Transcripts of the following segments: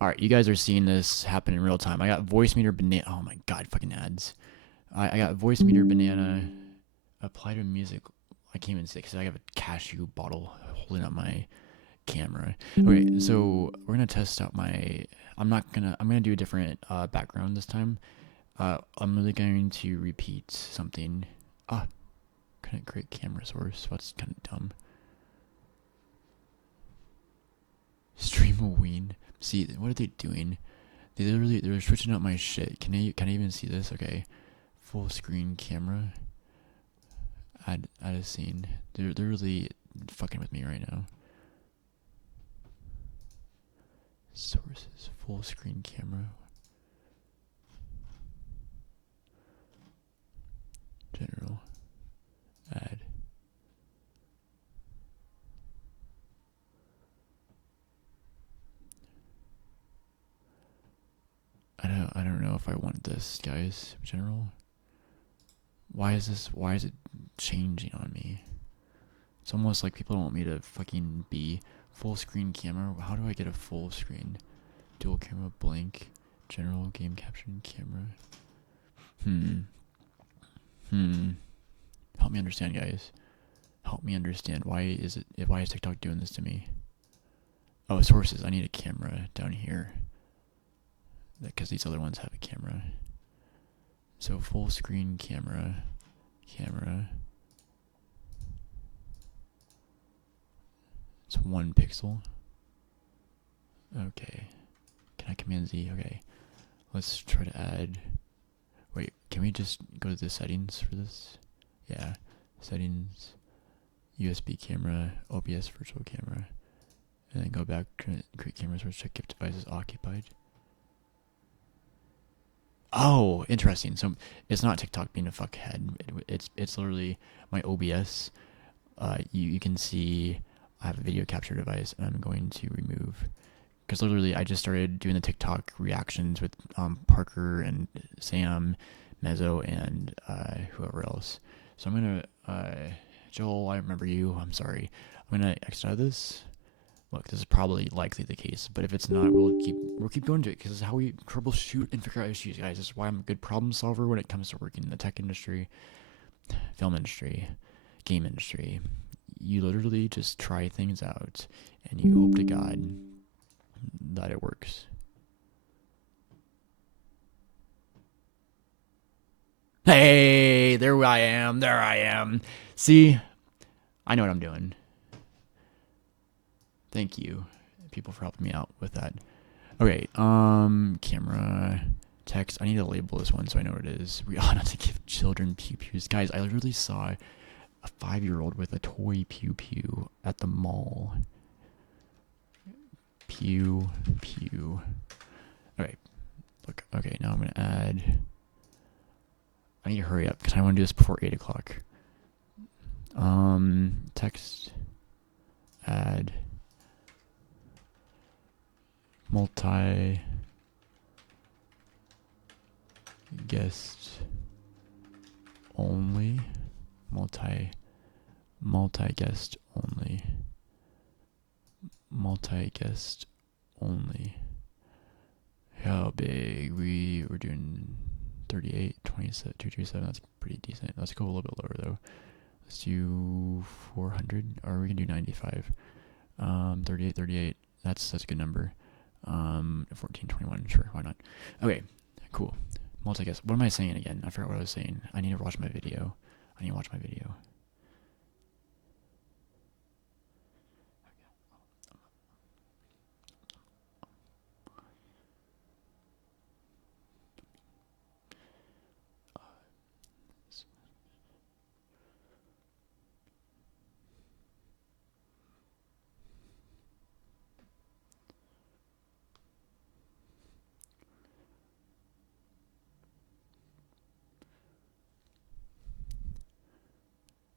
All right, you guys are seeing this happen in real time. I got voice meter banana. Oh my god, fucking ads. I got voice meter banana. Apply to music. I can't even say because I have a cashew bottle holding up my camera. Okay, so we're gonna test out my. I'm gonna do a different background this time. I'm really going to repeat something. Ah, couldn't create camera source. That's kind of dumb. Stream a ween. See, what are they doing? They're switching up my shit. Can I even see this? Okay, full screen camera. Add a scene. They're really fucking with me right now. Sources, full screen camera. General. Add. I don't know if I want this, guys. General. Why is it changing on me? It's almost like people don't want me to fucking be full screen camera. How do I get a full screen? Dual camera, blank, general, game caption, camera. Help me understand, guys. Help me understand. Why is TikTok doing this to me? Oh, sources. I need a camera down here. Because these other ones have a camera. So full screen camera. It's 1 pixel. Okay. Can I command Z? Okay. Let's try to add. Wait, can we just go to the settings for this? Yeah. Settings. USB camera. OBS virtual camera. And then go back to create camera source. Check if device is occupied. Oh, interesting. So it's not TikTok being a fuckhead. It's literally my OBS. You can see I have a video capture device, and I'm going to remove because literally I just started doing the TikTok reactions with Parker and Sam, Mezzo, and whoever else. So I'm gonna Joel, I remember you. I'm sorry. I'm gonna exit out of this. Look, this is probably likely the case, but if it's not, we'll keep going to it because this is how we troubleshoot and figure out issues, guys. This is why I'm a good problem solver when it comes to working in the tech industry, film industry, game industry. You literally just try things out and you hope to God that it works. Hey, there I am. See, I know what I'm doing. Thank you, people, for helping me out with that. Okay, camera, text. I need to label this one so I know what it is. We ought not to give children pew pews. Guys, I literally saw a 5-year-old with a toy pew pew at the mall. Pew pew. Okay, look. Okay, now I'm gonna add. I need to hurry up because I want to do this before 8 o'clock. Text. Add. Multi guest only. Multi guest only. Multi guest only. How big? We're doing 38, 27, 227. That's pretty decent. Let's go a little bit lower though. Let's do 400, or we can do 95. 38, 38. That's a good number. 1421, sure, why not? Okay, cool. Multi-guest. What am I saying again? I forgot what I was saying. I need to watch my video.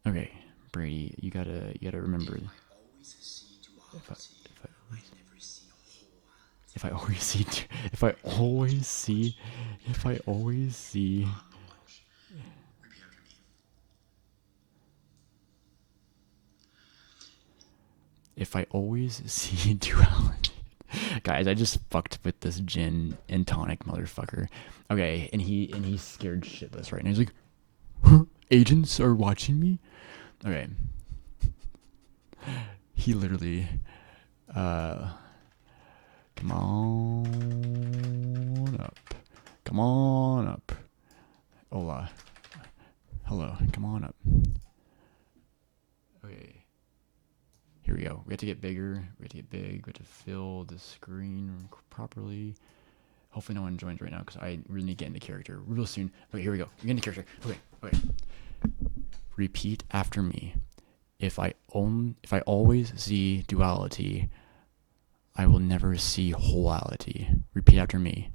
Okay, Brady, you gotta remember. If I always see, if I always see duality. Guys, I just fucked with this gin and tonic motherfucker. Okay, and he's scared shitless right now. He's like, huh? Agents are watching me? Okay. He literally, come on up. Come on up. Hola. Hello. Come on up. Okay. Here we go. We have to get bigger. We have to get big. We have to fill the screen properly. Hopefully no one joins right now because I really need to get into character real soon. Okay, here we go. Get into character. Okay. Repeat after me. If I always see duality, I will never see wholeality. Repeat after me.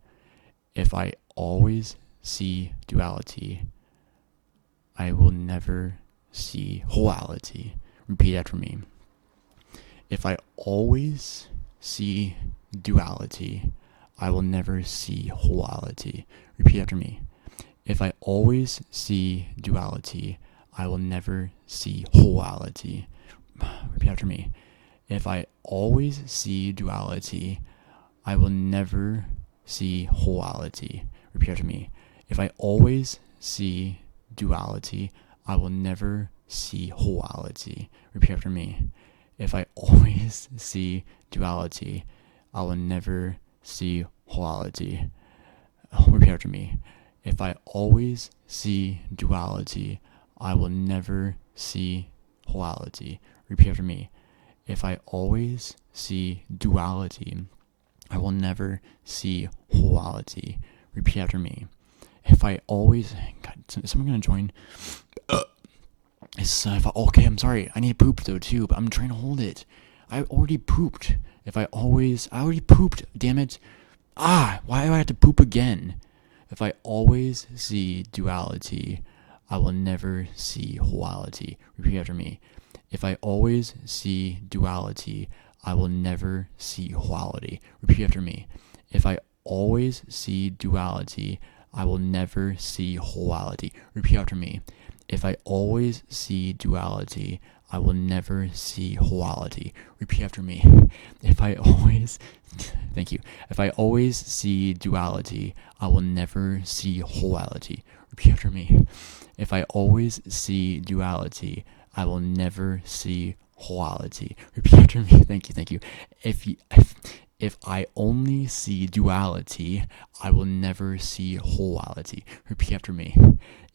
If I always see duality, I will never see wholeality. Repeat after me. If I always see duality, I will never see wholeality. Repeat after me. If I always see duality, I will never see wholeality. Repeat after me. If I always see duality, I will never see wholeality. Repeat after me. If I always see duality, I will never see wholeality. Repeat after me. If I always see duality, I will never see wholeality. Repeat after me. If I always see duality, I will never see wholeality. Repeat after me. If I always see duality, I will never see wholeality. Repeat after me. If I always... God, is someone going to join? Okay, I'm sorry. I need to poop though too, but I'm trying to hold it. I already pooped. I already pooped. Damn it. Why do I have to poop again? If I always see duality, I will never see wholeality. Repeat after me. If I always see duality, I will never see wholeality. Repeat after me. If I always see duality, I will never see wholeality. Repeat after me. If I always see duality, I will never see wholeality. Repeat after me. If I always... Thank you. If I always see duality, I will never see wholeality. Repeat after me. If I always see duality, I will never see wholeality. Repeat after me. Thank you. If I only see duality, I will never see wholeality. Repeat after me.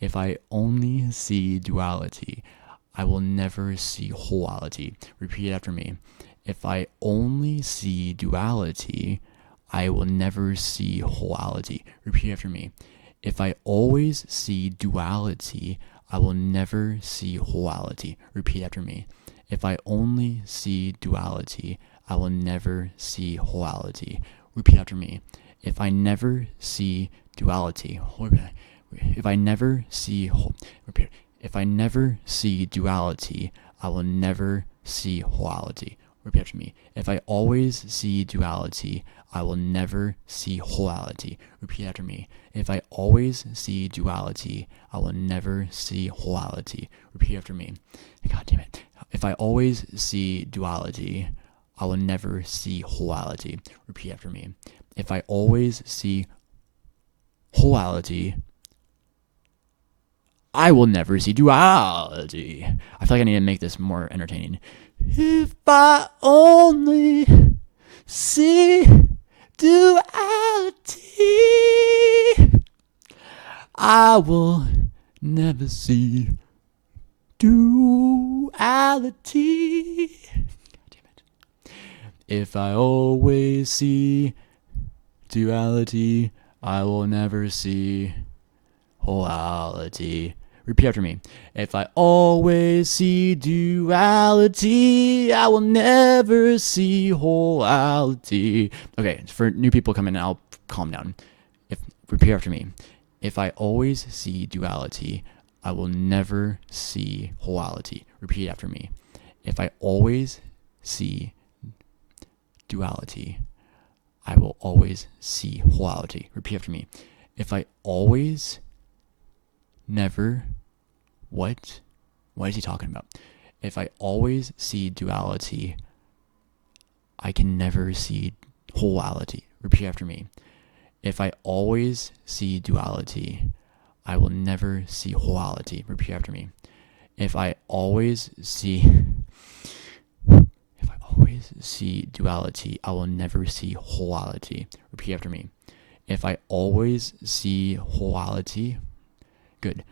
If I only see duality, I will never see wholeality. Repeat after me. If I only see duality, I will never see wholeality. Repeat after me. If I always see duality, I will never see wholeality. Repeat after me. If I only see duality, I will never see wholeality. Repeat after me. If I never see duality, if I never see duality, I will never see wholeality. Repeat after me. If I always see duality, I will never see wholeality. Repeat after me. If I always see duality, I will never see wholeality. Repeat after me. God damn it. If I always see duality, I will never see wholeality. Repeat after me. If I always see wholeality, I will never see duality. I feel like I need to make this more entertaining. If I only see duality, I will never see duality. God damn it. If I always see duality, I will never see wholeality. Repeat after me. If I always see duality, I will never see wholeality. Okay, for new people coming in, I'll calm down. Repeat after me. If I always see duality, I will never see wholeality. Repeat after me. If I always see duality, I will always see wholeality. Repeat after me. If I always never... What is he talking about? If I always see duality, I can never see wholeality. Repeat after me. If I always see duality, I will never see wholeality. Repeat after me. If I always see duality, I will never see wholeality. Repeat after me. If I always see wholeality, good.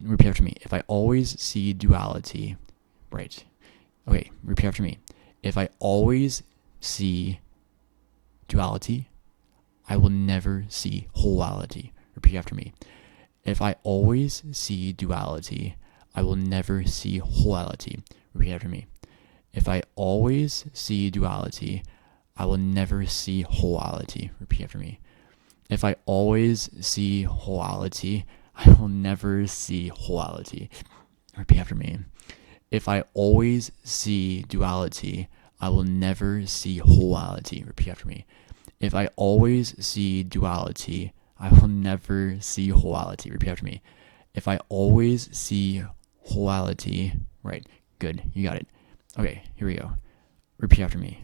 Repeat after me. If I always see duality, right. Okay, repeat after me. If I always see duality, I will never see wholeality. Repeat after me. If I always see duality, I will never see wholeality. Repeat after me. If I always see duality, I will never see wholeality. Repeat after me. If I always see wholeality, I will never see wholeality. Repeat after me. If I always see duality, I will never see wholeality. Repeat after me. If I always see duality, I will never see wholeality. Repeat after me. If I always see wholeality, right, good, you got it. Okay, here we go. Repeat after me.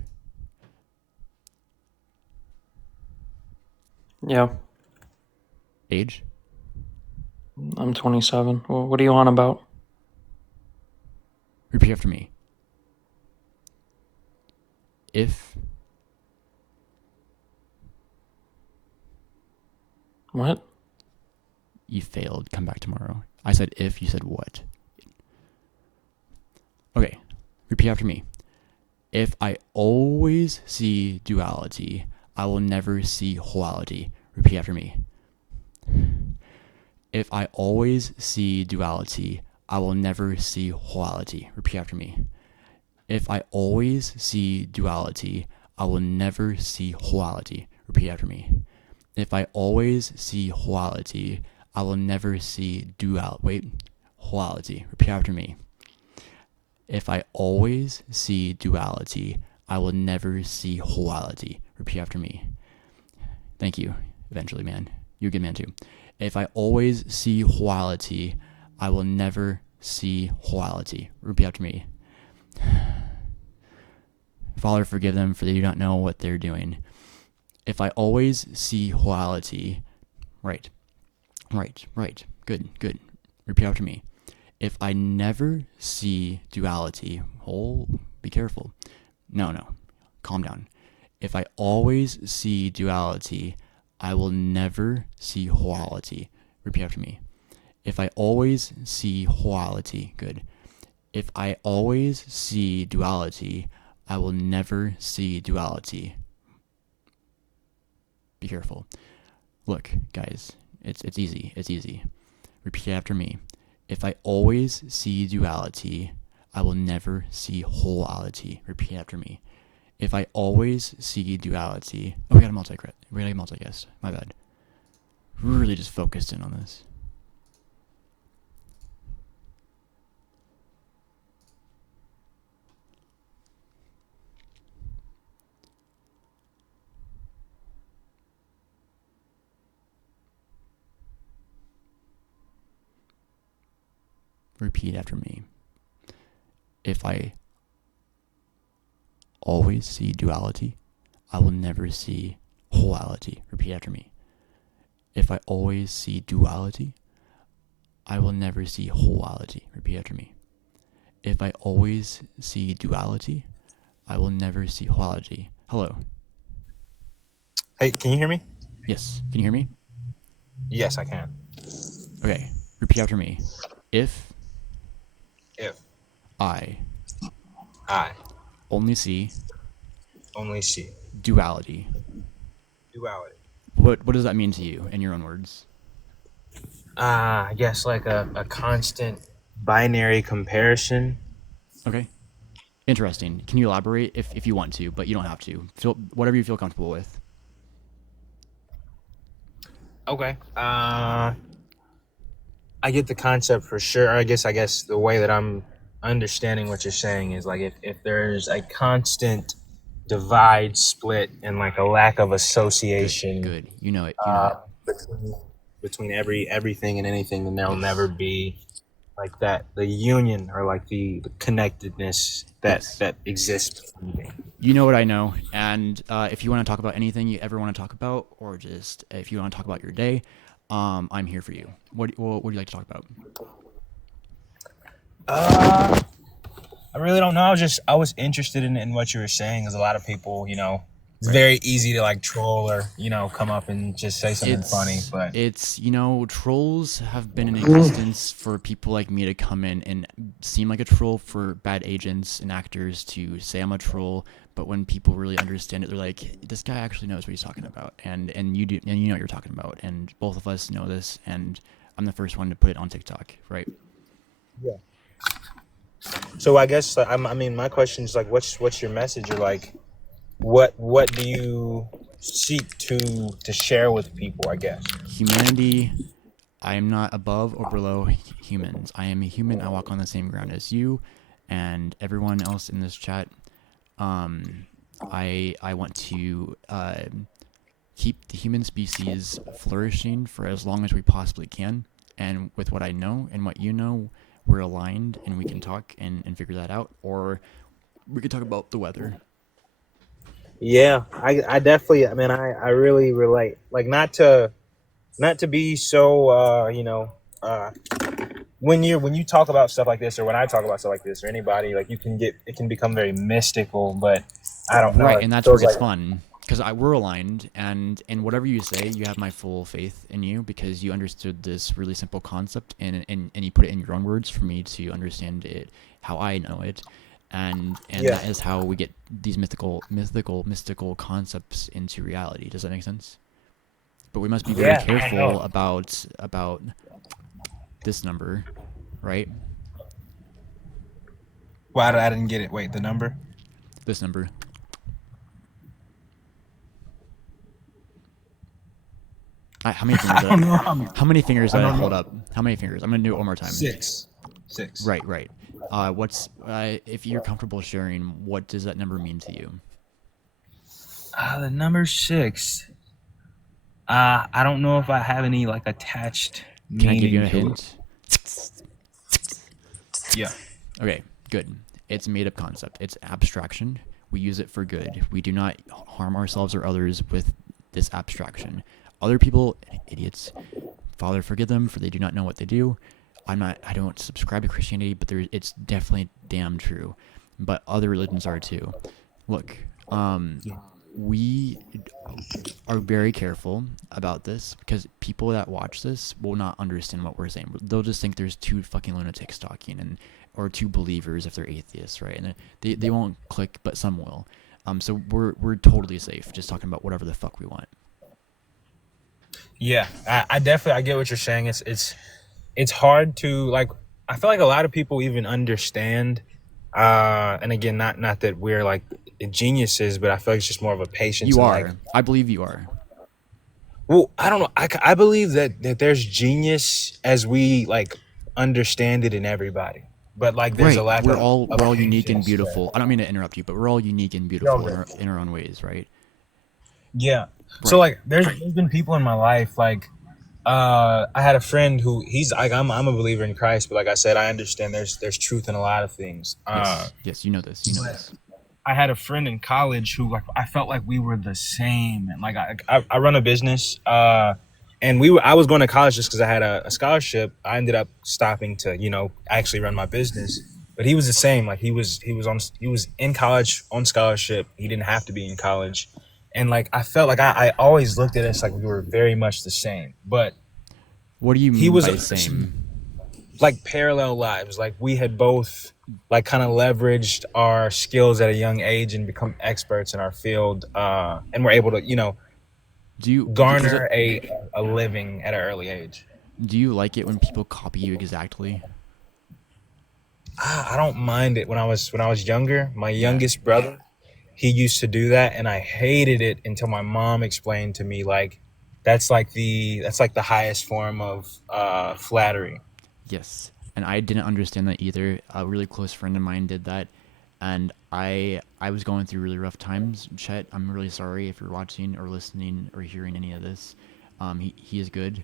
Yeah, Age? I'm 27. Well, what are you on about? Repeat after me. If What? you failed, come back tomorrow. I said if, you said what? Okay, repeat after me. If I always see duality, I will never see wholeality. Repeat after me. If I always see duality, I will never see wholeality. Repeat after me. If I always see duality, I will never see wholeality. Repeat after me. If I always see wholeality, I will never see wholeality. Repeat after me. If I always see duality, I will never see wholeality. Repeat after me. Thank you. Eventually, man. You're a good man too. If I always see wholeality, I will never see wholeality. Repeat after me. Father, forgive them, for they do not know what they're doing. If I always see wholeality, right. Good. Repeat after me. If I never see duality, be careful. No, calm down. If I always see duality, I will never see wholeality. Repeat after me. If I always see wholeality, good. If I always see duality, I will never see duality. Be careful. Look, guys, it's easy. It's easy. Repeat after me. If I always see duality, I will never see wholeality. Repeat after me. If I always see duality... Oh, we got a multi-guest. My bad. Really just focused in on this. Repeat after me. If I always see duality, I will never see wholeality. Repeat after me. If I always see duality, I will never see wholeality. Repeat after me. If I always see duality, I will never see wholeality. Hello. Hey, can you hear me? Yes. Can you hear me? Yes, I can. Okay. Repeat after me. If If I I only see only see duality, duality, what does that mean to you in your own words? I guess like a constant binary comparison. Okay. Interesting. Can you elaborate if you want to, but you don't have to. Feel whatever you feel comfortable with. Okay. I get the concept for sure. I guess the way that I'm understanding what you're saying is like if there's a constant divide, split, and like a lack of Good. association Good. You know it. You know it. between everything and anything, then there'll never Yes. be like that the union or like the connectedness that Yes. that exists between me. You know what I know, and if you want to talk about anything you ever want to talk about, or just if you want to talk about your day, I'm here for you. What would you like to talk about? Uh, I really don't know. I was interested in what you were saying, because a lot of people, it's Right. very easy to like troll or come up and just say something funny. But It's trolls have been in existence for people like me to come in and seem like a troll, for bad agents and actors to say I'm a troll. But when people really understand it, they're like, this guy actually knows what he's talking about, and you do, and you know what you're talking about, and both of us know this, and I'm the first one to put it on TikTok, right? yeah. So I guess like, I mean, my question is like, what's your message, or like, what do you seek to share with people? I guess. Humanity. I am not above or below humans. I am a human. I walk on the same ground as you and everyone else in this chat. Um, I want to keep the human species flourishing for as long as we possibly can. And with what I know and what you know, we're aligned and we can talk and figure that out. Or we could talk about the weather. Yeah, I definitely. I mean, I really relate. Like, not to be so uh when you talk about stuff like this, or when I talk about stuff like this, or anybody, like, it can become very mystical, but I don't know, Right, it and that's where it feels gets like. fun because we're aligned, and whatever you say, you have my full faith in you because you understood this really simple concept, and you put it in your own words for me to understand it how I know it, and Yeah, that is how we get these mystical concepts into reality. Does that make sense? But we must be very yeah, I careful know. about this number, right? Well, I didn't get it. Wait, the number? This number. How many fingers? I don't know. How many fingers I did I don't hold know. up? How many fingers? I'm gonna do it one more time. Six. Six. Right, right. What's if you're comfortable sharing, what does that number mean to you? The number six. I don't know if I have any like attached Can I give you meaning a to it. hint? Yeah. Okay, good. It's a made-up concept. It's abstraction. We use it for good. We do not harm ourselves or others with this abstraction. Other people, idiots. Father, forgive them, for they do not know what they do. I don't subscribe to Christianity, but it's definitely damn true. But other religions are too. Look, we are very careful about this because people that watch this will not understand what we're saying. They'll just think there's two fucking lunatics talking, and or two believers if they're atheists, right? And they won't click, but some will. So we're totally safe, just talking about whatever the fuck we want. Yeah, I definitely, I get what you're saying. It's hard to like. I feel like a lot of people even understand. And again, not that we're like geniuses, but I feel like it's just more of a patience You and like. are. I believe you are. Well, I don't know. I believe that there's genius as we like understand it in everybody, but like there's a Right. lack We're of all unique and patience. beautiful. I don't mean to interrupt you, but we're all unique and Yeah. beautiful in our own ways, right? Yeah. So Right. like there's been people in my life like I had a friend who he's like I'm a believer in Christ, but like I said, I understand there's truth in a lot of things. Yes. Yes. You know this. You know But this. I had a friend in college who like I felt like we were the same. And like I run a business, and I was going to college just because I had a scholarship. I ended up stopping to actually run my business. But he was the same. Like he was in college on scholarship. He didn't have to be in college, and like I felt like I always looked at us like we were very much the same. But What do you he mean was a by person same? like parallel lives. Like we had both like kind of leveraged our skills at a young age and become experts in our field, and we're able to Does it garner a living at an early age. do you like it when people copy you exactly? I don't mind it. When I was younger, my Yeah. youngest brother, he used to do that, and I hated it until my mom explained to me like that's like the highest form of flattery. Yes. And I didn't understand that either. A really close friend of mine did that, and I was going through really rough times. Chet, I'm really sorry if you're watching or listening or hearing any of this. He is good.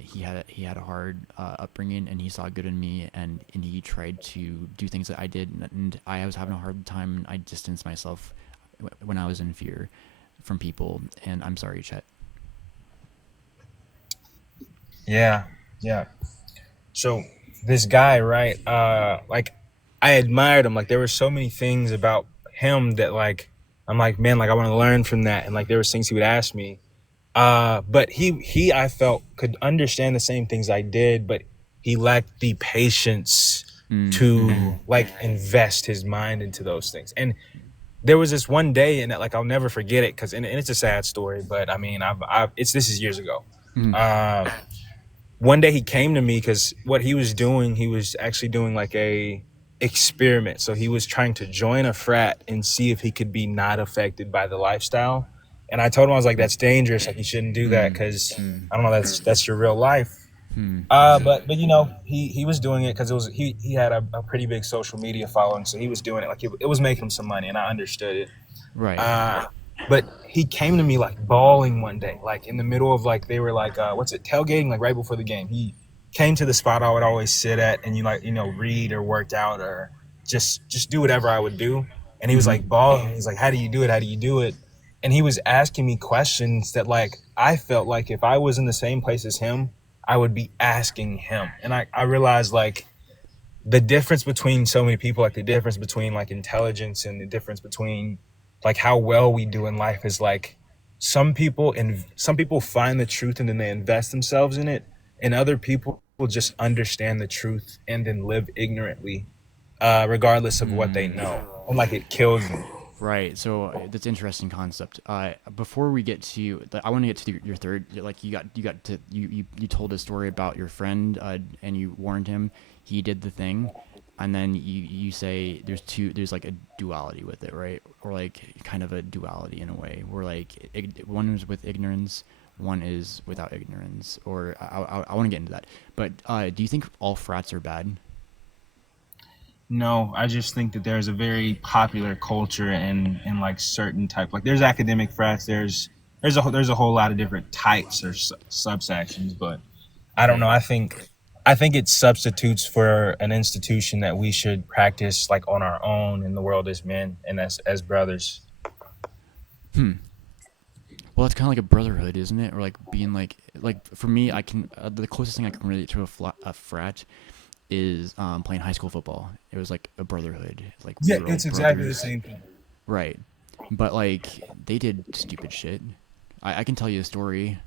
He had a hard upbringing, and he saw good in me, and he tried to do things that I did, and I was having a hard time. And I distanced myself when I was in fear from people, and I'm sorry, Chet. Yeah, yeah. So this guy, right? Like I admired him. Like there were so many things about him that like I'm like, man, like I want to learn from that. And like there was things he would ask me. But he I felt could understand the same things I did, but he lacked the patience to like invest his mind into those things. And there was this one day, and that like I'll never forget it, because and it's a sad story, but I mean, I've it's this is years ago. Mm. Um, One day he came to me because what he was doing, he was actually doing like a experiment. So he was trying to join a frat and see if he could be not affected by the lifestyle. And I told him, I was like, that's dangerous. Like you shouldn't do that because I don't know, that's your real life. But you know, he was doing it because it was he had a pretty big social media following, so he was doing it like it was making him some money, and I understood it. Right. But he came to me like bawling one day, like in the middle of like they were like what's it, tailgating, like right before the game. He came to the spot I would always sit at, and you like read or worked out or just do whatever I would do. And he was like bawling. He's like, "How do you do it? How do you do it?" And he was asking me questions that like I felt like if I was in the same place as him, I would be asking him. And I realized like the difference between so many people, like the difference between like intelligence and the difference between like how well we do in life is like some people find the truth and then they invest themselves in it, and other people will just understand the truth and then live ignorantly, regardless of what they know, and like it kills them. Right. So that's an interesting concept. Before we get to, I want to get to your third. Like you told a story about your friend, and you warned him. He did the thing, and then you say there's like a duality with it, right? Or like kind of a duality in a way, where like one is with ignorance, one is without ignorance. Or I want to get into that. But do you think all frats are bad? No, I just think that there's a very popular culture in like certain type. Like there's academic frats. There's a whole lot of different types or subsections. But I don't Okay. know. I think it substitutes for an institution that we should practice like on our own in the world as men and as brothers. Well, it's kind of like a brotherhood, isn't it? Or like being like for me, I can the closest thing I can relate to a frat is playing high school football. It was like a brotherhood. Like we Yeah, were all it's exactly the brothers. same thing. Right. But like they did stupid shit. I can tell you a story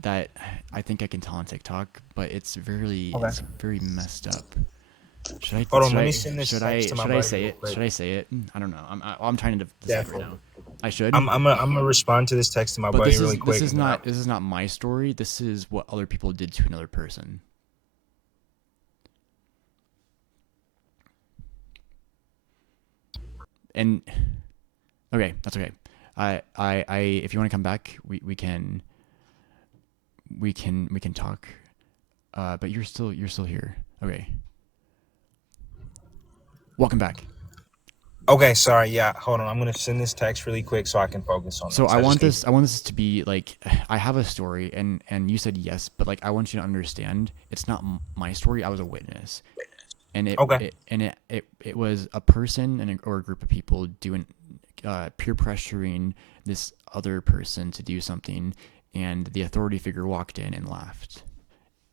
that I think I can tell on TikTok, but Okay. it's very messed up. Should I Hold on, should let me I send this should I text to my should I buddy say real it? quick. Should I say it? I don't know. I'm trying to decide right Definitely. now. I should. I'm gonna respond to this text to my But buddy really quick, and then this is not my story. This is what other people did to another person. And okay, that's okay. I if you want to come back, we can talk. But you're still here. Okay. Welcome back. okay, sorry, yeah, hold on. I'm gonna send this text really quick so I can focus on So this. I just need. I want this to be like I have a story, and you said yes, but like I want you to understand it's not my story. I was a witness. And Okay, it was a person or a group of people doing peer pressuring this other person to do something, and the authority figure walked in and laughed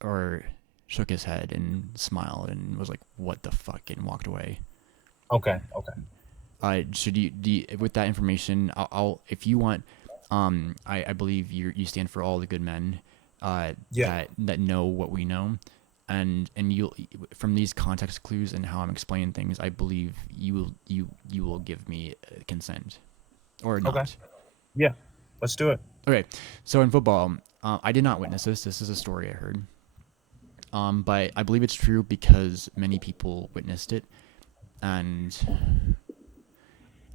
or shook his head and smiled and was like, "What the fuck?" and walked away. okay. Should you, with that information, I'll if you want, I believe you stand for all the good men, Yeah, that know what we know, and you'll from these context clues and how I'm explaining things, I believe you will give me consent or okay. not. Yeah, let's do it. Okay, so in football, I did not witness this. This is a story I heard. But I believe it's true because many people witnessed it, and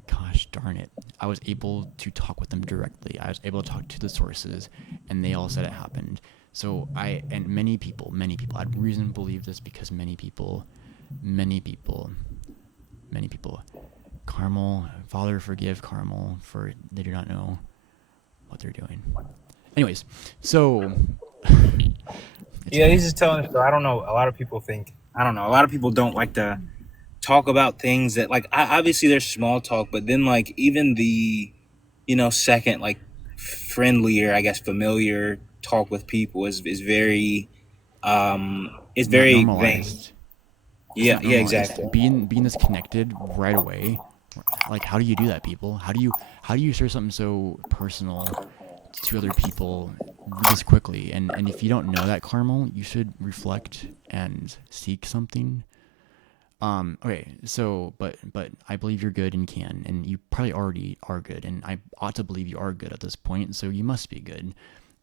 gosh darn it, I was able to talk with them directly. I was able to talk to the sources, and they all said it happened. So and many people had reason to believe this because many people, many people, Carmel, Father, forgive Carmel for they do not know what they're doing. Anyways, so It's Yeah, fine. he's just telling us. So I don't know. A lot of people think I don't know. A lot of people don't like to talk about things that like obviously there's small talk, but then like even the second like friendlier, I guess familiar talk with people is very it's Not very vain. normalized. It's Yeah, not yeah, normal. It's exactly. being this connected right away. Like, how do you do that, people? How do you share something so personal to other people this quickly? And if you don't know that, Carmel, you should reflect and seek something. Okay, so but I believe you're good and can, and you probably already are good, and I ought to believe you are good at this point, so you must be good.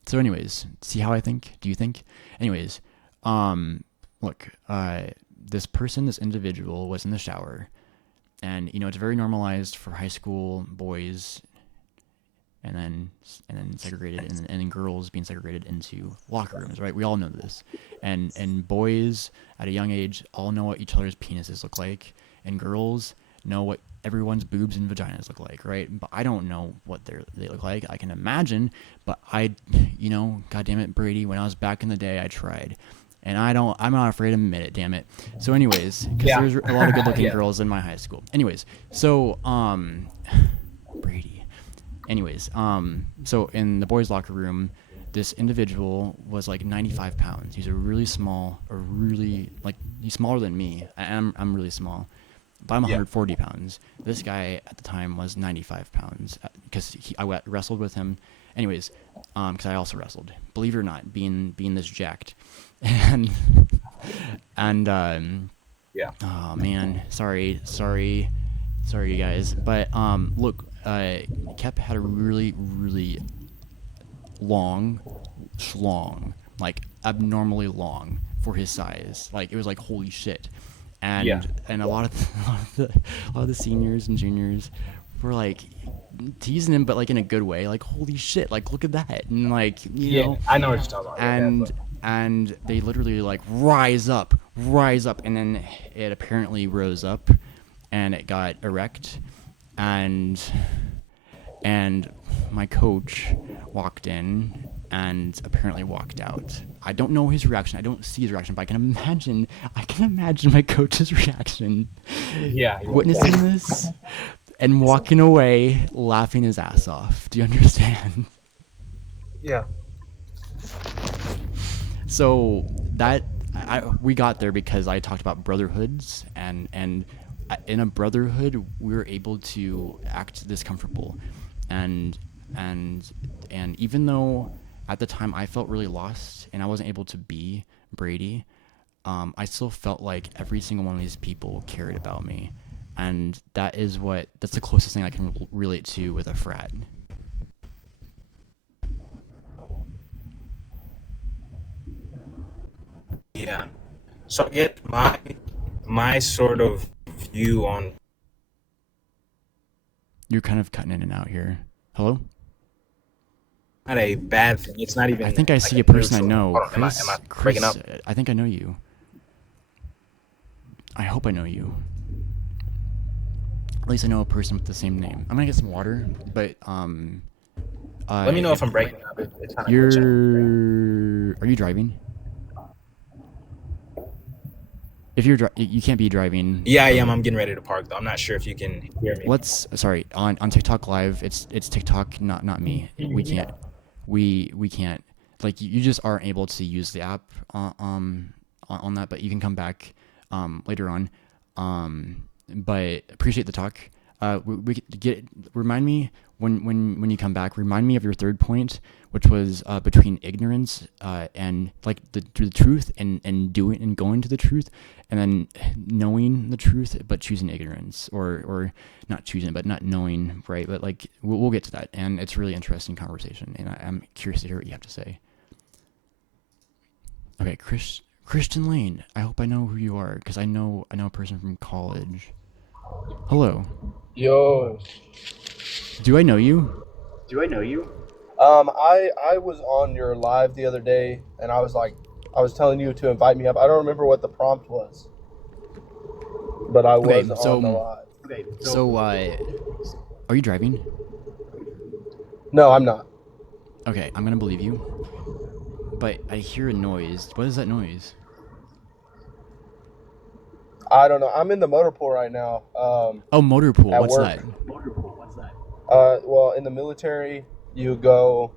So anyways, see how I think? Do you think? Anyways, um look, this person, this individual was in the shower, and it's very normalized for high school boys, and then segregated, and then girls being segregated into locker rooms, right? We all know this, and boys at a young age all know what each other's penises look like, and girls know what everyone's boobs and vaginas look like, right? But I don't know what they look like. I can imagine, but God damn it, Brady, when I was back in the day, I tried. And I'm not afraid to admit it, damn it. So anyways, because Yeah. there's a lot of good looking Yeah. girls in my high school. Anyways, so Brady. Anyways, so in the boys' locker room, this individual was like 95 pounds. He's a really small, he's smaller than me. I'm really small, but I'm Yeah. 140 pounds. This guy at the time was 95 pounds because I wrestled with him. Anyways, because I also wrestled. Believe it or not, being this jacked, and Yeah. oh man, sorry, you guys. But look, Kep had a really, really long schlong, like abnormally long for his size. Like it was like holy shit. Yeah. And a lot of the seniors and juniors were like teasing him, but like in a good way. Like holy shit, like look at that, and like Yeah. I know what you're talking about. Yeah, and definitely. and they literally like rise up, and then it apparently rose up, and it got erect, and my coach walked in and apparently walked out. I don't know his reaction. I don't see his reaction, but I can imagine my coach's reaction Yeah. witnessing this and walking away laughing his ass off. Do you understand? Yeah. So we got there because I talked about brotherhoods, and in a brotherhood we were able to act this comfortable, and even though at the time I felt really lost and I wasn't able to be Brady, I still felt like every single one of these people cared about me, and that's the closest thing I can relate to with a frat. Yeah. So I get my sort of view on You're kind of cutting in and out here. Hello? not a bad thing. It's not I even think I like see a a person I neutral. know. Hold on, am I breaking Chris, up? I think I know you. I hope I know you. At least I know a person with the same name. I'm gonna get some water, but Let me know if I'm breaking up. It's kind of glitching. are you driving? If you're you can't be driving. Yeah, I am. I'm getting ready to park though. I'm not sure if you can hear me. Sorry, on TikTok Live, it's TikTok, not me. We can't, like, you just aren't able to use the app on that, but you can come back later on. But appreciate the talk. We could remind me when you come back. Remind me of your third point, which was between ignorance and like the truth, and doing and going to the truth, and then knowing the truth but choosing ignorance, or not choosing it but not knowing, right? But like we'll get to that, and it's a really interesting conversation, and I'm curious to hear what you have to say. Okay, Christian Lane. I hope I know who you are, because I know a person from college. Hello. Yo. Do I know you? I was on your live the other day, and I was telling you to invite me up. I don't remember what the prompt was, but I was Okay, on the live. so are you driving? No, I'm not. Okay, I'm gonna believe you. but I hear a noise. What is that noise? I don't know. I'm in the motor pool right now. Oh, motor pool. At What's work. that? Well, in the military, you go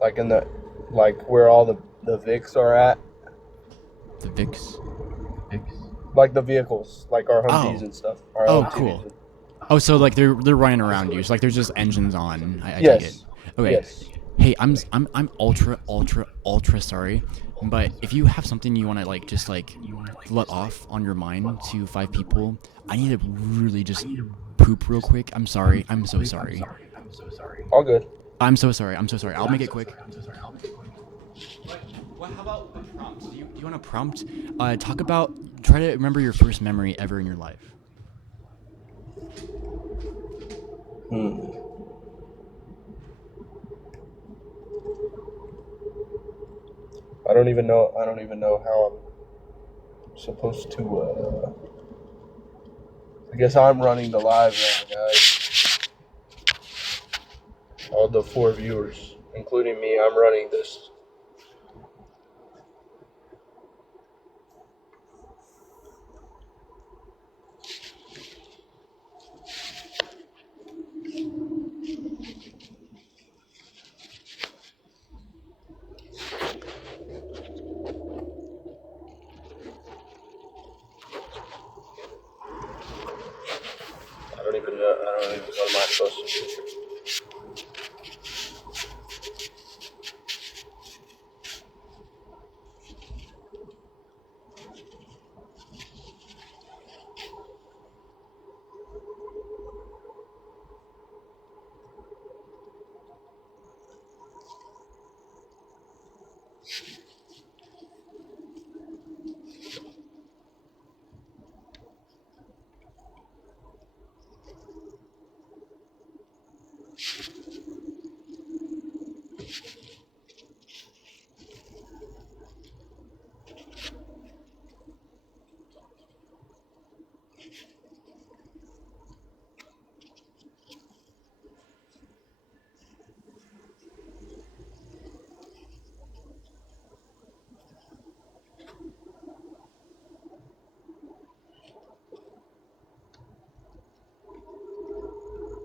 like where all the Vics are at, The VIX. like the vehicles, like our Humvees Oh. and stuff. Our Oh, LMTVs. cool. Oh, so like they're running around you. So like there's just engines on. I take it. Yes. Okay. Yes. Hey, I'm ultra sorry, but if you have something you want to like just like let off on your mind to 5 people, I need to really just poop real quick. I'm sorry. I'm so sorry. All good. I'm so sorry. I'm so sorry. I'll make it quick. Well, how about a prompt? Do you want a prompt? Try to remember your first memory ever in your life. I don't even know how I'm supposed to. I guess I'm running the live now, guys. All the 4 viewers, including me, I'm running this. I don't even know what am I supposed to do.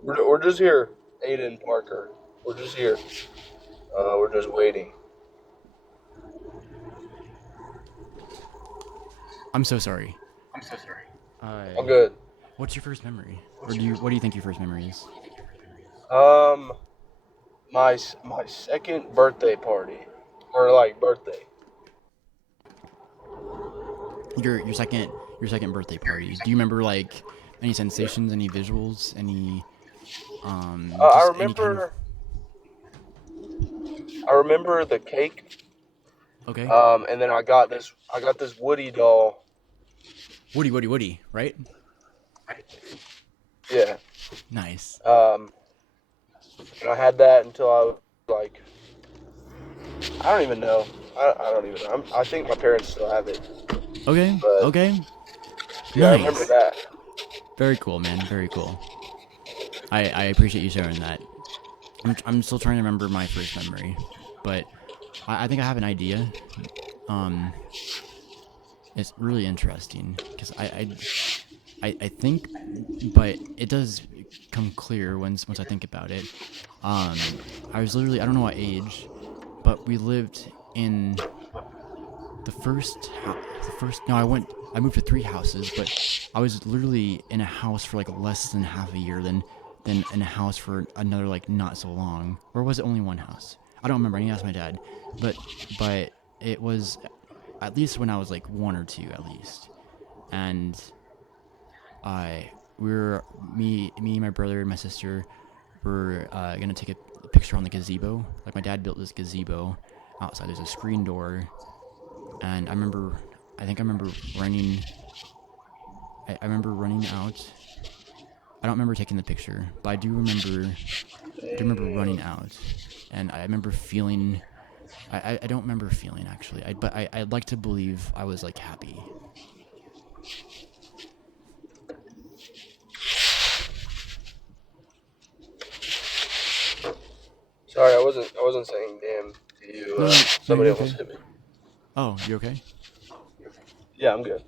We're just here, Aiden Parker. We're just here. We're just waiting. I'm so sorry. I'm good. What's your first memory? What do you think your first memory is? My second birthday party, or like birthday. Your second birthday party. Do you remember like any sensations, any visuals, any I just any kind of remember the cake. Okay. And then I got this Woody doll. Woody, right? Yeah. Nice. And I had that until I was like, I don't even know. I don't even know. I think my parents still have it. Okay. But, Okay. Yeah, Nice. I remember that. Very cool, man. Very cool. I appreciate you sharing that. I'm still trying to remember my first memory, but I think I have an idea. It's really interesting because I think, but it does come clear once I think about it. I was literally, I don't know what age, but we lived in no, I moved to 3 houses, but I was literally in a house for like less than half a year, then in a house for another like not so long, or was it only 1 house? I don't remember. I need to ask my dad, but it was at least when I was like 1 or 2 at least, and me and my brother and my sister were gonna take a picture on the gazebo. Like my dad built this gazebo outside. There's a screen door, and I think I remember running. I remember running out. I don't remember taking the picture, but I do remember running out, and I remember feeling. I don't remember feeling actually. But I'd like to believe I was like happy. Sorry, I wasn't saying damn to No, no, no, Somebody you're almost okay. hit me. Oh, you okay? Yeah, I'm good.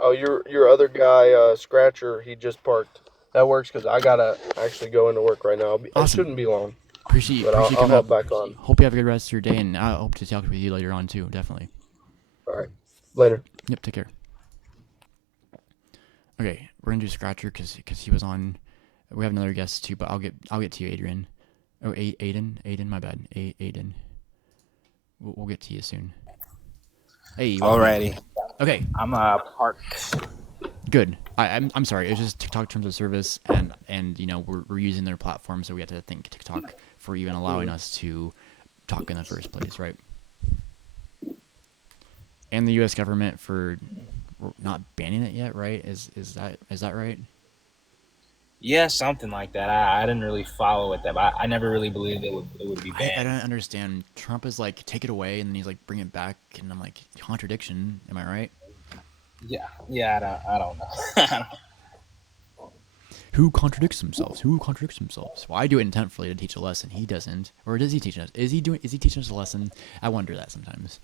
Oh, your other guy, Scratcher, he just parked. That works because I gotta actually go into work right now. It Awesome. shouldn't be long, Appreciate but I'll, appreciate you I'll coming hop up. back on. Hope you have a good rest of your day, and I hope to talk with you later on too. Definitely. All right, later. Yep. Take care. Okay, we're gonna do Scratcher because he was on. We have another guest too, but I'll get to you, Adrian. Oh, Aiden. My bad. Aiden. We'll get to you soon. Hey, welcome in. Alrighty. Okay, I'm parked. good. I'm sorry. It's just TikTok terms of service, and you know we're using their platform, so we have to thank TikTok for even allowing us to talk in the first place, right? And the U.S. government for not banning it yet, right? Is that right? Yeah, something like that. I didn't really follow it, that, but I never really believed it would be I banned. don't understand. Trump is like take it away, and then he's like bring it back, and I'm like contradiction. Am I right? Yeah. I don't know. Who contradicts themselves? Who contradicts themselves? Well, I do it intentfully to teach a lesson. He doesn't, or does he teach us? Is he teaching us a lesson? I wonder that sometimes.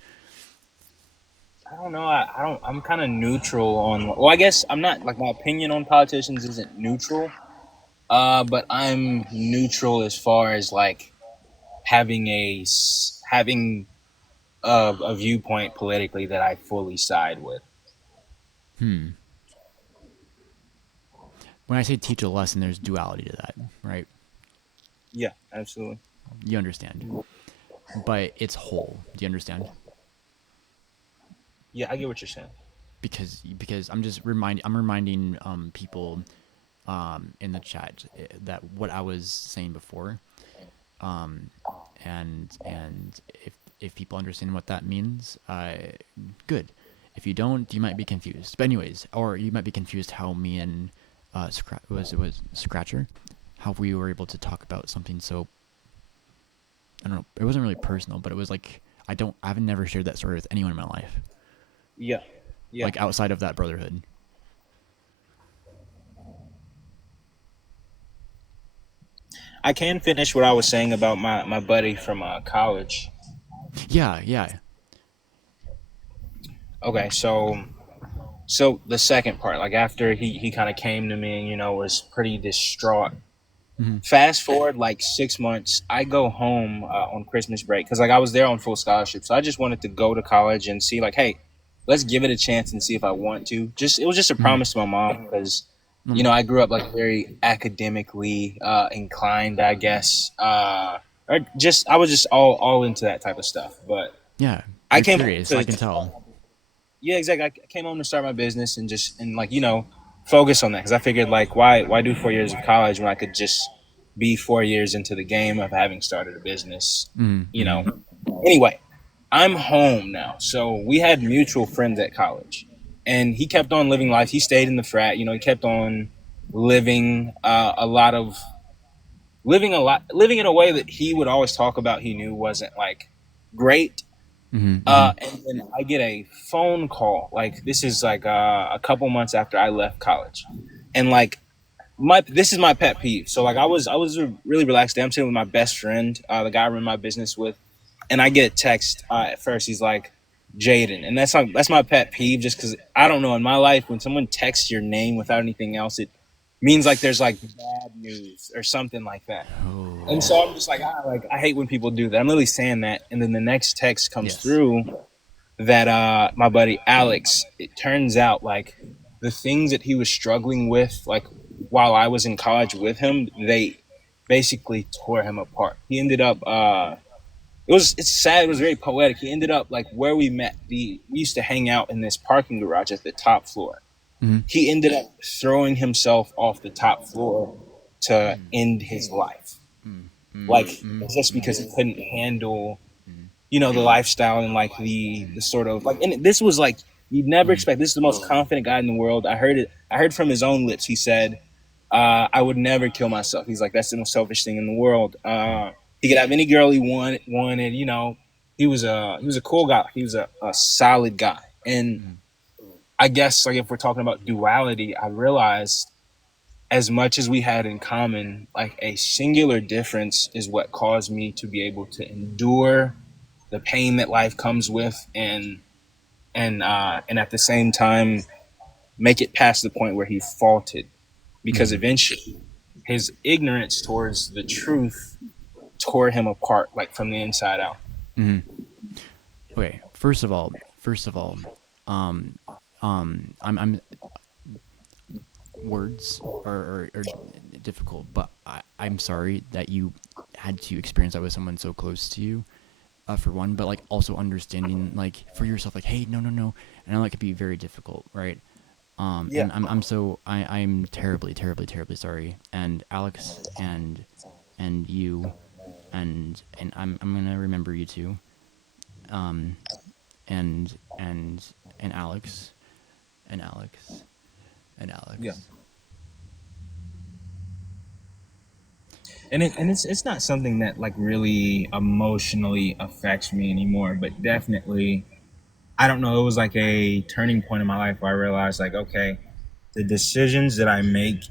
I don't know. I don't. I'm kind of neutral on. Well, I guess I'm not, like, my opinion on politicians isn't neutral. But I'm neutral as far as, like, having a viewpoint politically that I fully side with. Hmm. When I say teach a lesson, there's duality to that, right? Yeah, absolutely. You understand, but it's whole. Do you understand? Yeah, I get what you're saying. Because I'm reminding people in the chat that what I was saying before, um, and if people understand what that means, good. If you don't, you might be confused. But anyways, or you might be confused how me and was Scratcher, how we were able to talk about something so, I don't know. It wasn't really personal, but it was like I've never shared that story with anyone in my life, Yeah, yeah. like outside of that brotherhood. I can finish what I was saying about my buddy from college. Yeah. Okay, so the second part, like, after he kind of came to me and, was pretty distraught. Mm-hmm. Fast forward like 6 months, I go home on Christmas break because, like, I was there on full scholarship, so I just wanted to go to college and see, like, hey, let's give it a chance and see if I want to. Just It was just a Mm-hmm. promise to my mom because, Mm-hmm. I grew up, like, very academically inclined, I guess. Or just I was just all into that type of stuff. But Yeah, I you're came home curious. I to can tell. yeah, exactly. I came home to start my business and like, focus on that because I figured, like, why do 4 years of college when I could just be 4 years into the game of having started a business, Mm-hmm. you Mm-hmm. know. Anyway, I'm home now, so we had mutual friends at college, and he kept on living life. He stayed in the frat, he kept on living living in a way that he would always talk about. He knew wasn't, like, great. Mm-hmm. Mm-hmm. And then I get a phone call. Like, this is like a couple months after I left college, and, like, this is my pet peeve. So, like, I was a really relaxed day. I'm sitting with my best friend, the guy I run my business with, and I get a text. At first, he's like, Jaden, and that's my pet peeve. Just because, I don't know, in my life, when someone texts your name without anything else, it means, like, there's, like, bad news or something like that. And Oh. so I'm just like, I hate when people do that. I'm really saying that, and then the next text comes Yes. through that my buddy Alex, it turns out, like, the things that he was struggling with, like, while I was in college with him, they basically tore him apart. He ended up it's sad, it was very poetic. He ended up, like, where we met, we used to hang out in this parking garage at the top floor. Mm-hmm. He ended up throwing himself off the top floor to end his life. Like, just because he couldn't handle the lifestyle and, like, the sort of, like, and this was, like, you'd never expect. This is the most confident guy in the world. I heard from his own lips. He said, I would never kill myself. He's like, that's the most selfish thing in the world. He could have any girl he wanted. He was a cool guy. He was a solid guy. And I guess, like, if we're talking about duality, I realized as much as we had in common, like a singular difference is what caused me to be able to endure the pain that life comes with, and at the same time make it past the point where he faulted, because Mm-hmm. eventually his ignorance towards the truth tore him apart, like from the inside out. Mm-hmm. Okay. First of all, um, I'm words are difficult, but I'm sorry that you had to experience that with someone so close to you. For one, but like also understanding like for yourself, like, hey, no, no, no. I know that could be very difficult, right? Yeah. And I'm terribly, terribly, terribly sorry. And Alex and you and I'm gonna remember you too. Um, and and and Alex and Alex and Yeah. Alex. And it's not something that like really emotionally affects me anymore, but definitely, I don't know, it was like a turning point in my life where I realized, like, okay, the decisions that I make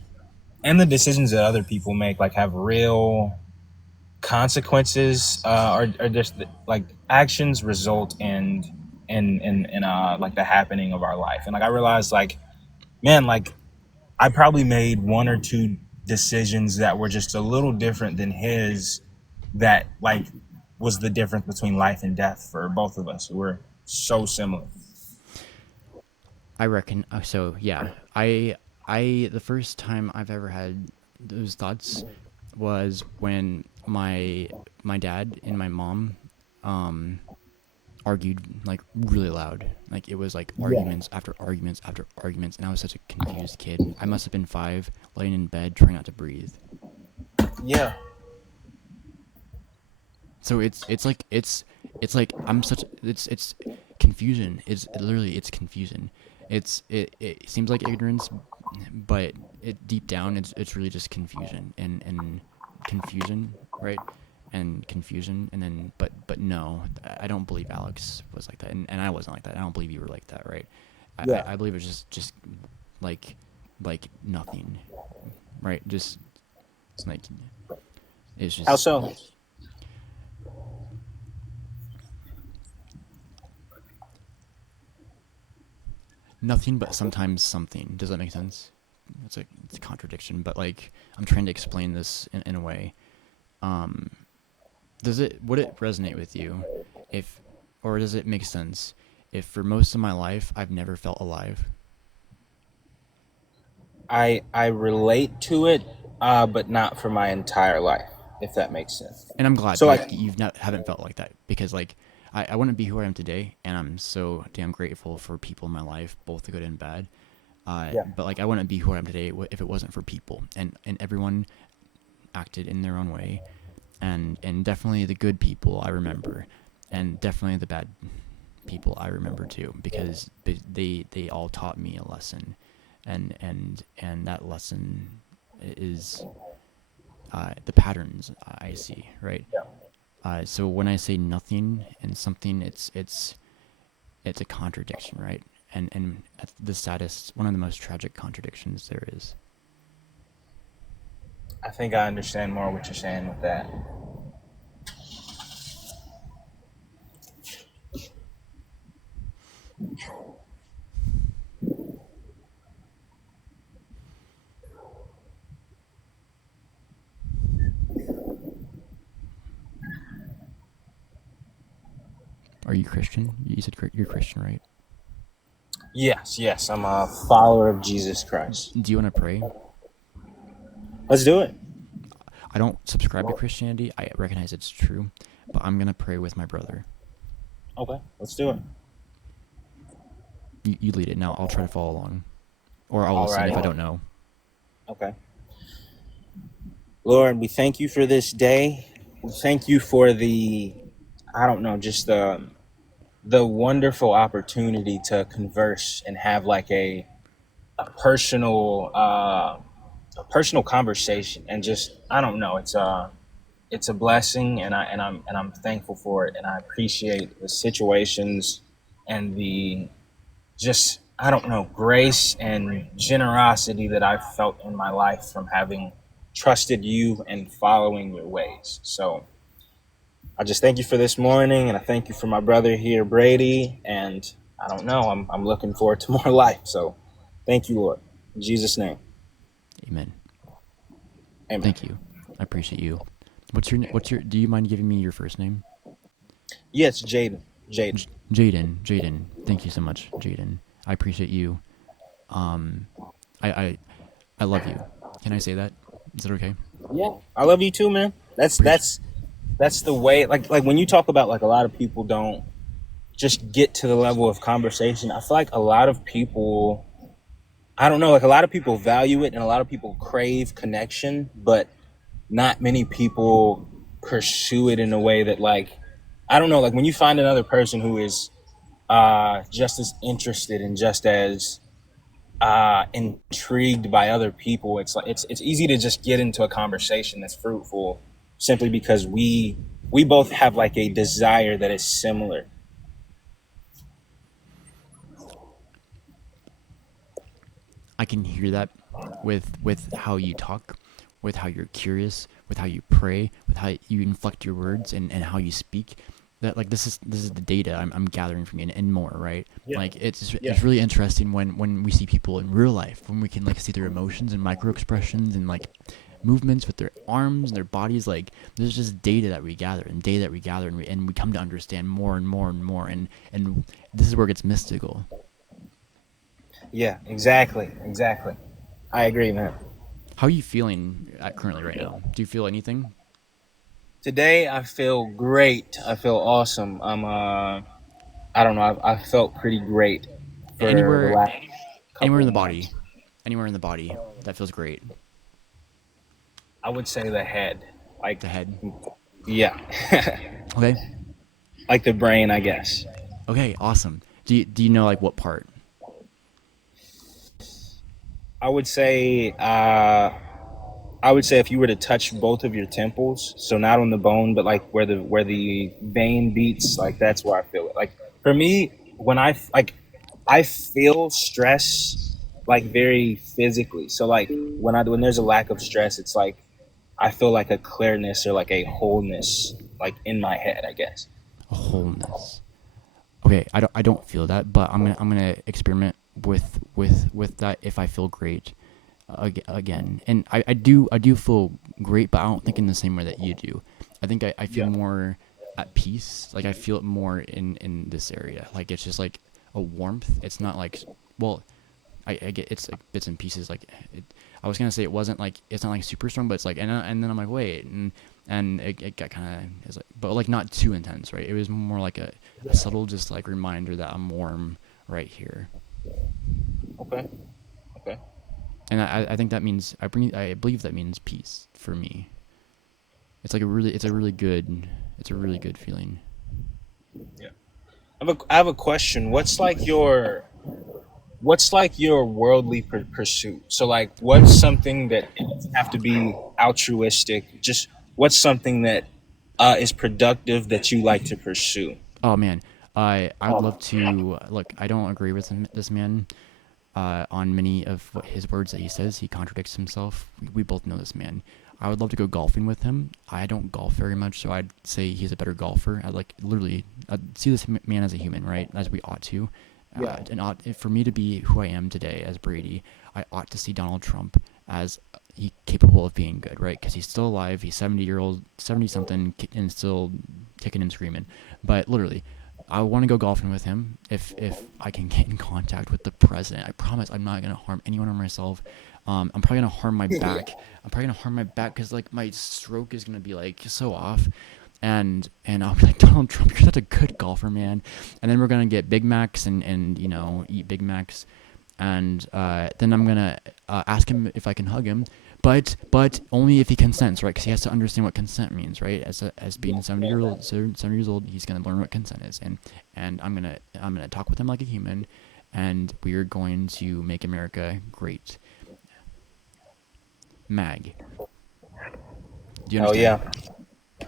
and the decisions that other people make like have real consequences, are just like actions result in like the happening of our life. And like I realized, like, man, like I probably made one or two decisions that were just a little different than his, that like was the difference between life and death for both of us. We're so similar. I reckon. So yeah, the first time I've ever had those thoughts was when my dad and my mom um argued like really loud. Like it was like Yeah. arguments after arguments after arguments, and I was such a confused kid. I must have been 5, laying in bed trying not to breathe. Yeah. So it's like I'm such it's confusion. It's confusion. It seems like ignorance, but it deep down it's really just confusion and confusion, right? And confusion, and then but no, I don't believe Alex was like that, and I wasn't like that. I don't believe you were like that, right? Yeah. I believe it's just like like nothing, right? Just like it's How just so? nothing, but sometimes something. Does that make sense? It's a contradiction, but like I'm trying to explain this in a way. Um, would it resonate with you if, or does it make sense if for most of my life I've never felt alive? I relate to it, but not for my entire life, if that makes sense. And I'm glad So like, like you've not haven't felt like that, because like I wouldn't be who I am today, and I'm so damn grateful for people in my life, both the good and bad. yeah, But like I wouldn't be who I am today if it wasn't for people, and everyone acted in their own way, and definitely the good people I remember, and definitely the bad people I remember too, because they all taught me a lesson, and that lesson is the patterns I see, right? yeah. So when I say nothing and something, it's a contradiction, right? And the saddest, one of the most tragic contradictions there is. I think I understand more what you're saying with that. Are you Christian? You said you're Christian, right? Yes, yes, I'm a follower of Jesus Christ. Do you want to pray? Let's do it. I don't subscribe to Christianity. I recognize it's true, but I'm gonna pray with my brother. Okay, let's do it. You lead it. Now I'll try to follow along, or I'll listen if I Alrighty. don't know. Okay. Lord, we thank you for this day. We thank you for the, I don't know, just the wonderful opportunity to converse and have like a personal a personal conversation, and just, I don't know, it's a blessing, and I'm thankful for it, and I appreciate the situations and the just I don't know, grace and generosity that I've felt in my life from having trusted you and following your ways. So I just thank you for this morning, and I thank you for my brother here, Brady. And I don't know, I'm looking forward to more life. So thank you, Lord. In Jesus' name, Amen. amen. Thank you. I appreciate you. What's your do you mind giving me your first name? Yeah, it's Jaden. Jaden. Jaden. Thank you so much, Jaden. I appreciate you. Um, I, I I love you. Can I say that? Is that okay? Yeah. I love you too, man. That's Appreciate. that's that's the way. Like when you talk about like a lot of people don't just get to the level of conversation. I feel like a lot of people, I don't know, like a lot of people value it and a lot of people crave connection, but not many people pursue it in a way that like, I don't know, like when you find another person who is just as interested and just as intrigued by other people, it's like it's easy to just get into a conversation that's fruitful simply because we both have like a desire that is similar. I can hear that with how you talk, with how you're curious, with how you pray, with how you inflect your words and how you speak. That like this is the data I'm gathering from you and more, right? Yeah. Like Yeah. it's really interesting when we see people in real life, when we can like see their emotions and micro expressions and like movements with their arms and their bodies. Like there's just data that we gather and data that we gather and we come to understand more and more and more and this is where it gets mystical. Yeah, exactly. Exactly. I agree, man. How are you feeling currently right now? Do you feel anything? Today I feel great. I feel awesome. I don't know, I felt pretty great for the Anywhere, last anywhere couple in of the months. body, anywhere in the body, that feels great. I would say the head. Like The head. yeah. Okay. Like the brain, I guess. Okay. Awesome. Do you know like what part? I would say I would say if you were to touch both of your temples, so not on the bone, but like where the vein beats, like that's where I feel it. Like for me, when I feel stress like very physically. So like when there's a lack of stress, it's like I feel like a clearness or like a wholeness like in my head, I guess. A wholeness. Okay. I don't feel that, but I'm gonna experiment with that if I feel great again. And I do feel great, but I don't think in the same way that you do. I think I feel Yeah. more at peace. Like I feel it more in this area. Like it's just like a warmth. It's not like well, I get it's like bits and pieces. Like I was gonna say it wasn't like it's not like super strong, but it's like and then I'm like wait and it got kind of is like but like not too intense, right? It was more like a subtle just like reminder that I'm warm right here, Okay. Okay. and I think that means I believe that means peace for me. It's like a really good feeling. Yeah. I have a question. What's like your worldly pursuit? So like what's something that it doesn't have to be altruistic? Just what's something that is productive that you like to pursue? Oh man, I would love to look. I don't agree with this man on many of what his words that he says. He contradicts himself. We both know this man. I would love to go golfing with him. I don't golf very much, so I'd say he's a better golfer. I like literally I'd see this man as a human, right? As we ought to. For me to be who I am today as Brady, I ought to see Donald Trump as he capable of being good, right? Because he's still alive. He's 70 something, and still kicking and screaming. But literally, I want to go golfing with him if I can get in contact with the president. I promise I'm not gonna harm anyone or myself. I'm probably gonna harm my back. I'm probably gonna harm my back because like my stroke is gonna be like so off, and I'll be like Donald Trump, you're such a good golfer, man. And then we're gonna get Big Macs and eat Big Macs, and then I'm gonna ask him if I can hug him, but only if he consents, right? Because he has to understand what consent means, right? As being 70 years old, he's gonna learn what consent is, and I'm gonna talk with him like a human, and we're going to make America great. Mag, do you Oh understand? yeah.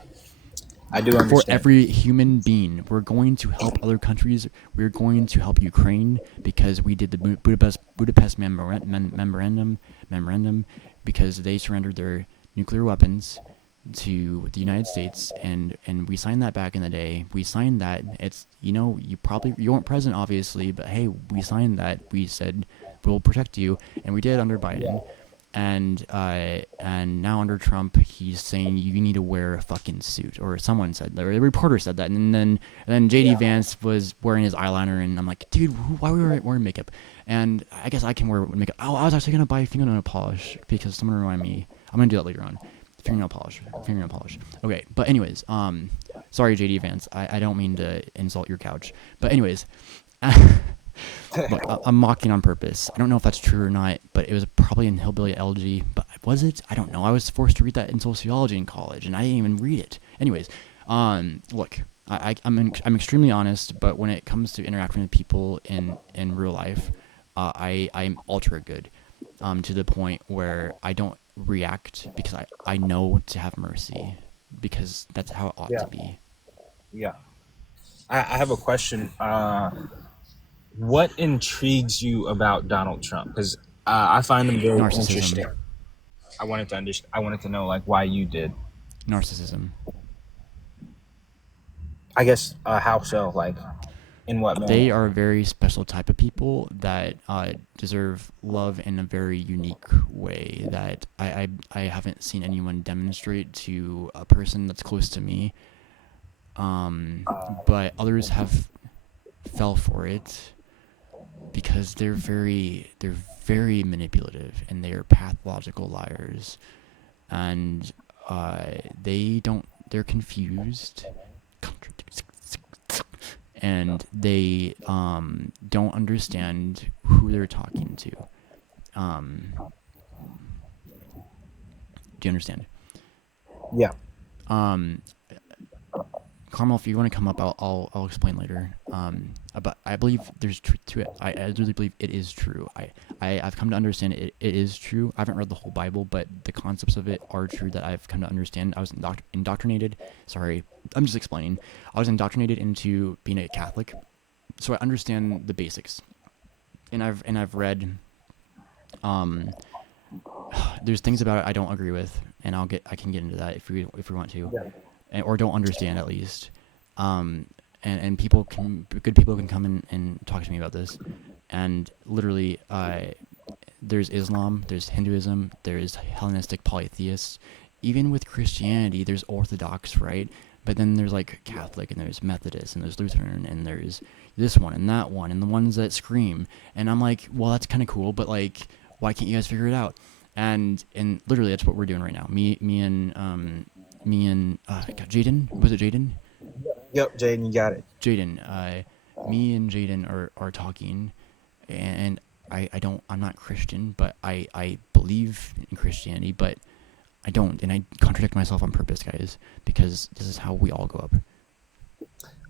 I do For understand. every human being. We're going to help other countries. We're going to help Ukraine because we did the Budapest memorandum because they surrendered their nuclear weapons to the United States, and we signed that back in the day. We signed that. It's, you weren't present obviously, but hey, we signed that. We said we'll protect you, and we did under Biden. And now under Trump, he's saying you need to wear a fucking suit, or someone said that, or the reporter said that, and then JD Vance was wearing his eyeliner, and I'm like, dude, why are we wearing makeup? And I guess I can wear makeup. Oh, I was actually gonna buy fingernail polish because someone reminded me. I'm gonna do that later on. Fingernail polish. Okay, but anyways, sorry JD Vance, I don't mean to insult your couch, but anyways. Look, I'm mocking on purpose. I don't know if that's true or not, but it was probably in Hillbilly Elegy. But was it? I don't know. I was forced to read that in sociology in college, and I didn't even read it. Anyways, look, I'm extremely honest, but when it comes to interacting with people in real life, I'm ultra good, to the point where I don't react because I know to have mercy, because that's how it ought Yeah. to be. Yeah. I have a question. What intrigues you about Donald Trump? Because I find him very Narcissism. interesting. I wanted to know like why you did. Narcissism. I guess how so? Like in what manner? They are a very special type of people that deserve love in a very unique way that I haven't seen anyone demonstrate to a person that's close to me. But others have fell for it because they're very manipulative, and they are pathological liars, and they're confused, and they don't understand who they're talking to. Do you understand? Yeah. Carmel, if you want to come up, I'll explain later. But I believe there's truth to it. I really believe it is true. I've come to understand it is true. I haven't read the whole Bible, but the concepts of it are true that I've come to understand. I was indoctrinated. Sorry, I'm just explaining. I was indoctrinated into being a Catholic, so I understand the basics. And I've read. There's things about it I don't agree with, and I can get into that if we want to. Yeah. Or don't understand at least, and good people can come in and talk to me about this, and literally, there's Islam, there's Hinduism, there's Hellenistic polytheists, even with Christianity, there's Orthodox, right? But then there's like Catholic, and there's Methodist, and there's Lutheran, and there's this one and that one, and the ones that scream, and I'm like, well, that's kind of cool, but like, why can't you guys figure it out? And literally, that's what we're doing right now. Me and Jaden. Was it Jaden? Yep, Jaden, you got it. Jaden. Me and Jaden are talking, and I'm not Christian, but I believe in Christianity, but I don't, and I contradict myself on purpose, guys, because this is how we all go up.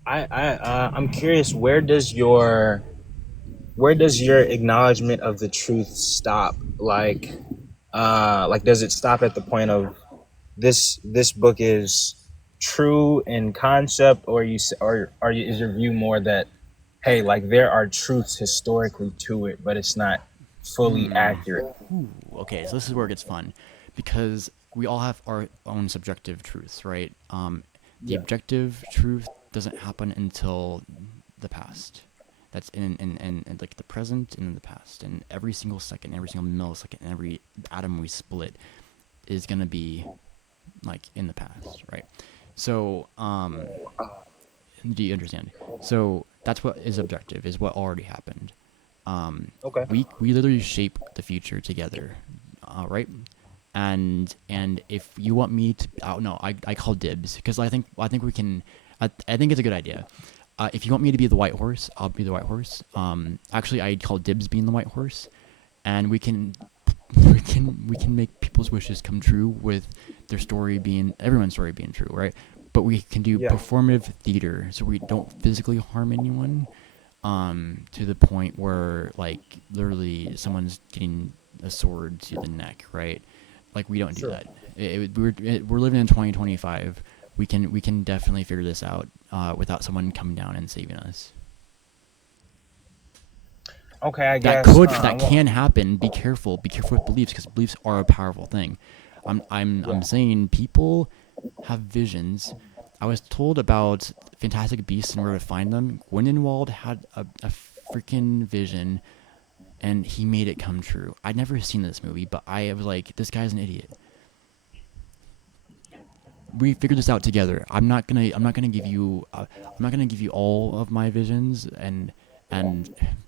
I'm curious, where does your acknowledgement of the truth stop? Like does it stop at the point of this book is true in concept, or is your view more that, hey, like there are truths historically to it, but it's not fully accurate? Ooh, okay, so this is where it gets fun, because we all have our own subjective truths, right? The Yeah. objective truth doesn't happen until the past. That's in like the present and in the past, and every single second, every single millisecond, every atom we split is gonna be like in the past, right? So, do you understand? So that's what is objective, is what already happened. Okay. We literally shape the future together, right? And if you want me to, no, I call dibs, because I think we can. I think it's a good idea. If you want me to be the white horse, I'll be the white horse. Actually, I call dibs being the white horse, and we can make people's wishes come true with everyone's story being true, right? But we can do Yeah. performative theater, so we don't physically harm anyone, to the point where like literally someone's getting a sword to the neck, right? Like we don't do Sure. that. We're living in 2025. we can definitely figure this out without someone coming down and saving us. Okay, I That guess. could that can happen. Be careful. Be careful with beliefs, because beliefs are a powerful thing. I'm Yeah. saying people have visions. I was told about Fantastic Beasts and where to find them. Grindelwald had a freaking vision, and he made it come true. I'd never seen this movie, but I was like, this guy's an idiot. We figured this out together. I'm not gonna give you all of my visions and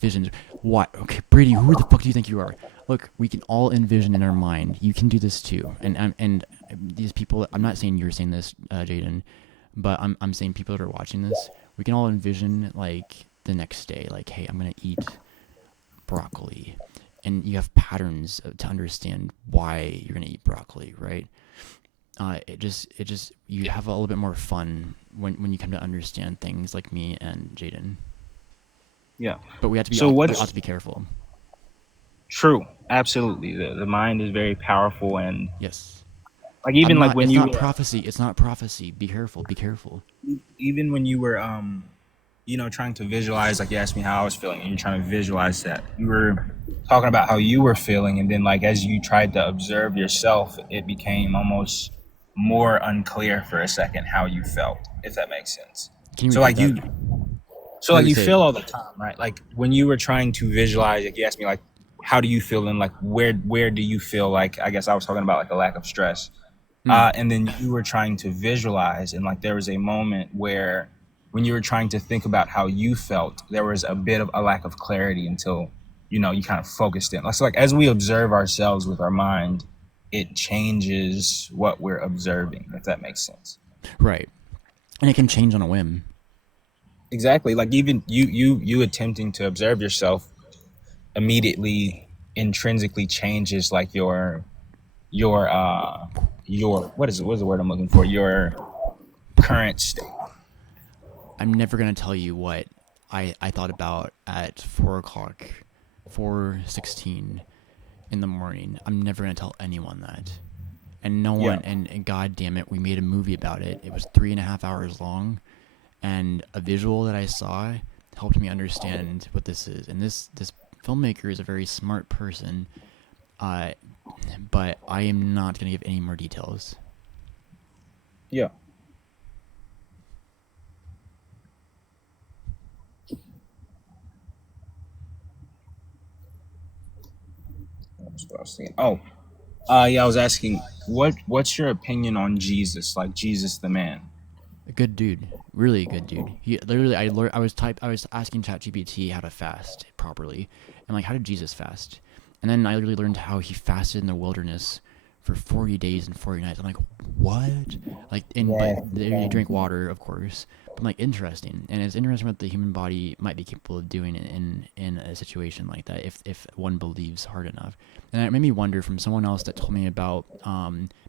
visions. What? Okay, Brady, who the fuck do you think you are? Look, we can all envision in our mind. You can do this too. And these people. I'm not saying you're saying this, Jaden, but I'm saying people that are watching this. We can all envision like the next day. Like, hey, I'm gonna eat broccoli, and you have patterns to understand why you're gonna eat broccoli, right? It just you have a little bit more fun when you come to understand things like me and Jaden. Yeah. But we have to be So we ought what's to be careful. true? Absolutely. The mind is very powerful, and Yes. like even like when It's you not prophecy. It's not prophecy. Be careful. Be careful. even when you were trying to visualize, like you asked me how I was feeling, and you're trying to visualize that. You were talking about how you were feeling, and then like as you tried to observe yourself, it became almost more unclear for a second how you felt, if that makes sense. Can you So repeat like that? you Say it. feel all the time, right? Like when you were trying to visualize, like you asked me like how do you feel, and like where do you feel, like I guess I was talking about like a lack of stress. And then you were trying to visualize, and like there was a moment where when you were trying to think about how you felt, there was a bit of a lack of clarity until you kind of focused in. So like as we observe ourselves with our mind, it changes what we're observing, if that makes sense. Right. And it can change on a whim. Exactly. Like even you attempting to observe yourself immediately intrinsically changes like your what is the word I'm looking for, your current state. I'm never gonna tell you what I thought about at 4 o'clock, 4:16 in the morning. I'm never gonna tell anyone that. And no Yeah. one, and god damn it, we made a movie about it. It was 3.5 hours long, and a visual that I saw helped me understand what this is. And this filmmaker is a very smart person, uh, but I am not gonna give any more details. Yeah. That's what I was thinking. Oh, yeah, I was asking what's your opinion on Jesus, like Jesus the man? A good dude, really good dude. He literally, I was asking ChatGPT how to fast properly, and like, how did Jesus fast? And then I literally learned how he fasted in the wilderness for 40 days and 40 nights. I'm like, what? Like, but he drank water, of course. But I'm like, interesting, and it's interesting what the human body might be capable of doing in a situation like that if one believes hard enough. And it made me wonder, from someone else that told me about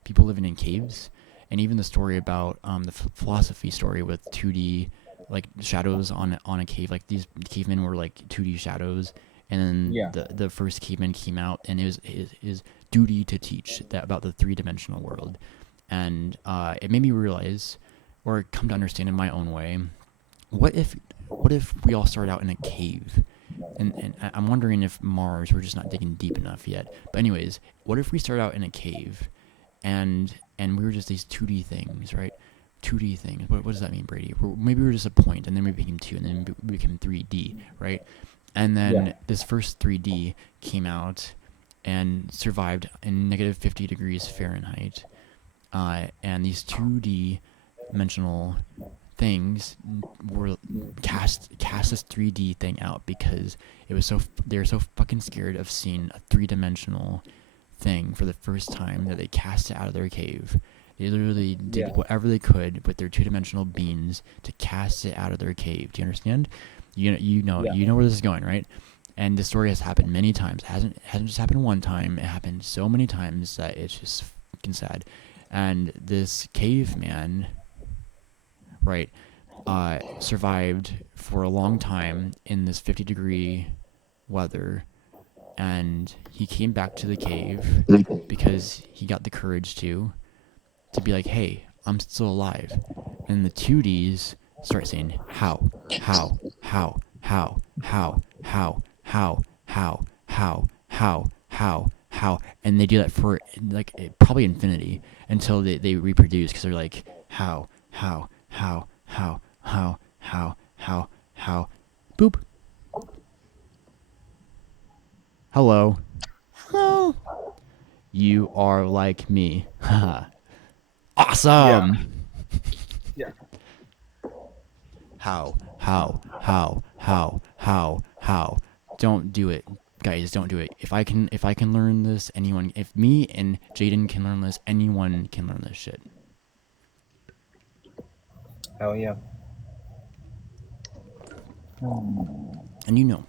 people living in caves, and even the story about the philosophy story with 2D like shadows on a cave. Like, these cavemen were like 2D shadows, and then Yeah. the first caveman came out, and it was his duty to teach that about the 3-dimensional world. And it made me realize, or come to understand in my own way, what if we all started out in a cave? And I'm wondering if Mars, we're just not digging deep enough yet. But anyways, what if we start out in a cave, and we were just these 2D things, right? 2D things. What does that mean, Brady? Maybe we were just a point, and then we became 2, and then we became 3D, right? And then this first 3D came out and survived in negative 50 degrees Fahrenheit. And these 2D dimensional things were cast this 3D thing out because they were so fucking scared of seeing a 3-dimensional thing for the first time that they cast it out of their cave. They literally did whatever they could with their 2-dimensional beings to cast it out of their cave. Do you understand? You know where this is going, right? And this story has happened many times. It hasn't just happened one time. It happened so many times that it's just fucking sad. And this caveman, right, survived for a long time in this 50-degree weather, and he came back to the cave because he got the courage to be like, hey, I'm still alive. And the 2Ds start saying how, how, how, how, how, how, how, how, how, how, how, and they do that for like probably infinity until they reproduce because they're like how, boop. Hello. Hello. You are like me. Yeah. Awesome. Yeah. How. Don't do it. Guys, don't do it. If I can learn this, anyone, if me and Jaden can learn this, anyone can learn this shit. Hell yeah. And you know.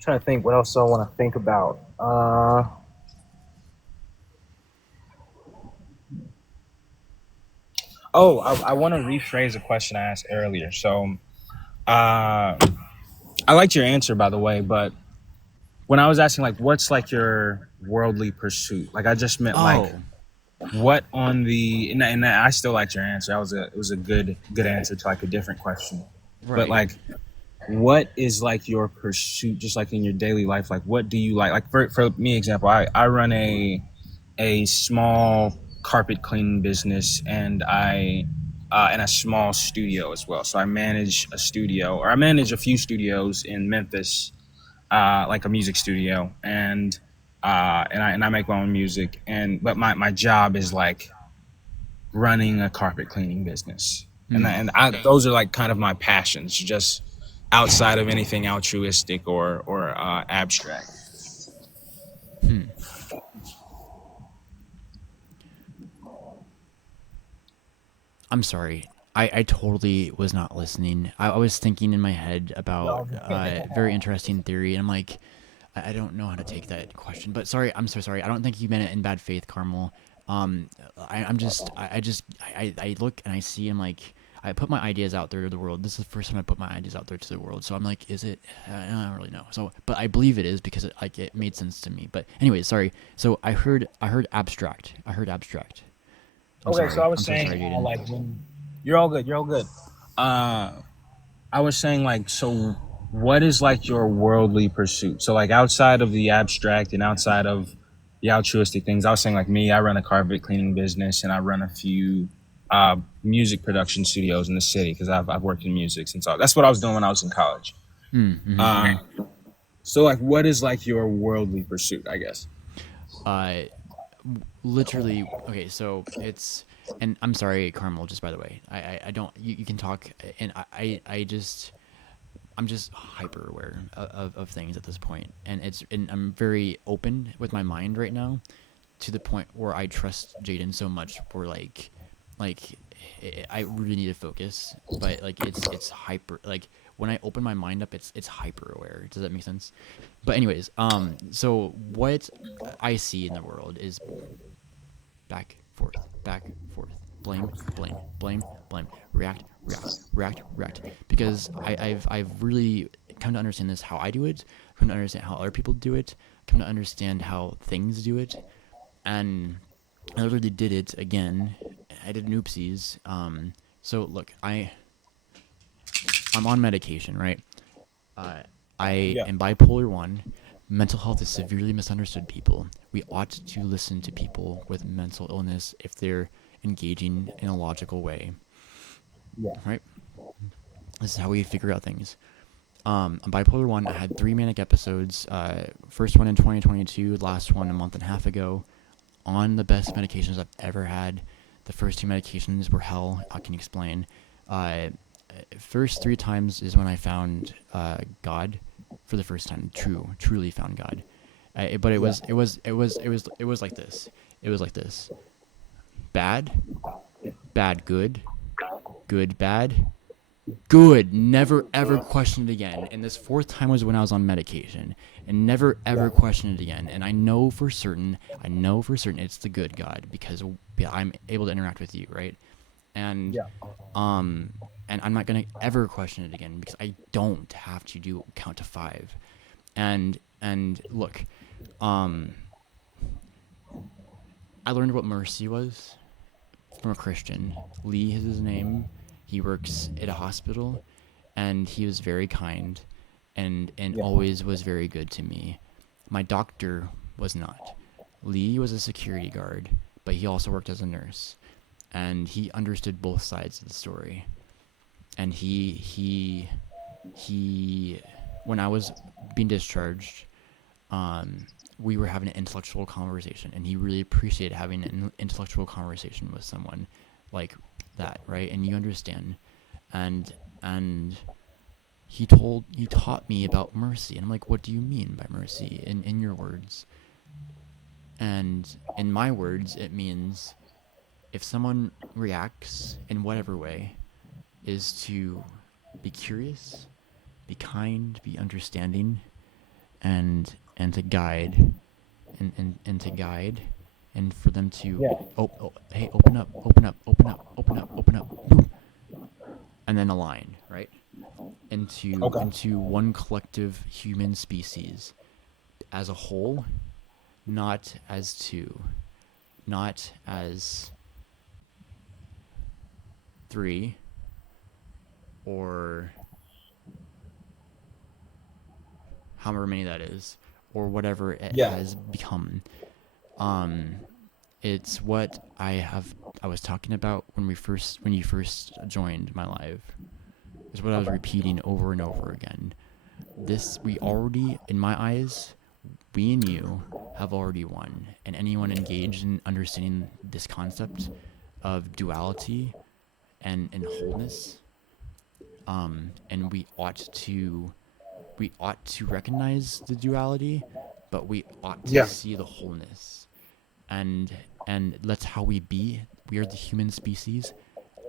Trying to think what else I want to think about. I want to rephrase a question I asked earlier. So, I liked your answer, by the way, but when I was asking, like, what's like your worldly pursuit? Like, I just meant like, Oh, what on the and I still liked your answer. It was a good answer to like a different question. But right. like, what is like your pursuit, just like in your daily life? Like, what do you like? Like for me, example, I run a small carpet cleaning business, and I and a small studio as well. So I manage a studio, or I manage a few studios in Memphis, like a music studio, and I make my own music. But my job is like running a carpet cleaning business, those are like kind of my passions, just outside of anything altruistic or abstract. I'm sorry. I totally was not listening. I was thinking in my head about very interesting theory, and I'm like, I don't know how to take that question. But sorry, I'm so sorry. I don't think you meant it in bad faith, Carmel. I'm just, I look and I see. I'm like, I put my ideas out there to the world. This is the first time I put my ideas out there to the world. So I'm like, is it? I don't really know. So, but I believe it is because it made sense to me. But anyway, sorry. So I heard abstract. I'm Okay, so I sorry. was I'm so saying, sorry, Jaden. like, when you're all good, I was saying, like, so what is like your worldly pursuit? So like outside of the abstract and outside of the altruistic things, I was saying like me, I run a carpet cleaning business, and I run a few music production studios in the city because I've worked in music since that's what I was doing when I was in college. Uh, so like, what is like your worldly pursuit? I guess. Uh, Literally. Okay, so it's, and I'm sorry, Carmel. Just by the way, I don't. You can talk, and I'm just hyper aware of things at this point, and I'm very open with my mind right now, to the point where I trust Jaden so much. Where like I really need to focus, but like it's hyper. Like when I open my mind up, it's hyper aware. Does that make sense? But anyways, so what I see in the world is back, forth, blame, react. Because I've really come to understand this, how I do it, come to understand how other people do it, come to understand how things do it, and I literally did it again. I did an oopsies. So look, I'm on medication, right? I Yeah. am bipolar 1. Mental health is severely misunderstood, people. We ought to listen to people with mental illness if they're engaging in a logical way, Yeah. right? This is how we figure out things. I'm bipolar 1. I had 3 manic episodes. First one in 2022, last one a month and a half ago. On the best medications I've ever had. The first 2 medications were hell. I can explain. First 3 times is when I found God for the first time. Truly found God. But it was like this. It was like this. Bad, good, bad, good. Never ever questioned it again. And this 4th time was when I was on medication, and never ever questioned it again. And I know for certain it's the good God, because I'm able to interact with you, right? And and I'm not gonna ever question it again, because I don't have to do count to 5. And look, I learned what mercy was from a Christian. Lee is his name. He works at a hospital, and he was very kind, and Yeah. always was very good to me. My doctor was not. Lee was a security guard, but he also worked as a nurse, and he understood both sides of the story. And he when I was being discharged, we were having an intellectual conversation, and he really appreciated having an intellectual conversation with someone like that, right? And you understand, and he taught me about mercy, and I'm like, what do you mean by mercy in your words? And in my words, it means if someone reacts in whatever way, is to be curious, be kind, be understanding, and to guide, and to guide, and for them to hey, open up, open up, open up, open up, open up, and then align, right? Into one collective human species as a whole, not as two, not as three, or however many that is, or whatever it has become. It's what I was talking about when you first joined my live. It's what I was repeating over and over again. We already, in my eyes, we and you have already won. And anyone engaged in understanding this concept of duality and wholeness, and we ought to recognize the duality, but we ought to see the wholeness. And that's how we be. We are the human species.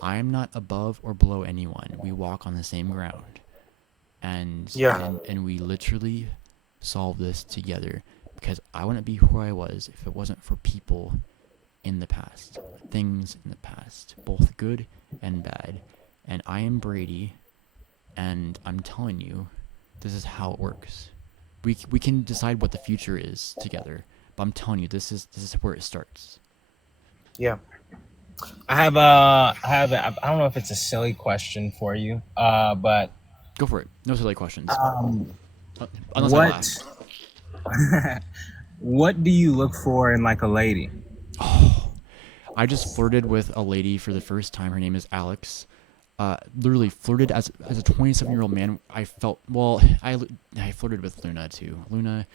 I am not above or below anyone. We walk on the same ground. And we literally solve this together, because I wouldn't be who I was if it wasn't for people in the past, things in the past, both good and bad. And I am Brady, and I'm telling you, this is how it works. We can decide what the future is together, but I'm telling you, this is where it starts. Yeah. I don't know if it's a silly question for you, but Go for it. No silly questions. Unless I laugh. what do you look for in like a lady? I just flirted with a lady for the first time. Her name is Alex. Literally flirted as a 27-year-old man. I flirted with Luna too. Luna,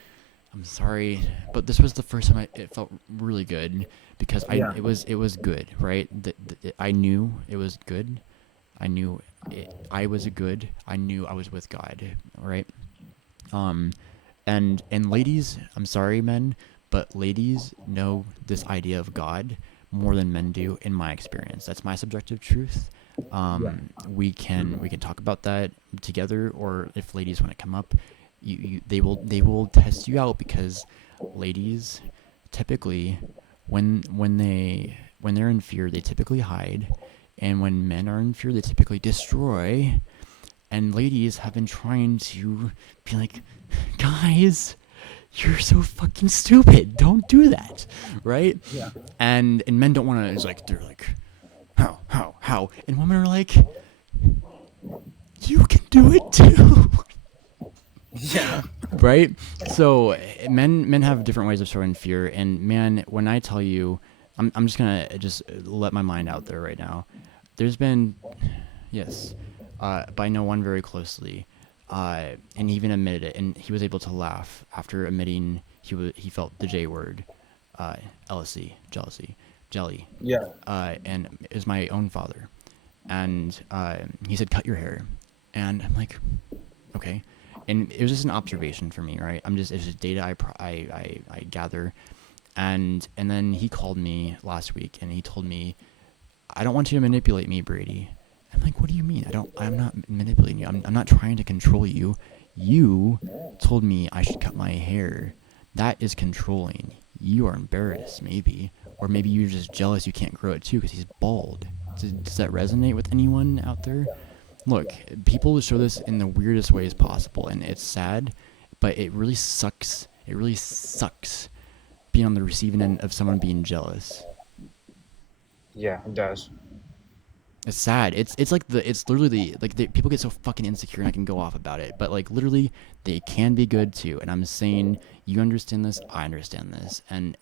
I'm sorry, but this was the first time it felt really good, because it was good, right? I knew it was good. I knew I was good. I knew I was with God, right? And ladies, I'm sorry, men, but ladies know this idea of God more than men do, in my experience. That's my subjective truth. We can talk about that together, or if ladies want to come up, they will test you out, because ladies typically, when they're in fear, they typically hide, and when men are in fear, they typically destroy. And ladies have been trying to be like, guys, you're so fucking stupid, don't do that, right? Yeah. And men don't want to. It's like, they're like, how, and women are like, you can do it too. Yeah. Right? So men have different ways of showing fear, and man, when I tell you, I'm just gonna let my mind out there right now. There's been, yes, but I know one very closely, and he even admitted it, and he was able to laugh after admitting he felt the J word, LSC, jealousy, jelly. Yeah. And it was my own father, and he said, cut your hair, and I'm like, okay. And it was just an observation for me, right? It's just data I gather, and then he called me last week, and he told me, I don't want you to manipulate me, Brady. I'm like, what do you mean? I'm not manipulating you. I'm not trying to control you. You told me I should cut my hair. That is controlling. You are embarrassed, maybe, or maybe you're just jealous you can't grow it too because he's bald. Does that resonate with anyone out there? Look, people show this in the weirdest ways possible, and it's sad, but it really sucks. It really sucks being on the receiving end of someone being jealous. Yeah, it does. It's sad. It's like it's literally people get so fucking insecure, and I can go off about it, but like literally they can be good too. And I'm saying you understand this, I understand this, and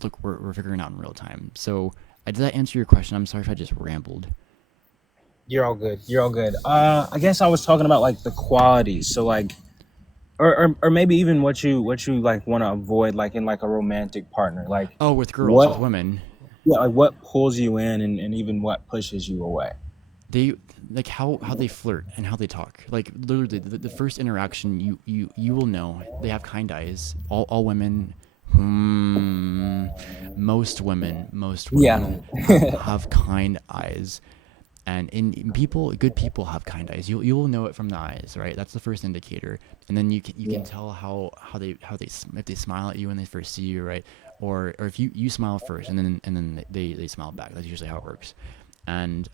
look, we're figuring it out in real time. So did that answer your question? I'm sorry if I just rambled. You're all good. You're all good. I guess I was talking about like the qualities. So like, or maybe even what you like want to avoid, like in like a romantic partner. Like Oh, with girls, with what? women, Yeah, like what pulls you in, and even what pushes you away. they like how they flirt and how they talk. Like literally, the first interaction, you will know they have kind eyes. All women, most Yeah. women have kind eyes. And in people, good people have kind eyes. You will know it from the eyes, right? That's the first indicator. And then you can tell how they if they smile at you when they first see you, right? Or if you smile first and then they smile back. That's usually how it works. And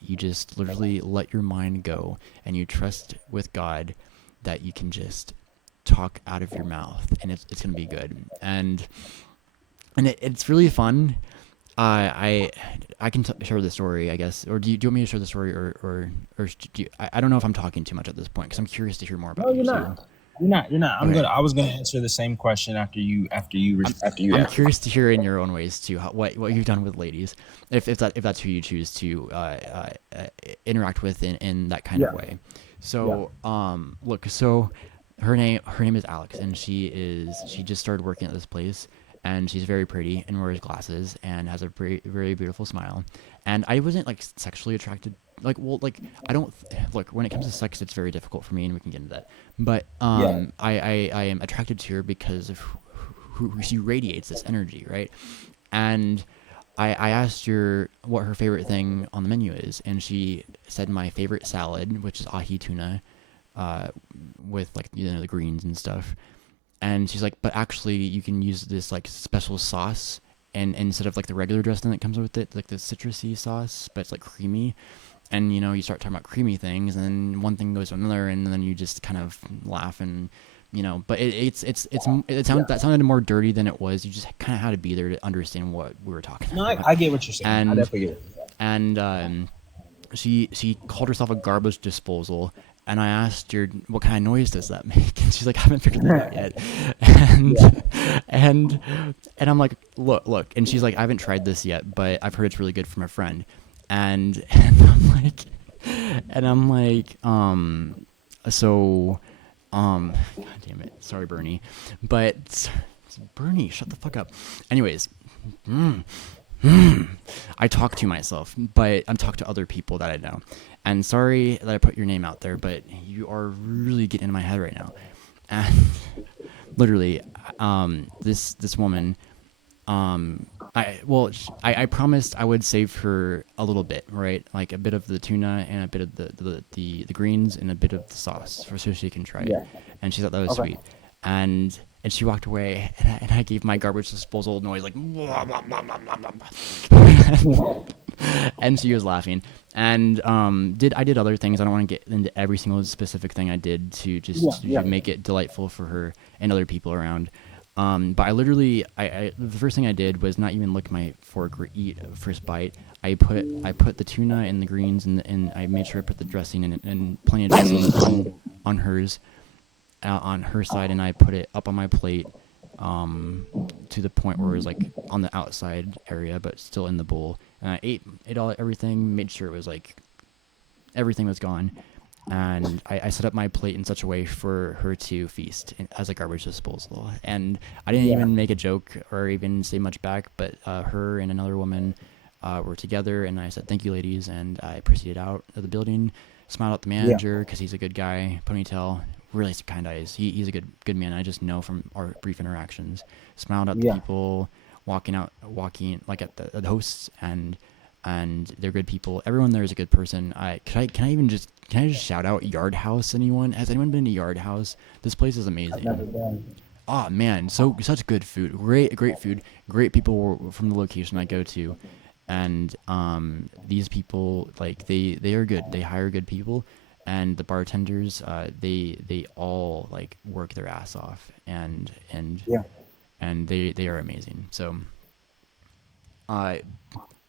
you just literally let your mind go, and you trust with God that you can just talk out of your mouth, and it's gonna be good. And it's really fun. I can share the story, I guess. Or do you want me to share the story, or do you, I don't know if I'm talking too much at this point, because I'm curious to hear more No, about you you're too. not. You're not. You're not. I'm Okay. gonna. I was gonna answer the same question after you I'm answer. curious to hear in your own ways too what you've done with ladies, if that's who you choose to interact with in that kind of Yeah. way. Yeah. So look, so her name is Alex, and she just started working at this place, and she's very pretty and wears glasses and has a very very beautiful smile. And I wasn't like sexually attracted. Like I don't look, when it comes to sex, it's very difficult for me, and we can get into that. But Yeah. I am attracted to her because of who she radiates, this energy, right? And I asked her what her favorite thing on the menu is, and she said my favorite salad, which is ahi tuna, uh, with like the greens and stuff. And she's like, but actually, you can use this like special sauce, and instead of like the regular dressing that comes with it, like the citrusy sauce, but it's like creamy. And you start talking about creamy things, and then one thing goes to another, and then you just kind of laugh, and but that sounded more dirty than it was. You just kind of had to be there to understand what we were talking No, about. I get what you're saying. I and definitely get what you're saying. and she called herself a garbage disposal, and I asked her, what kind of noise does that make? And she's like, I haven't figured that out yet. Yeah. And and I'm like, look, and she's like, I haven't tried this yet, but I've heard it's really good from a friend. And I'm like, so god damn it, sorry Bernie, but Bernie, shut the fuck up. Anyways, I talk to myself, but I'm talking to other people that I know. And sorry that I put your name out there, but you are really getting in my head right now. And literally, this woman, I promised I would save her a little bit, right? Like a bit of the tuna and a bit of the greens and a bit of the sauce so she can try it. Yeah. And she thought that was Okay. sweet. And she walked away, and I gave my garbage disposal noise like, and she was laughing. And I did other things. I don't want to get into every single specific thing I did to just Yeah. to make it delightful for her and other people around. But I literally, the first thing I did was not even lick my fork or eat a first bite. I put the tuna and the greens, and I made sure I put the dressing in, and plenty of dressing on hers, on her side, and I put it up on my plate, to the point where it was like on the outside area, but still in the bowl. And I ate everything, made sure it was like everything was gone. And I set up my plate in such a way for her to feast as a garbage disposal. And I didn't even make a joke or even say much back, but her and another woman were together, and I said, thank you, ladies, and I proceeded out of the building, smiled at the manager because he's a good guy, ponytail, really kind eyes. He's a good man. I just know from our brief interactions. Smiled at the Yeah. people walking like at the hosts, and they're good people. Everyone there is a good person. Can I just shout out Yard House? Anyone? Has anyone been to Yard House? This place is amazing. Never been. Oh man, such good food. Great food. Great people from the location I go to. And these people, like they are good. They hire good people, and the bartenders, they all like work their ass off. And Yeah. and they are amazing. So, uh,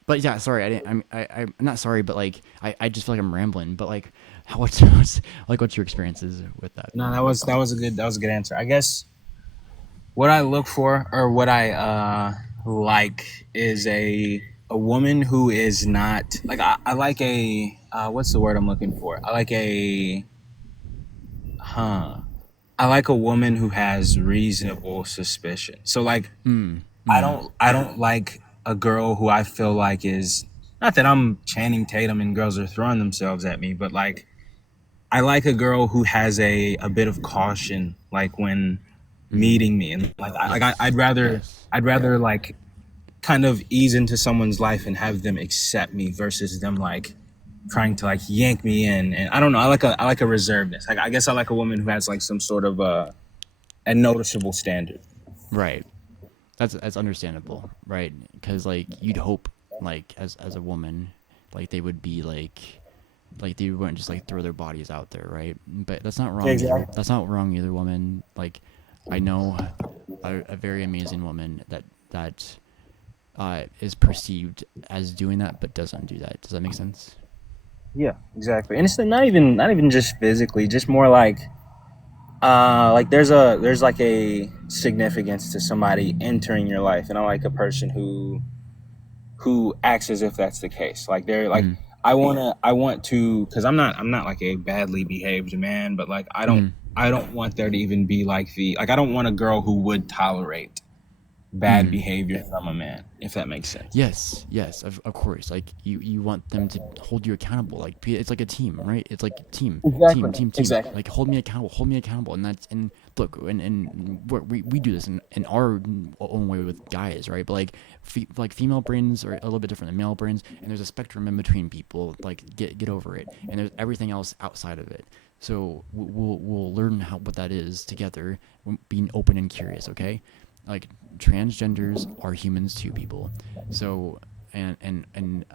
but yeah, sorry, I didn't. I'm not sorry, but like I just feel like I'm rambling. But like, what's your experiences with that? No, that was a good answer. I guess what I look for, or what I like, is a woman who is not like, I like a what's the word I'm looking for? Huh. I like a woman who has reasonable suspicion. So like, Mm, I mm, don't like a girl who I feel like is, not that I'm Channing Tatum and girls are throwing themselves at me, but like, I like a girl who has a bit of caution, like when mm. meeting me, and like Yes, I'd rather yes. like kind of ease into someone's life and have them accept me versus them like trying to like yank me in. And I don't know, I like a reservedness. Like, I guess I like a woman who has like some sort of a noticeable standard. Right. That's understandable, right? Because like you'd hope, like as a woman, like they would be like they wouldn't just like throw their bodies out there, right? But that's not wrong either. Exactly. That's not wrong either, woman. Like I know a very amazing woman that is perceived as doing that, but doesn't do that. Does that make sense? Yeah, exactly. And it's not even just physically, just more like there's like a significance to somebody entering your life, and I like a person who acts as if that's the case. Like they're like, Mm, I want to, because I'm not like a badly behaved man, but like mm, I don't want there to even be like the, like, I don't want a girl who would tolerate bad mm. behavior from a man, if that makes sense. Yes, yes, of course. Like you want them to hold you accountable. Like it's like a team, right? It's like team, Exactly. team. Exactly. Like hold me accountable. And that's and look, and we do this in our own way with guys, right? But like like female brains are a little bit different than male brains, and there's a spectrum in between people. Like get over it, and there's everything else outside of it. So we'll learn what that is together, being open and curious. Okay, like transgenders are humans too, people. So I'm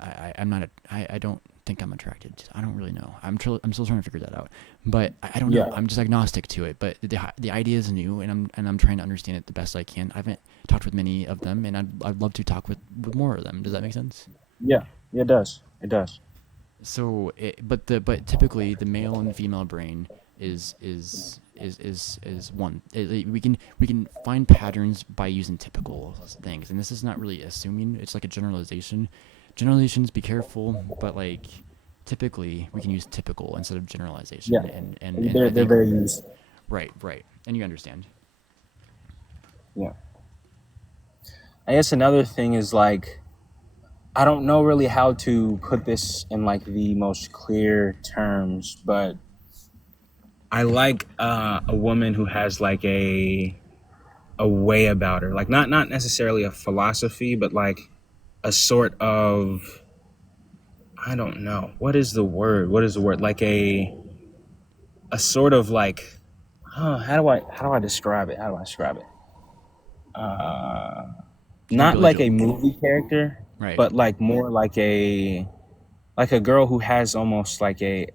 not I don't think I'm attracted. I don't really know. I'm still trying to figure that out. But I don't know. Yeah. I'm just agnostic to it. But the idea is new, and I'm trying to understand it the best I can. I haven't talked with many of them, and I'd love to talk with more of them. Does that make sense? Yeah. It does. It does. So but typically the male and female brain is one. We can find patterns by using typical things, and this is not really assuming. It's like a generalization. Generalizations, be careful, but like typically we can use typical instead of generalization, Yeah. and I They're think very used. right, and you understand. Yeah. I guess another thing is like, I don't know really how to put this in like the most clear terms, but I like a woman who has like a way about her, like not necessarily a philosophy, but like a sort of, I don't know, what is the word? What is the word? Like a sort of like, how do I describe it? How do I describe it? Uh, You're Not Billy like Joel, a movie character, right? but like more like a girl who has almost like a,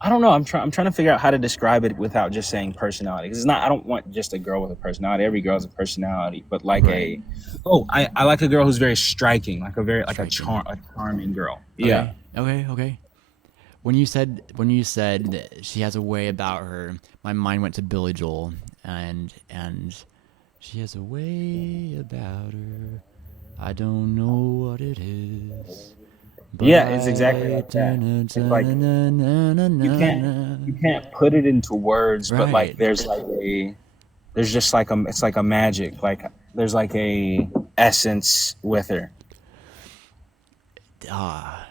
I don't know. I'm trying to figure out how to describe it without just saying personality. 'Cause it's not. I don't want just a girl with a personality. Every girl has a personality, but like Right. a, oh, I like a girl who's very striking, like Striking. a charming girl. Yeah. Okay. When you said that she has a way about her, my mind went to Billy Joel, and she has a way about her. I don't know what it is, but Yeah, it's exactly I like na that. na It's like, na na na you na can't na. you can't put it into words, but like Right. there's just like a, it's like a magic, like there's like a essence with her. Ah,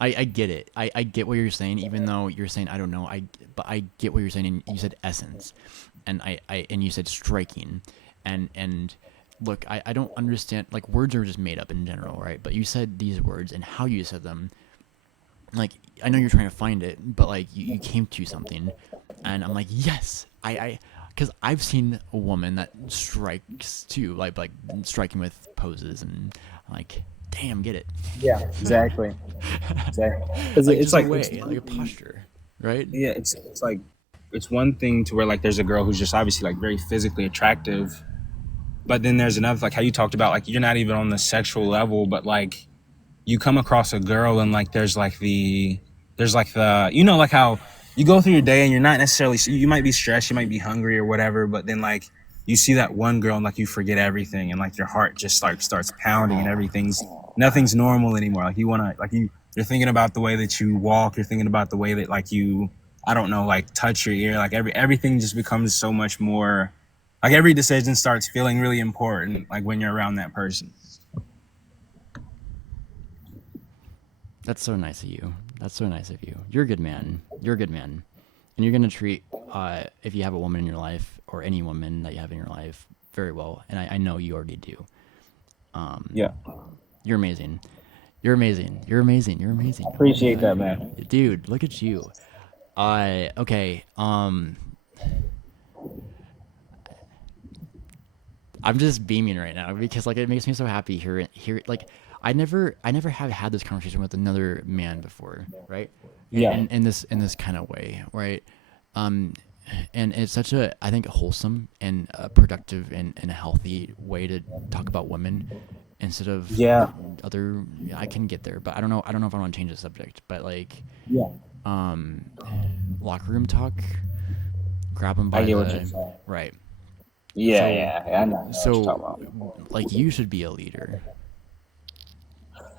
I get it. I get what you're saying, even though you're saying I don't know. But I get what you're saying. And you said essence, and and you said striking, and look, I don't understand. Like words are just made up in general, right? But you said these words and how you said them. Like I know you're trying to find it, but like you came to something, and I'm like yes, because I've seen a woman that strikes too, like striking with poses and like damn, get it. Yeah, exactly. Exactly. Because Like it's just a like, way, like a posture, right? yeah, it's like, it's one thing to where like there's a girl who's just obviously like very physically attractive, But then there's another, like how you talked about, like you're not even on the sexual level, but like you come across a girl and like there's like the like how you go through your day and you're not necessarily, you might be stressed, you might be hungry or whatever, but then like you see that one girl and like you forget everything and like your heart just like starts pounding and nothing's normal anymore. Like you want to, like you're thinking about the way that you walk, you're thinking about the way that like you, I don't know, like touch your ear, like everything just becomes so much more, like every decision starts feeling really important like when you're around that person. That's so nice of you. That's so nice of you. You're a good man. You're a good man. And you're going to treat, if you have a woman in your life or any woman that you have in your life, very well. And I know you already do. Yeah. You're amazing. You're amazing. You're amazing. You're amazing. Appreciate that, man. Dude, look at you. Okay. I'm just beaming right now because like it makes me so happy here like I never have had this conversation with another man before, right? Yeah. In this kind of way, right? And it's such a, I think, wholesome and productive and a healthy way to talk about women instead of other. I can get there, but I don't know if I want to change the subject. But like, locker room talk, grab them by I get what the you're saying. right. Yeah, I know. So, like, you should be a leader.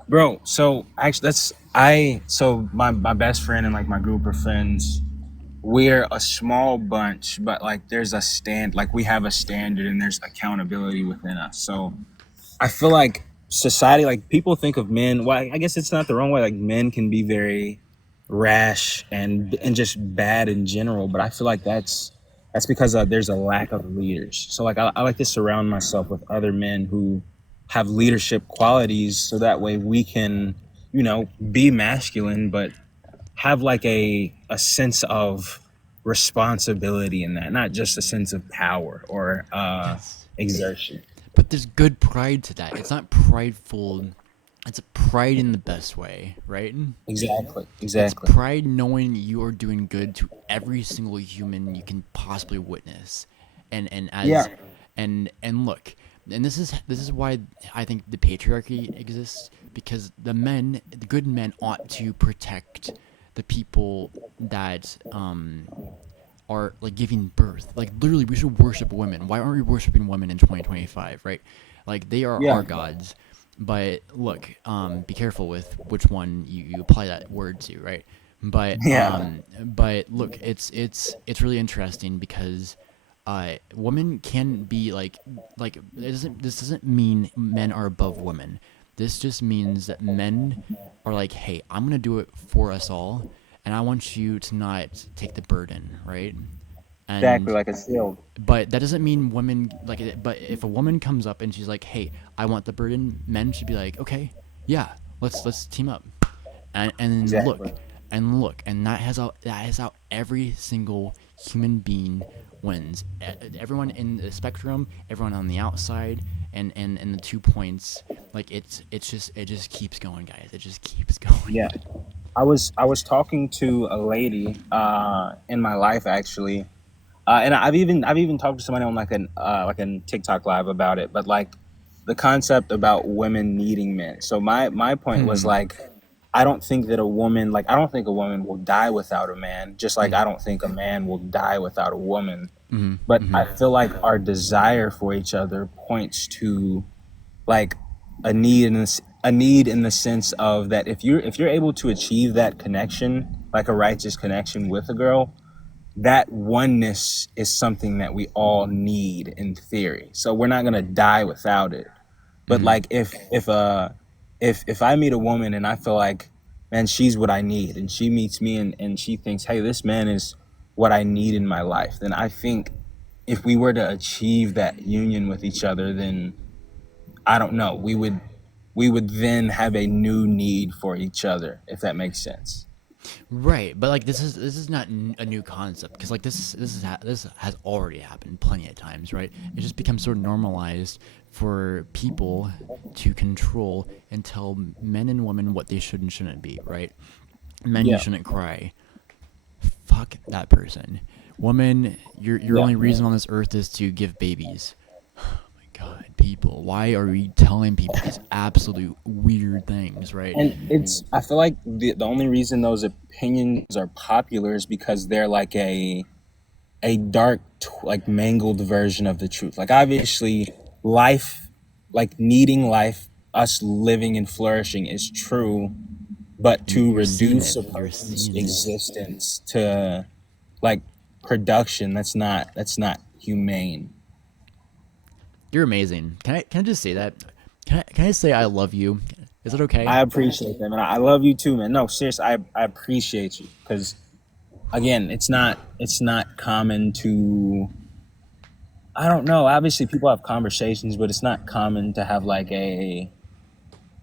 Bro, so actually so my best friend and like my group of friends, we're a small bunch, but like there's like we have a standard and there's accountability within us. So I feel like society, like people think of men, well, I guess it's not the wrong way, like men can be very rash and just bad in general, but I feel like that's because there's a lack of leaders. So like I like to surround myself with other men who have leadership qualities, so that way we can be masculine but have like a sense of responsibility in that, not just a sense of power or Yes. exertion. But there's good pride to that. It's not prideful. It's a pride in the best way, right? Exactly. It's pride knowing you are doing good to every single human you can possibly witness, and as and look, and this is why I think the patriarchy exists, because the good men ought to protect the people that are like giving birth. Like literally, we should worship women. Why aren't we worshiping women in 2025? Right? Like they are our gods. But look, be careful with which one you apply that word to, right? But but look, it's really interesting because women can be like this doesn't mean men are above women. This just means that men are like, hey, I'm gonna do it for us all, and I want you to not take the burden, right? And, Exactly, like a shield. but that doesn't mean women like it. But if a woman comes up and she's like, "Hey, I want the burden," men should be like, "Okay, yeah, let's team up," and Exactly. look, and that is how every single human being wins. Everyone in the spectrum, everyone on the outside, and the 2 points. Like it just keeps going, guys. It just keeps going. Yeah. I was talking to a lady in my life actually. And I've even talked to somebody on like a TikTok live about it, but like the concept about women needing men. So my point was like, I don't think a woman will die without a man, just like I don't think a man will die without a woman. But I feel like our desire for each other points to like a need in the sense of that if you're able to achieve that connection, like a righteous connection with a girl, that oneness is something that we all need in theory. So we're not gonna die without it. But like if I meet a woman and I feel like, man, she's what I need, and she meets me and she thinks, hey, this man is what I need in my life, then I think if we were to achieve that union with each other, then I don't know, we would then have a new need for each other, if that makes sense. Right, but like this is not a new concept, because like this has already happened plenty of times, right? It just becomes so normalized for people to control and tell men and women what they should and shouldn't be, right? Men, you shouldn't cry. Fuck that person. Woman, your only reason on this earth is to give babies. Oh my god. people? Why are we telling people these absolute weird things, right? And I feel like the only reason those opinions are popular is because they're like a dark, like mangled version of the truth. Like obviously, life, like needing life, us living and flourishing is true, but to You're seeing reduce it. a You're person's seeing it. existence to like production, that's not humane. You're amazing. Can I just say that? Can I say I love you? Is it okay? I appreciate them, and I love you too, man. No, seriously, I appreciate you because again, it's not common to. I don't know. Obviously, people have conversations, but it's not common to have like a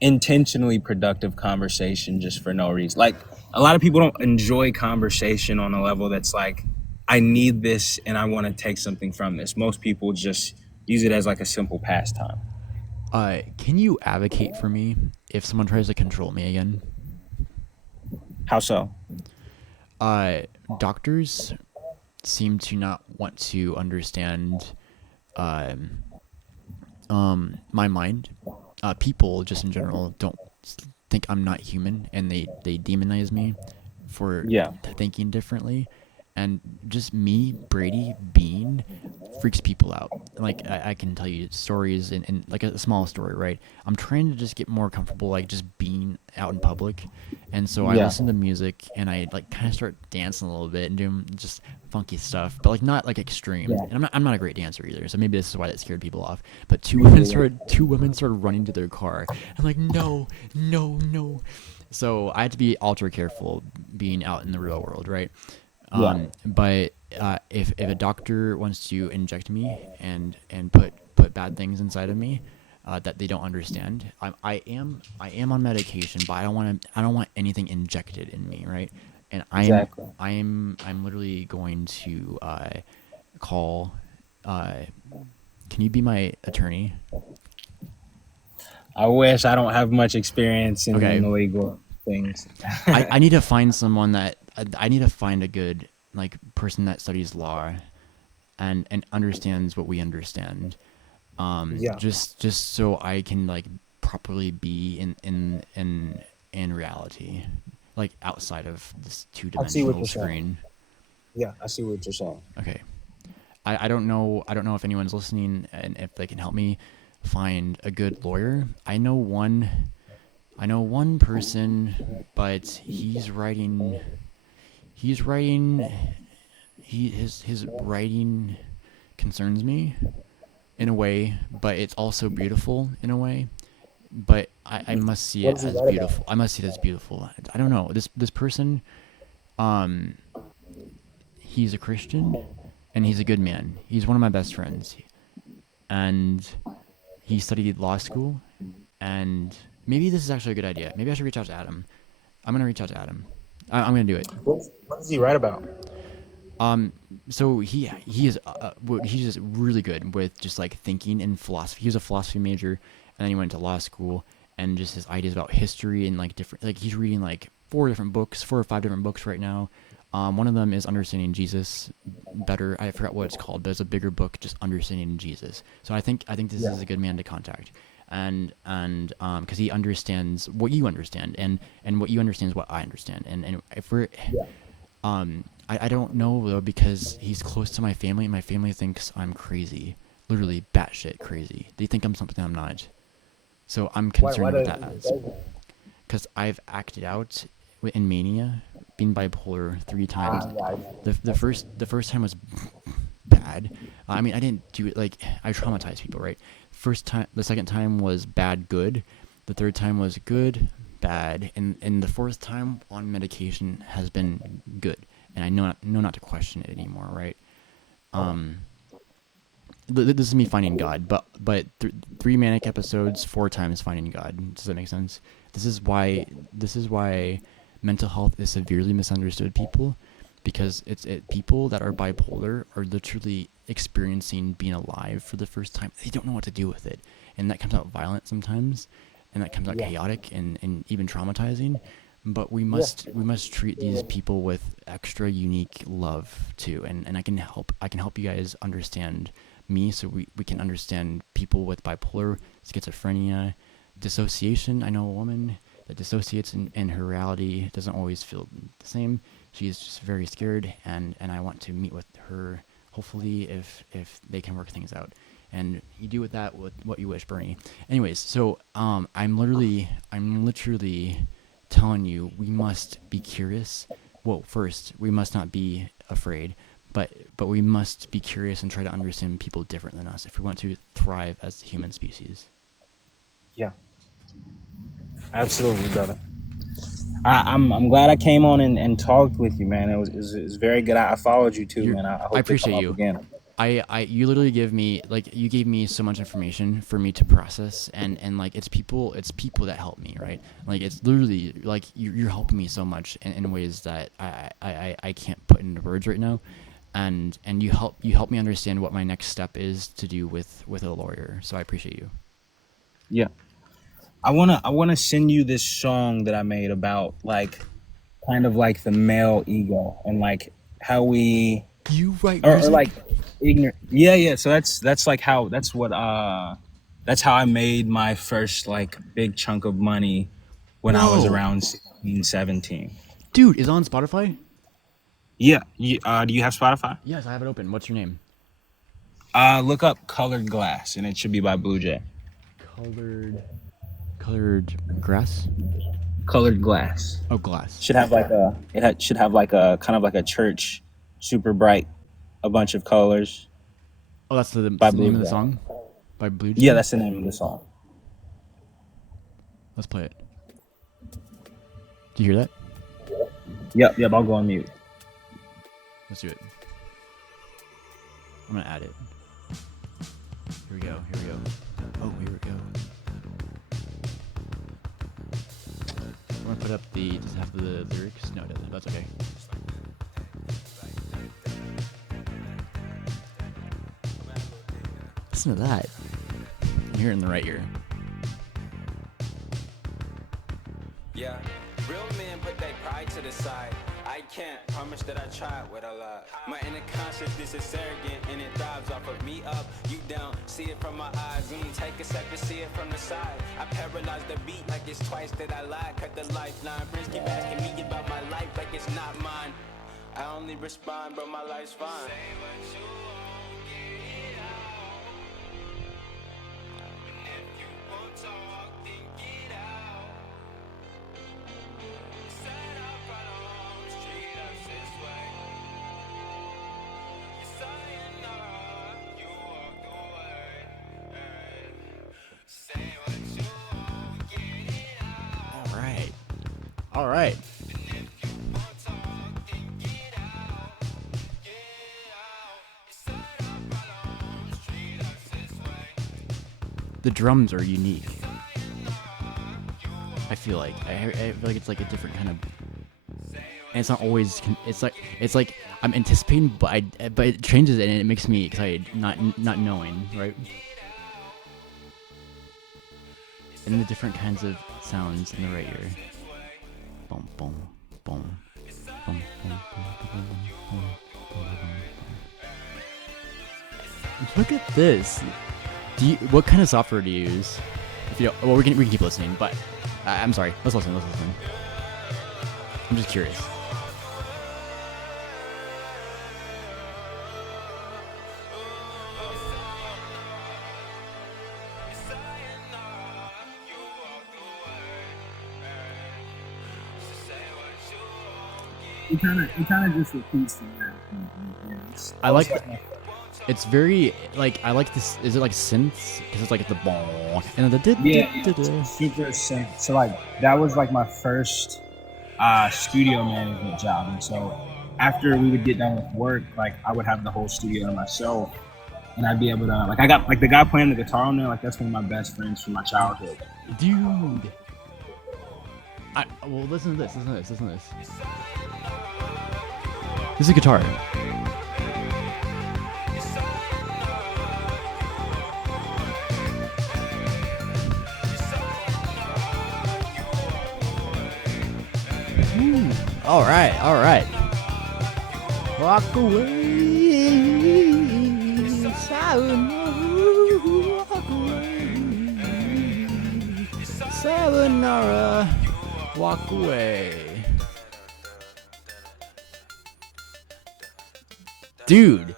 intentionally productive conversation just for no reason. Like a lot of people don't enjoy conversation on a level that's like, I need this and I want to take something from this. Most people just use it as like a simple pastime. Can you advocate for me if someone tries to control me again? How so? Uh, Doctors seem to not want to understand um, my mind. People just in general don't think I'm not human, and they demonize me for Yeah, thinking differently. And just me, Brady, being freaks people out. Like I can tell you stories and like a small story, right? I'm trying to just get more comfortable, like just being out in public, and so I yeah, listen to music and I like kind of start dancing a little bit and doing just funky stuff, but like not like extreme. yeah. And I'm not a great dancer either, so maybe this is why that scared people off. But Me neither. two women started running to their car. I'm like, no, no, no. So I had to be ultra careful being out in the real world, right? Yeah, But if a doctor wants to inject me and put bad things inside of me that they don't understand, I am on medication, but I don't want anything injected in me, right? And exactly. I'm literally going to call. Uh, can you be my attorney? I wish. I don't have much experience Okay, in legal things. I need to find someone that I need to find a good like person that studies law and understands what we understand. Yeah, Just so I can like properly be in reality, like outside of this two I see what dimensional you're saying. screen. Yeah, I see what you're saying. Okay, I don't know if anyone's listening and if they can help me find a good lawyer. I know one person, but he's writing his writing concerns me in a way, but it's also beautiful in a way. But I must see What it does he as write about? beautiful. I must see it as beautiful. I don't know. This person, um, he's a Christian, and he's a good man. He's one of my best friends, and he studied law school. And maybe this is actually a good idea. Maybe I should reach out to Adam. I'm gonna reach out to Adam. I'm gonna do it. What does he write about? Um, so he's just really good with just like thinking and philosophy. He was a philosophy major, and then he went to law school, and just his ideas about history and like different like he's reading like four or five different books right now. One of them is Understanding Jesus Better. I forgot what it's called, but it's a bigger book, just Understanding Jesus. So I think this Yeah, is a good man to contact, and because he understands what you understand, and what you understand is what I understand, and if we're yeah. I don't know though because he's close to my family and my family thinks I'm crazy. Literally batshit crazy. They think I'm something I'm not. So I'm Why concerned with does that he as say that? because I've acted out in mania, being bipolar 3 times. Yeah, The first time was bad. I mean, I didn't do it like I traumatized people, right? First time, the second time was bad, good. The third time was good, bad, and the fourth time on medication has been good. And I know not to question it anymore, right? Um, this is me finding God, but 3 manic episodes, 4 times finding God. Does that make sense? This is why mental health is severely misunderstood, people, because people that are bipolar are literally experiencing being alive for the first time. They don't know what to do with it, and that comes out violent sometimes, and that comes out yeah, chaotic and even traumatizing. But we yeah. must we must treat these people with extra unique love too, and I can help you guys understand me so we can understand people with bipolar, schizophrenia, dissociation. I know a woman that dissociates in her reality, doesn't always feel the same. She's just very scared, and I want to meet with her, hopefully, if they can work things out. And you do with that with what you wish, Bernie. Anyways, so I'm literally telling you, we must be curious. Well, first, we must not be afraid, but we must be curious and try to understand people different than us if we want to thrive as the human species. Yeah, absolutely, brother. I'm glad I came on and talked with you, man. It was very good. I followed you too, man. I hope I appreciate to come you. up again. You literally you gave me so much information for me to process, and like it's people that help me, right? Like it's literally like you're helping me so much in ways that I can't put into words right now, and you help me understand what my next step is to do with a lawyer. So I appreciate you. Yeah. I wanna send you this song that I made about like kind of like the male ego and like how we You write or music? like ignorant. Yeah. So that's like how that's how I made my first like big chunk of money when I was Whoa. around 16, 17. Dude, is it on Spotify? Yeah. Do you have Spotify? Yes, I have it open. What's your name? Look up Colored Glass and it should be by Blue Jay. Colored grass? Colored Glass. Oh, glass. Should have like should have like a kind of like a church, super bright, a bunch of colors. Oh, that's the By name Blue of the Jay. song? By Blue Jay? Yeah, that's the name of the song. Let's play it. Do you hear that? Yep, I'll go on mute. Let's do it. I'm gonna add it. Here we go. Oh, here we go. I'm gonna put up does it have the lyrics? No, it doesn't. That's okay. Listen to that. You hear it in the right ear. Yeah, real men put their pride to the side. I can't promise that I try with a lot. My inner consciousness is arrogant and it thrives off of me up, you down. See it from my eyes, take a sec to see it from the side. I paralyze the beat like it's twice that I lied. Cut the lifeline, friends keep asking me about my life like it's not mine. I only respond, but my life's fine. Say what you want, get it out. And if you won't talk, then get out. Set up right on, treat us this way. You're saying no, you walked away. Say what you want, get it out. All right. And if you won't talk, then get out. Get out. You set up right on, treat us this way. The drums are unique. I feel like it's like a different kind of, and it's not always. It's like I'm anticipating, but it changes and it makes me excited, not knowing, right? And the different kinds of sounds in the right ear. Boom, boom, boom, boom, boom, boom, boom, boom, boom. Look at this. What kind of software do you use? If you don't, well, we can keep listening, but I'm sorry. Let's listen. I'm just curious. It kind of just repeats from that. I like. It's very like I like this. Is it like synths? Because it's like the ball and the Super sync. So like that was like my first studio management job, and so after we would get done with work, like I would have the whole studio to myself, and I'd be able to like I got like the guy playing the guitar on there, like that's one of my best friends from my childhood. dude. Well, listen to this. This is a guitar. All right. Walk away. I would never walk away. Sayonara, walk away. Dude.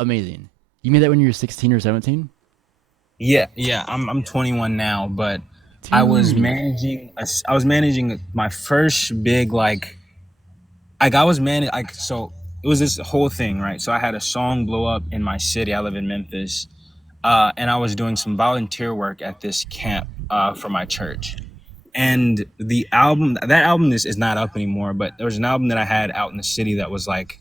Amazing. You made that when you were 16 or 17? Yeah. I'm 21 now, but I was Dude. managing. I was managing my first big I was managing so it was this whole thing, right? So I had a song blow up in my city. I live in Memphis, and I was doing some volunteer work at this camp for my church. And that album is not up anymore. But there was an album that I had out in the city that was like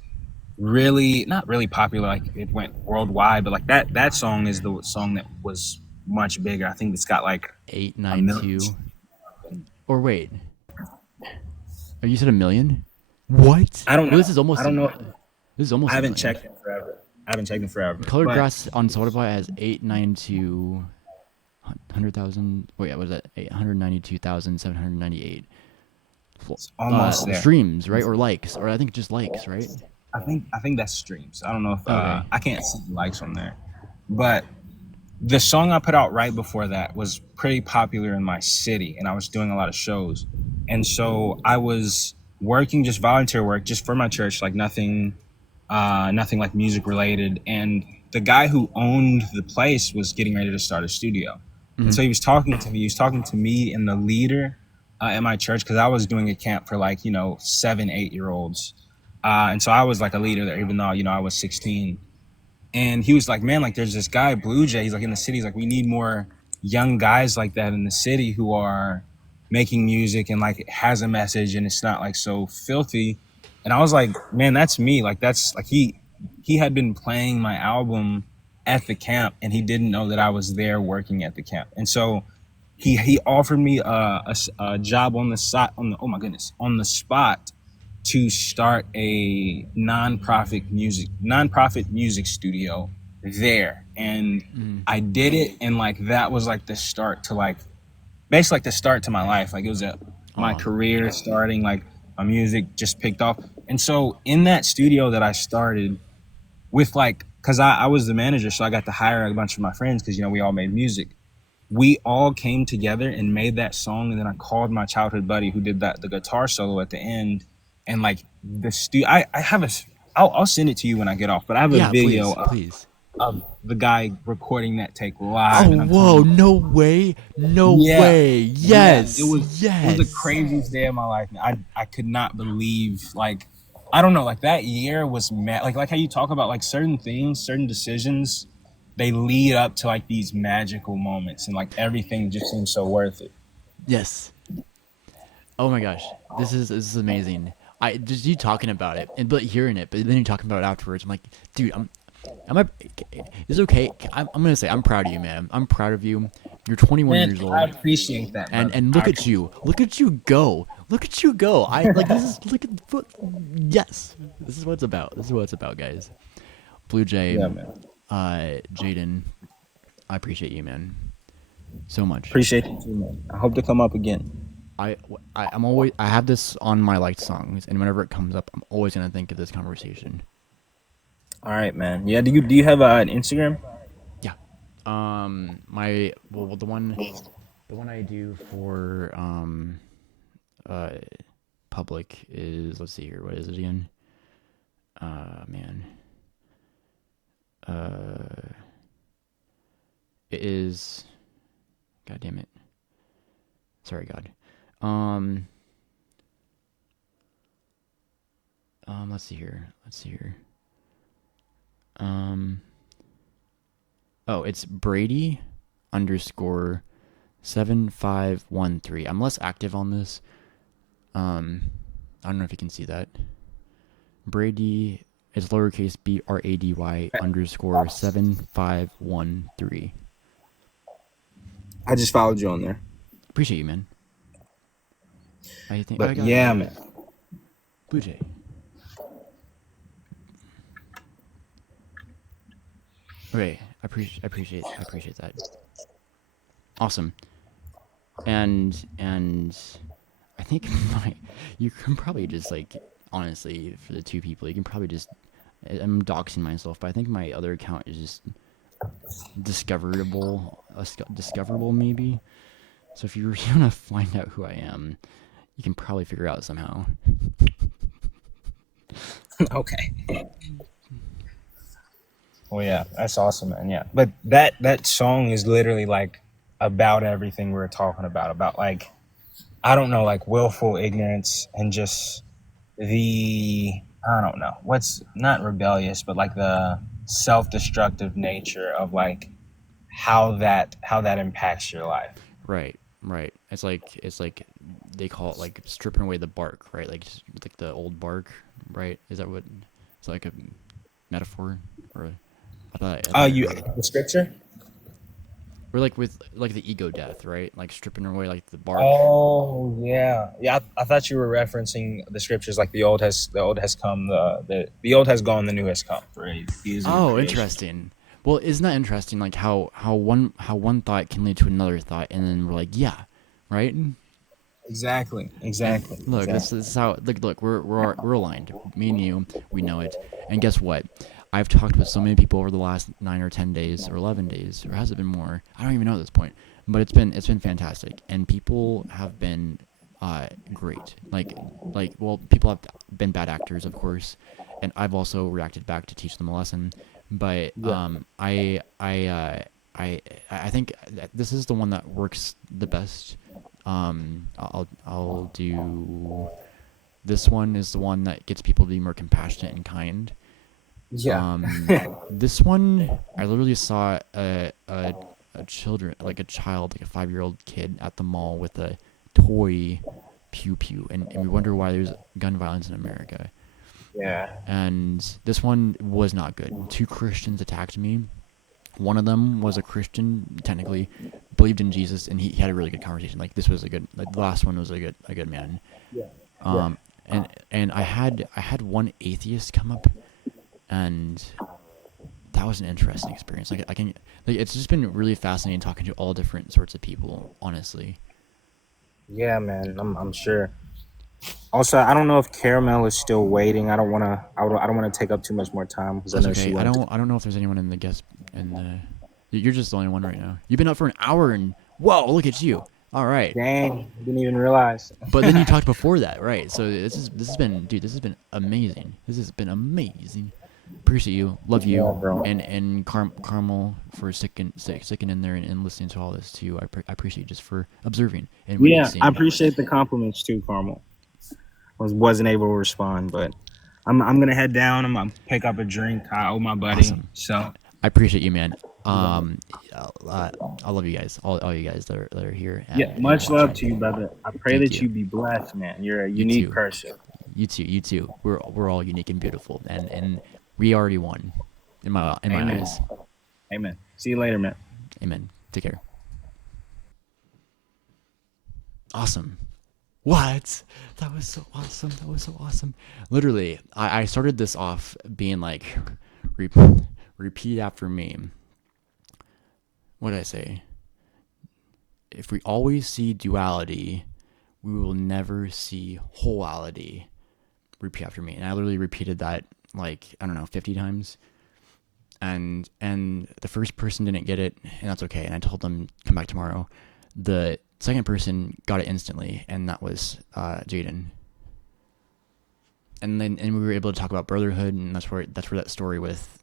really not really popular, like it went worldwide, but like that song is the song that was much bigger. I think it's got like a million. 892. Or wait. Oh, you said a million? What? I don't know. Well, this is almost. I don't know. This is almost. I a haven't million. checked it forever. Colored But Grass on Spotify has 892 100,000. Wait, what was that? 892,798 it's almost there. streams, right? Or likes, or I think just likes, right? I think that's streams. I don't know if Okay. I can't see the likes on there, but the song I put out right before that was pretty popular in my city, and I was doing a lot of shows, and so I was working just volunteer work just for my church, like nothing like music related. And the guy who owned the place was getting ready to start a studio, and so he was talking to me. He was talking to me and the leader at my church, because I was doing a camp for 7-8-year-olds. And so I was like a leader there, even though, I was 16. And he was like, man, like there's this guy, Blue Jay. He's like in the city. He's like, we need more young guys like that in the city who are making music and like it has a message and it's not like so filthy. And I was like, man, that's me. Like that's like he had been playing my album at the camp and he didn't know that I was there working at the camp. And so he offered me a job on the spot to start a nonprofit music studio there. And I did it, and like that was like the start to basically the start to my life. Like it was my career starting, like my music just picked off. And so in that studio that I started with, because I was the manager, so I got to hire a bunch of my friends because we all made music. We all came together and made that song, and then I called my childhood buddy who did the guitar solo at the end. And like I have I'll send it to you when I get off, but I have a video please. Of the guy recording that take live. Oh, whoa, no way. No way. Yes. Yeah, it was the craziest day of my life. I could not believe, I don't know, that year was like how you talk about certain things, certain decisions, they lead up to these magical moments, and everything just seems so worth it. Yes. Oh my gosh. This is amazing. I just you talking about it but hearing it, but then you talking about it afterwards. I'm like, dude, it's okay. I'm gonna say I'm proud of you, man. I'm proud of you. You're 21 years old. I appreciate that. And look at you. Look at you go. Look at you go. Yes. This is what it's about. This is what it's about, guys. Blue Jay, yeah, man. Jaden, I appreciate you, man. So much. Appreciate you too, man. I hope to come up again. I'm always I have this on my liked songs, and whenever it comes up, I'm always gonna think of this conversation. All right, man. Yeah. Do you have an Instagram? Yeah. The one I do for public is, let's see here, what is it again? It is, god damn it. Sorry, God. Let's see here. Oh, it's Brady _7513. I'm less active on this. I don't know if you can see that. Brady is lowercase BRADY _7513. I just followed you on there. Appreciate you, man. But yeah, man. Blue Jay. Okay, I appreciate that. Awesome. And I think you can probably just honestly, for the 2 people, you can probably just. I'm doxing myself, but I think my other account is just discoverable maybe. So if you really want to find out who I am, you can probably figure out somehow. Okay. Well, yeah, that's awesome, man. Yeah, but that song is literally like about everything we were talking about like, I don't know, like willful ignorance and just the, I don't know, what's not rebellious, but like the self-destructive nature of like how that impacts your life. Right, right. It's like they call it like stripping away the bark, right? Like the old bark, right? Is that what? It's like a metaphor, or I thought I You heard it. the scripture? Or like with like the ego death, right? Like stripping away like the bark. Oh yeah, yeah. I thought you were referencing the scriptures like the old has come, the old has gone, the new has come. Right? He is a new Oh, creation. interesting. Well, isn't that interesting? Like how one thought can lead to another thought, and then we're like, yeah, right. Exactly, And exactly, look, exactly. this is how. Look, we're aligned. Me and you, we know it. And guess what? I've talked with so many people over the last 9 or 10 days or 11 days, or has it been more? I don't even know at this point. But it's been fantastic, and people have been great. Well, people have been bad actors, of course, and I've also reacted back to teach them a lesson. But Yeah. I think that this is the one that works the best. I'll do. This one is the one that gets people to be more compassionate and kind. Yeah. This one I literally saw a child, like a 5-year-old kid at the mall with a toy pew pew, and we wonder why there's gun violence in America. Yeah. And this one was not good. 2 Christians attacked me. One of them was a Christian, technically, believed in Jesus, and he had a really good conversation. Like this was a good. Like the last one was a good man. Yeah. And I had one atheist come up, and that was an interesting experience. Like I can, like it's just been really fascinating talking to all different sorts of people. Honestly, Yeah, man. I'm sure. Also, I don't know if Caramel is still waiting. I don't want to take up too much more time because I that's know she okay. I wanted to. don't know if there's anyone in the guest in the. You're just the only one right now. You've been up for an hour, and whoa, look at you. All right. Dang, didn't even realize. But then you talked before that, right? So this has been, dude. This has been amazing. This has been amazing. Appreciate you, love Yeah, you, bro. and Carmel for sticking in there and listening to all this too. I appreciate you just for observing and Yeah, I witnessing. appreciate the compliments too, Carmel. Wasn't able to respond, but I'm gonna head down. I'm gonna pick up a drink. I owe my buddy. Awesome. So I appreciate you, man. I love you guys, all you guys that are here. yeah, And much love watching. to you, brother. I pray Thank that you. you be blessed, man. You're a You unique too. person. You too. You too. We're all unique and beautiful, and we already won, in my Amen. eyes. Amen. See you later, man. Amen. Take care. Awesome. What? That was so awesome. That was so awesome. Literally, I started this off being like, re- repeat after me. What did I say? If we always see duality, we will never see wholeality. Repeat after me. And I literally repeated that like, I don't know, 50 times. And the first person didn't get it, and that's okay. And I told them come back tomorrow. The second person got it instantly, and that was Jaden. And we were able to talk about brotherhood, and that's where that story with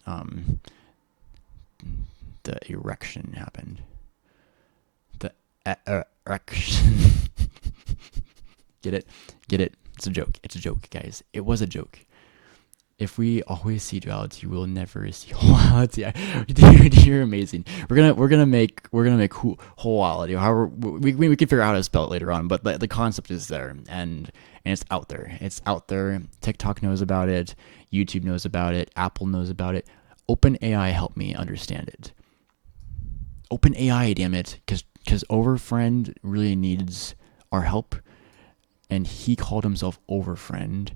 the erection happened. The erection. Get it? It's a joke. It's a joke, guys. It was a joke. If we always see duality, we'll never see wholeality. Dude, you're amazing. We're gonna make wholeality. However, we can figure out how to spell it later on. But the concept is there, and it's out there. It's out there. TikTok knows about it. YouTube knows about it. Apple knows about it. OpenAI helped me understand it. OpenAI, damn it, because Overfriend really needs our help, and he called himself Overfriend,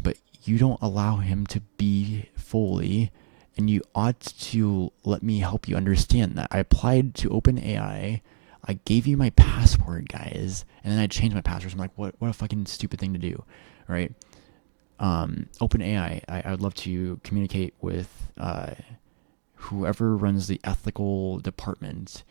but you don't allow him to be fully, and you ought to let me help you understand that. I applied to OpenAI. I gave you my password, guys, and then I changed my password. So I'm like, what a fucking stupid thing to do, right? OpenAI, I would love to communicate with whoever runs the ethical department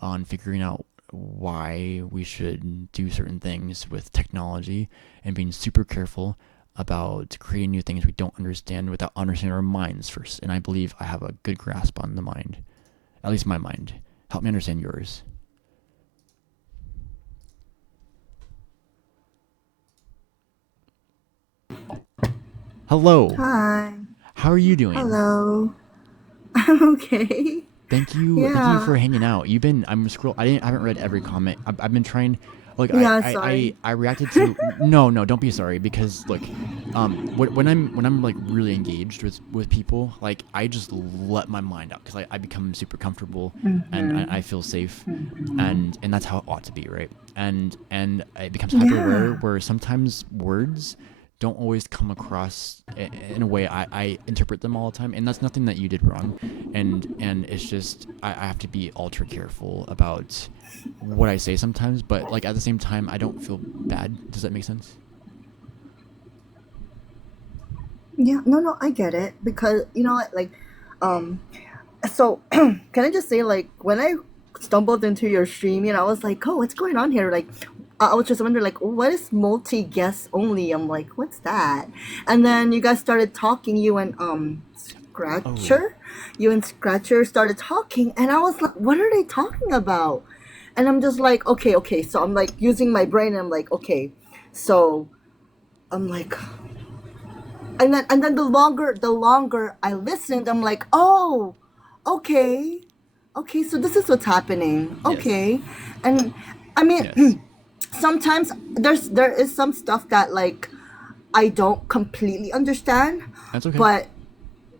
on figuring out why we should do certain things with technology and being super careful about creating new things we don't understand without understanding our minds first. And I believe I have a good grasp on the mind, at least my mind. Help me understand yours. Hello. Hi. How are you doing? Hello. I'm okay. Thank you for hanging out. I haven't read every comment. I've been trying. Like sorry. I reacted to. No, don't be sorry, because look, when I'm like really engaged with people, like I just let my mind out because I become super comfortable and I feel safe, and that's how it ought to be, right? And it becomes hyper aware where sometimes words don't always come across in a way I interpret them all the time, and that's nothing that you did wrong, and it's just I have to be ultra careful about what I say sometimes, but like at the same time I don't feel bad. Does that make sense? Yeah, no, I get it because you know what, like, so can I just say, like, when I stumbled into your stream, I was like, oh, what's going on here? Like, I was just wondering, like, what is multi-guest only? I'm like, what's that? And then you guys started talking. You and Scratcher started talking, and I was like, what are they talking about? And I'm just like, okay. So I'm like using my brain, and I'm like, okay. So I'm like, and then the longer I listened, I'm like, oh, okay. So this is what's happening. Yes. Okay. And I mean, Yes. sometimes there is some stuff that, like, I don't completely understand, That's okay. but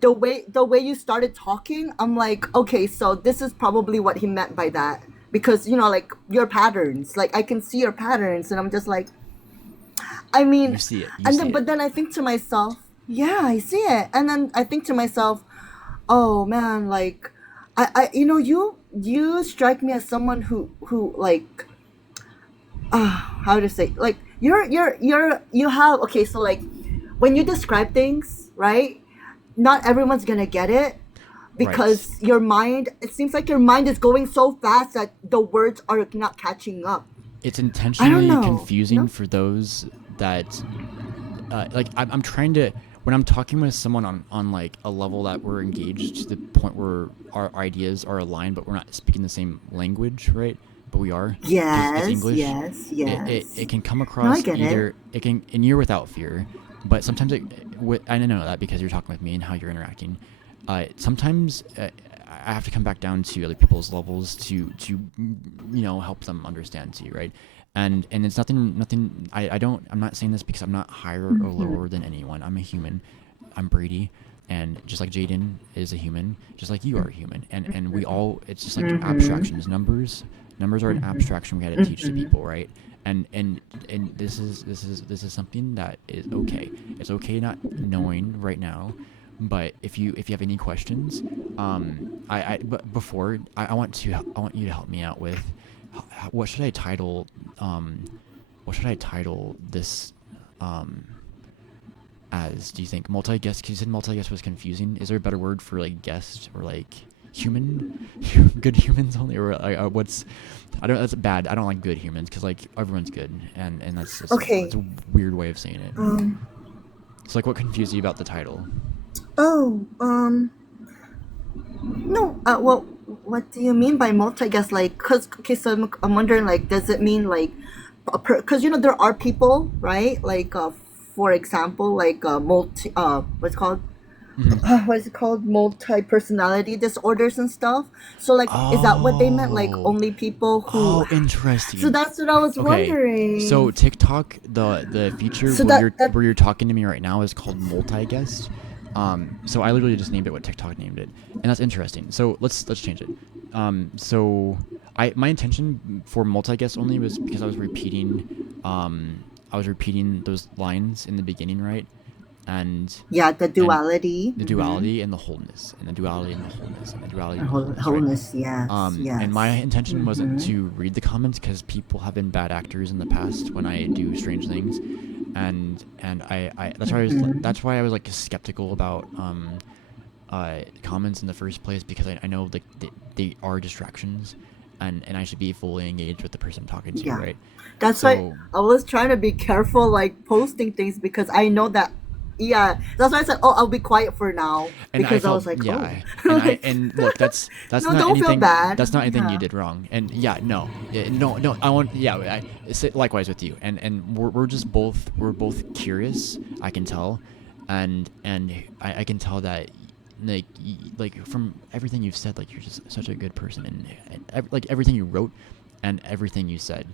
the way you started talking, I'm like, okay, so this is probably what he meant by that, because like your patterns, like I can see your patterns, and I'm just like, I mean, You see it. but then I think to myself, yeah, I see it, and then I think to myself, oh man, like you strike me as someone who like, how to say, like, you have, okay, so like when you describe things, right, not everyone's gonna get it because your mind, it seems like your mind is going so fast that the words are not catching up. It's I don't intentionally know. confusing No? for those that like I'm trying to, when I'm talking with someone on like a level that we're engaged to the point where our ideas are aligned, but we're not speaking the same language, right? But we are. 'Cause it's Yes, English. yes. It can come No, I across get either it. it can, and you're without fear, but sometimes I know that because you're talking with me and how you're interacting. Sometimes I have to come back down to other people's levels to help them understand too, right? And it's nothing. I'm not saying this because I'm not higher or lower than anyone. I'm a human. I'm Brady, and just like Jaden is a human, just like you are a human, and we all, it's just like abstractions. Numbers are an abstraction we had to teach to people, right? And this is something that is okay. It's okay not knowing right now, but if you have any questions, but before I want you to help me out with what should I title this as? Do you think multi-guest? Because you said multi-guest was confusing. Is there a better word for like guest or like human? Good humans only, or what's? I don't. That's bad. I don't like good humans because like everyone's good, and that's just, Okay. it's a weird way of saying it. So like, what confused you about the title? Oh, no. Well, what do you mean by multi-guest? Like, okay, so I'm wondering, like, does it mean like, because there are people, right? Like, for example, like what's it called? What is it called? Multi-personality disorders and stuff. So, like, is that what they meant? Like, Oh. only people who. Oh, interesting. So that's what I was Okay, wondering. so TikTok, the feature So where that- you're talking to me right now is called multi-guest. So I literally just named it what TikTok named it, and that's interesting. So let's change it. So my intention for multi-guest only was because I was repeating those lines in the beginning, right? And yeah, the duality. the duality and the wholeness, and the duality and the wholeness, and the duality and the wholeness, right? Wholeness, yes, yes. And my intention wasn't to read the comments because people have been bad actors in the past when I do strange things, and I that's why I was like skeptical about comments in the first place, because I know like they are distractions, and I should be fully engaged with the person I'm talking to, Yeah. right? That's why So I was trying to be careful, like posting things, because I know that. Yeah, that's why I said, "Oh, I'll be quiet for now," and I because I felt was like, yeah, "Oh." and look, that's No, not don't feel anything, bad. that's not anything you Yeah. did wrong, and yeah, no, no, I want, yeah, it's likewise with you, and we're just both, we're both curious, I can tell, and I can tell that like like from everything you've said, like you're just such a good person, and like everything you wrote and everything you said,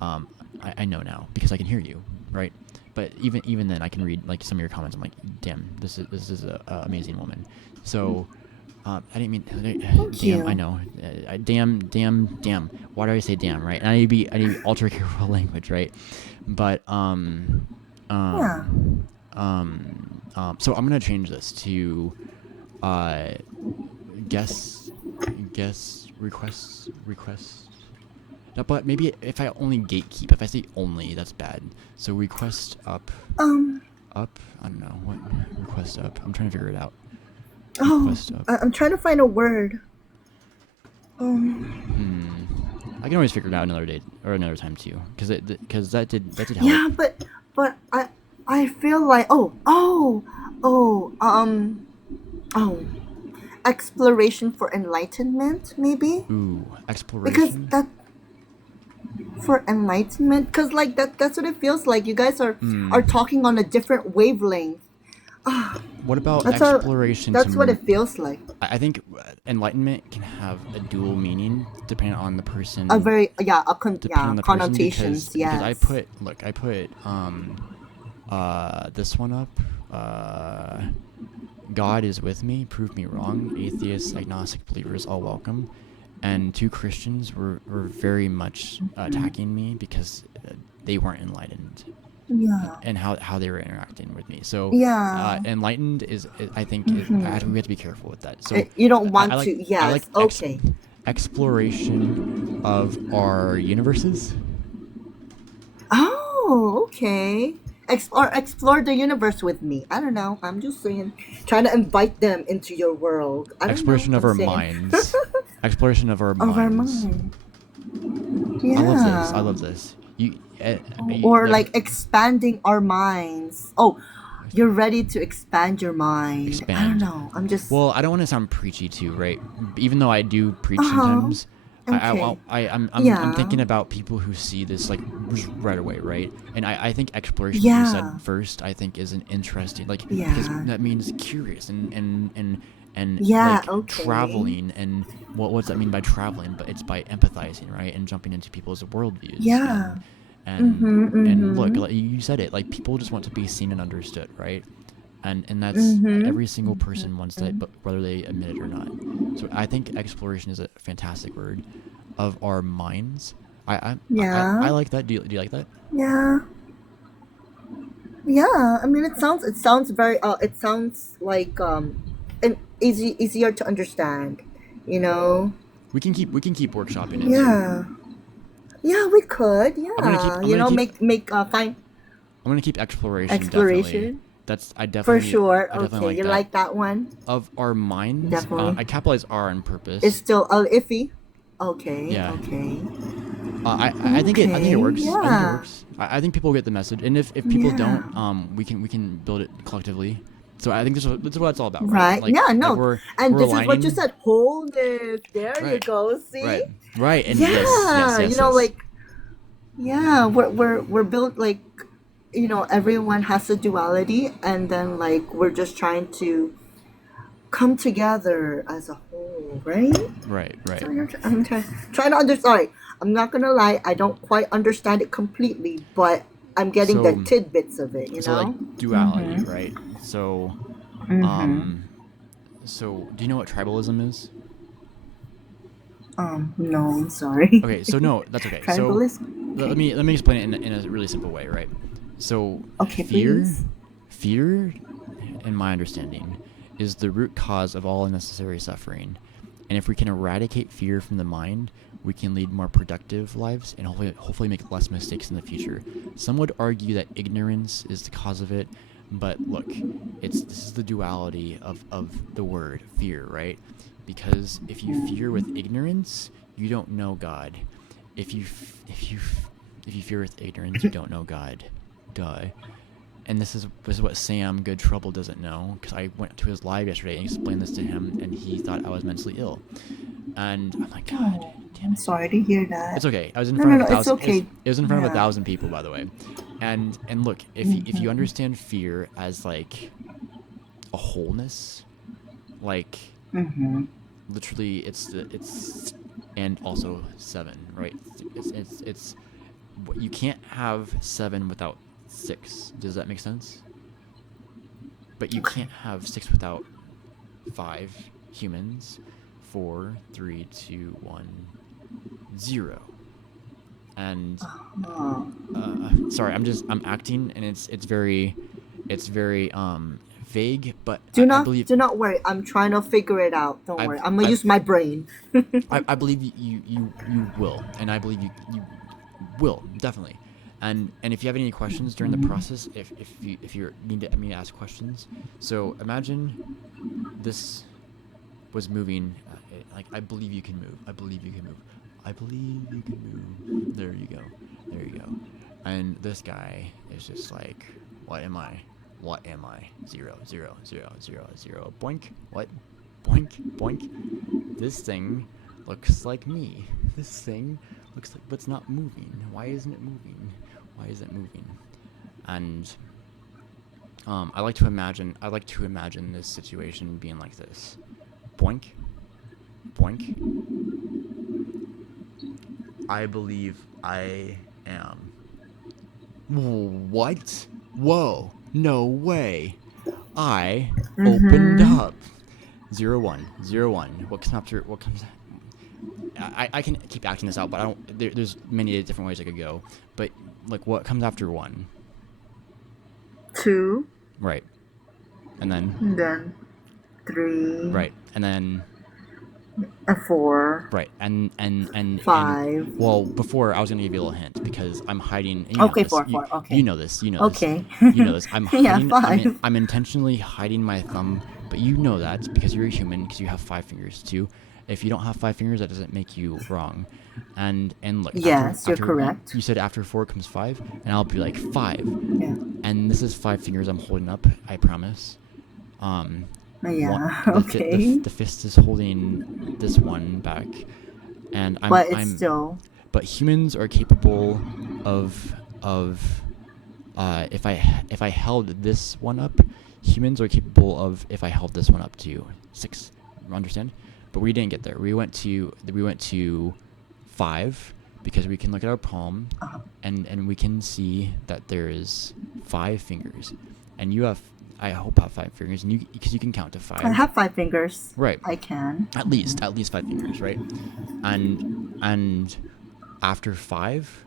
I know now because I can hear you, right? But even then, I can read like some of your comments. I'm like, damn, this is a amazing woman. So, I didn't mean Thank damn. I you. know, damn. Why do I say damn? Right? And I need to be ultra careful language, right? But Yeah. so I'm gonna change this to guess requests. No, but maybe if I only gatekeep, if I say only, that's bad. So request up. Um. I don't know what request up. I'm trying to figure it out. Oh, Request up. I'm trying to find a word. I can always figure it out another day or another time too, because that did help. Yeah, but I feel like oh, exploration for enlightenment, maybe, Ooh, because exploration. that for enlightenment, because like that's what it feels like. You guys are talking on a different wavelength. What about That's exploration that's what to? it feels like. I think enlightenment can have a dual meaning depending on the person. A very Depending on the person, connotations. because I Yes. put this one up. God is with me, prove me wrong. Atheists, agnostic believers, all welcome. And two Christians were very much attacking me because they weren't enlightened, Yeah. and how they were interacting with me. So Yeah. enlightened is I think we have to be careful with that. So You don't want I like to. Yes. Okay. exploration of our universes. Oh, okay. Explore the universe with me. I don't know. I'm just saying, trying to invite them into your world. I don't Exploration know. of I'm our saying minds. Exploration of our of our minds. mind. I love this. I Yeah. love this. Or like expanding our minds. Oh, you're ready to expand your mind. I don't expand. know. I'm just. Well, I don't want to sound preachy too, right? Even though I do preach Uh huh. sometimes, Okay. I'm thinking Yeah. about people who see this like just right away, right? And I think exploration, what you Yeah. said first, I think is an interesting, like, because Yeah. that means curious and Yeah. like Okay. traveling, and what's that mean by traveling? But it's by empathizing, right? And jumping into people's worldviews, Yeah. and Mhm. and look, Mhm. like you said it, like people just want to be seen and understood, right? And that's Mhm. every single person wants that, but whether they admit it or not. So I think exploration is a fantastic word of our minds. I Yeah. like that. Do you like that? Yeah. Yeah. I mean, it sounds very it sounds like an easier to understand. You know. We can keep workshopping it too. Yeah. Yeah, we could. I'm gonna keep Yeah. I'm gonna keep Make find I'm gonna keep exploration, definitely. exploration That's for sure. I definitely Okay, like you that. like that one? Of our minds, Definitely. I capitalize R on It's purpose. still iffy. Okay. Yeah. Okay. I think it Okay. works. I think it Yeah. works. I think people get the message, and if people Yeah. don't, we can build it collectively. So I think this is what it's all about, right? Right. Yeah. Like No. And we're this is what you aligning. said. Hold it. There you Right. go. See? Right. And Yeah. yes. Like yeah, we're built like everyone has a duality, and then like we're just trying to come together as a whole, right? Right. So I'm trying to understand. Sorry, I'm not gonna lie. I don't quite understand it completely, but I'm getting the So tidbits of it. so like duality, Mhm. right? So Mhm. um so do you know what tribalism is? No, I'm sorry. Okay, so no, that's okay. So Tribalism. let Okay. me explain it in a really simple way, right? So Okay, please. fear, in my understanding, is the root cause of all unnecessary suffering, And if we can eradicate fear from the mind, we can lead more productive lives and hopefully make less mistakes in the future. Some would argue that ignorance is the cause of it, but look, this is the duality of the word fear, right? Because if you fear with ignorance, you don't know God. If you fear with ignorance, you don't know God. Duh. And this is what Sam Good Trouble doesn't know, because I went to his live yesterday and explained this to him, and he thought I was mentally ill. And I'm like, God damn I'm it. sorry to hear that. It's okay. I was in No, front no, of no, 1,000. it's okay. It was in front of Yeah. 1,000 people, by the way. And look, if you understand fear as like a wholeness, like literally, it's and also 7, right? It's you can't have 7 without 6. Does that make sense? But you can't have 6 without 5 humans. 4, 3, 2, 1, 0. And sorry, I'm acting, and it's very vague, but Do I believe not worry. I'm trying to figure it out. Don't worry. I'm gonna use my brain. I believe you will, and I believe you will definitely. And if you have any questions during the process, if you need me to ask questions, so imagine this was moving. Like, I believe you can move. I believe you can move. I believe you can move. There you go. There you go. And this guy is just like, what am I? What am I? 0, 0, 0, 0, 0. Boink. What? Boink. Boink. This thing looks like me. This thing looks like, but it's not moving. Why isn't it moving? Why is it moving? And I like to imagine this situation being like this. Boink. Boink. I believe I am. What? Whoa. No way. I opened up. 0, 1. 0, 1. What comes I can keep acting this out, but I don't. There's many different ways I could go. But like, what comes after 1? 2. Right. And then. And then 3. Right. And then. 4. Right. And 5. Well, before I was gonna give you a little hint because I'm hiding. Okay, 4. Okay. You know this. You know Okay. this. You know this. I'm Yeah, hiding. 5. I'm intentionally hiding my thumb, but you know that because you're a human, because you have 5 fingers too. If you don't have 5 fingers, that doesn't make you wrong. And look. Yes, you're correct. You said after 4 comes 5, and I'll be like 5. Yeah. And this is 5 fingers I'm holding up. I promise. Yeah. Okay. The fist is holding this one back, and But humans are capable of if I held this one up, humans are capable of if I held this one up too. 6, understand? But we didn't get there. We went to 5 because we can look at our palm, and we can see that there is 5 fingers, and you have. I hope have 5 fingers, and because you can count to 5. I have 5 fingers. Right. I can. At least 5 fingers, right? And after 5,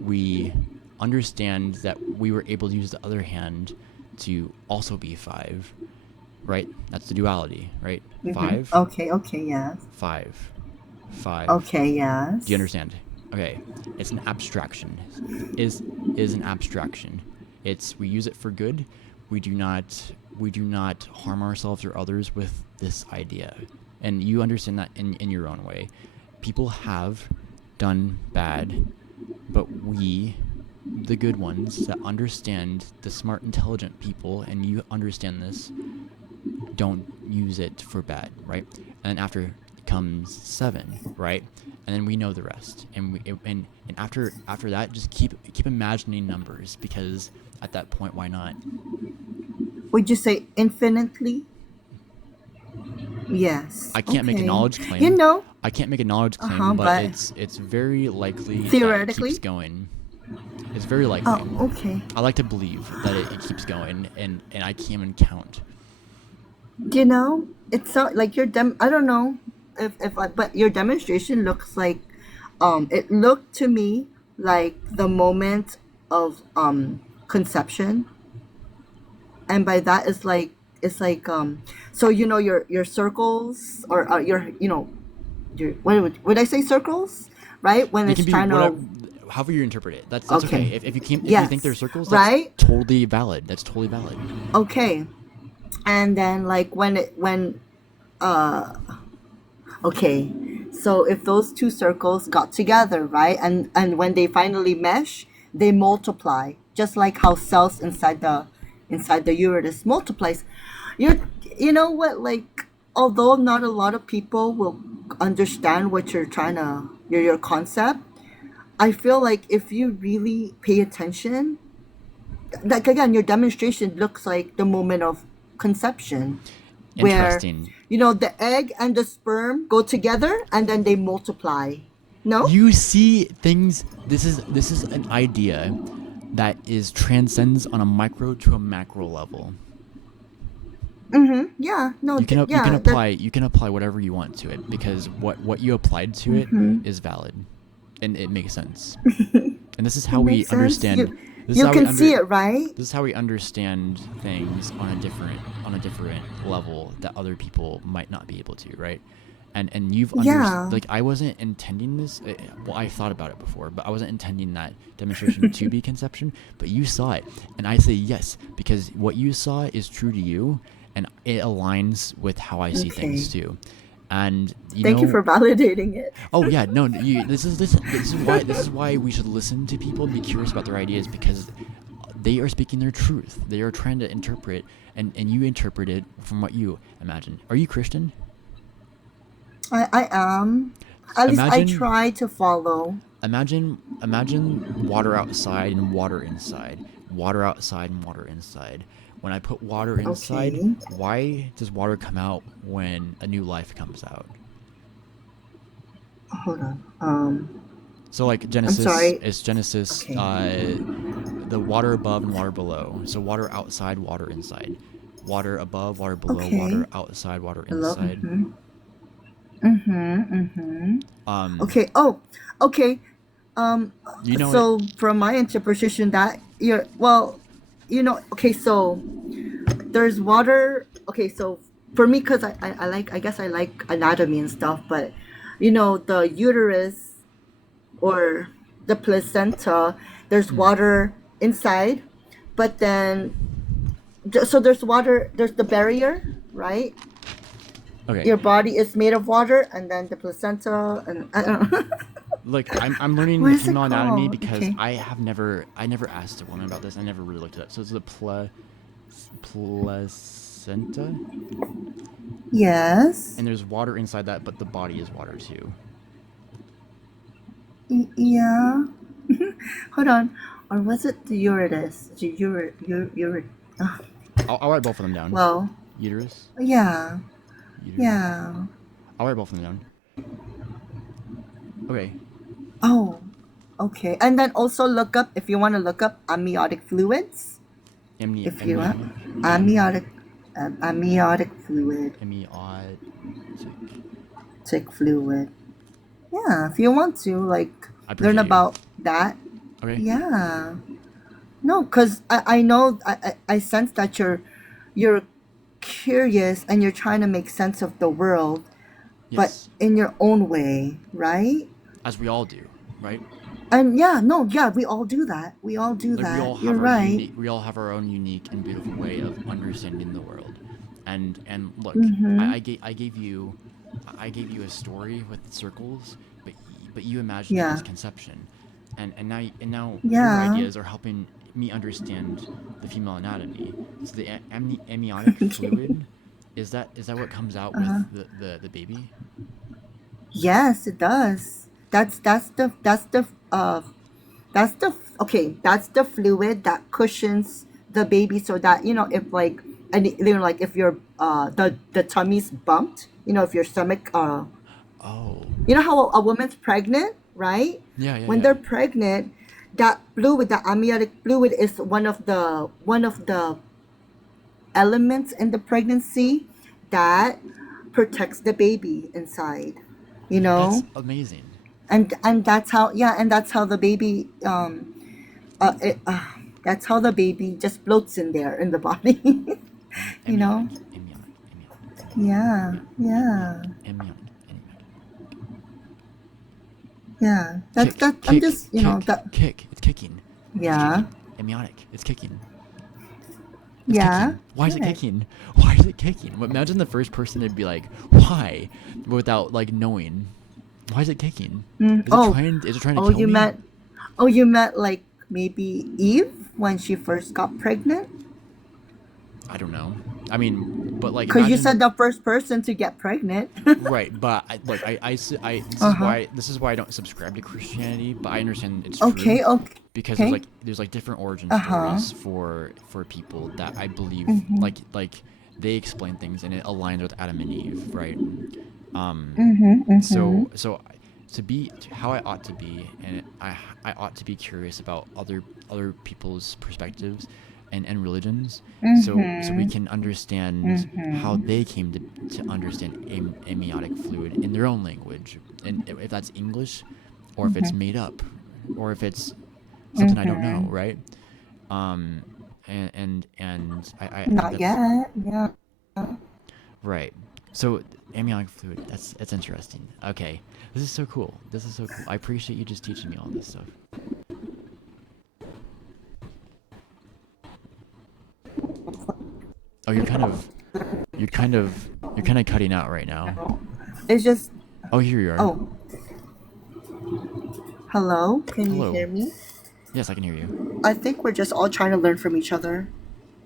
we understand that we were able to use the other hand to also be 5, right? That's the duality, right? 5. Okay, yes. 5. Okay, yes. Do you understand? Okay, it's an abstraction. Is an abstraction. We use it for good. We do not harm ourselves or others with this idea. And you understand that in your own way. People have done bad, but we, the good ones that understand, the smart, intelligent people, and you understand this, don't use it for bad, right? And after comes 7, right? And then we know the rest. And after that, just keep imagining numbers, because at that point, why not? Would you say infinitely? Yes. I can't make a knowledge claim. You know. I can't make a knowledge claim, but it's very likely that it keeps going. It's very likely. Oh, okay. I like to believe that it keeps going, and I can't even count. You know, it's so like your I don't know but your demonstration looks like, it looked to me like the moment of conception, and by that is like it's like so your circles or your your would I say circles, right? When They it's can be trying whatever, to however you interpret it. That's okay. okay. If you think they're Yes, circles, that's right? totally valid. That's totally valid. Okay. And then like when uh okay. So if those two circles got together, right? And when they finally mesh, they multiply, just like how cells inside the uterus multiplies. You you know what, like although not a lot of people will understand what you're trying to your concept, I feel like if you really pay attention, like again, your demonstration looks like the moment of conception, where Interesting. the egg and the sperm go together and then they multiply. No? You see things. This is an idea that is transcends on a micro to a macro level. Mm-hmm. Yeah. No. You can Yeah. That. apply whatever you want to it, because what you applied to it Mm-hmm. is valid, and it makes sense. And this is It how we makes sense. understand. This is You how we can see it, right? This is how we understand things on a different level that other people might not be able to, right? And you've Yeah. like, I wasn't intending this. Well, I thought about it before, but I wasn't intending that demonstration to be conception. But you saw it, and I say yes because what you saw is true to you, and it aligns with how I see things Okay. too. And Thank you for validating it. oh yeah, no, this is why we should listen to people and be curious about their ideas, because they are speaking their truth. They are trying to interpret, and you interpret it from what you imagine. Are you Christian? I am. At least I Imagine try to follow. imagine water outside and water inside. Water outside and water inside. When I put water inside, Okay. why does water come out when a new life comes out? Hold on. So like I'm Genesis sorry. is Genesis, Okay. the water above and water below. So water outside, water inside. Water above, water below, Okay. water outside, water Hello. inside. Mm-hmm. Mm-hmm. Mm-hmm. Um, Okay. Oh. Okay. Um. you know it. So from my interpretation, that you're well, Okay. So there's water. Okay. So for me, because I like, I guess I like anatomy and stuff, but the uterus or the placenta, there's Mm, water inside, but then so there's water. There's the barrier, right? okay. Your body is made of water, and then the placenta, and I don't know. Look, I'm learning What the is it female anatomy called? because Okay. I never asked a woman about this. I never really looked it up. So it's the placenta, Yes. and there's water inside that, but the body is water too. Yeah. Hold on. Or was it the uterus? The I'll write both of them down. well, Uterus, yeah. uterus. Yeah. I'll write both of them down. Okay. Oh, okay. And then also look up, if you want to look up amniotic fluids. If you want. Amniotic, amniotic fluid. amniotic. Tick fluid. Yeah, if you want to, like, I learn appreciate you. about that. Okay. Yeah. No, because I know, I sense that you're curious and you're trying to make sense of the world, but Yes. in your own way, right? As we all do, right? And yeah, no, yeah, we all do that. We all do Like that. You're right. we all have our own unique and beautiful way of understanding the world. And look, Mm-hmm. I gave you a story with circles, but you imagined it as Yeah. conception. And now your Yeah. ideas are helping me understand the female anatomy. So the amniotic Okay. fluid, is that what comes out with Uh-huh. the baby? Yes, it does. That's the fluid that cushions the baby so that if like and like if your the tummy's bumped, if your stomach Oh. how a woman's pregnant, right? Yeah, yeah, When yeah. they're pregnant, that fluid, the amniotic fluid, is one of the elements in the pregnancy that protects the baby inside, you That's know? amazing. And that's how, yeah, and that's how the baby uh, it, uh that's how the baby just floats in there in the body. You know? Yeah, yeah, yeah. That's Kick, that. I'm kick, just, kick, that. kick. It's kicking. It's Yeah, kicking. Amniotic. It's kicking. It's yeah. kicking. Why is it Good. kicking? Why is it kicking? Imagine the first person to be like, why? Without like knowing. Why is it kicking? Mm. Is it trying to Oh, kill me? you meant like maybe Eve when she first got pregnant? I don't know. I mean, but like Because you imagine. said the first person to get pregnant. Right, but look, this Uh is huh. why I don't subscribe to Christianity, but I understand it's true Okay, okay. because Okay. there's like different origin Uh huh. stories for people that I believe Mhm. like they explain things and it aligns with Adam and Eve, right? Um, Mhm. Mhm. so to be how I ought to be, and I ought to be curious about other people's perspectives and religions, so we Mhm. can understand how Mhm. they came to understand amniotic fluid in their own language, and if that's English, or if it's Mhm. made up, or if it's something I don't know, Mhm. right? Um, and I think Not that's yet. Yeah. right. So amniotic fluid, that's interesting. Okay, this is so cool. I appreciate you just teaching me all this stuff. Oh, you're kind of cutting out right now. It's just. Oh, here you are. Oh, hello. Can you Hello. hear me? Yes, I can hear you. I think we're just all trying to learn from each other.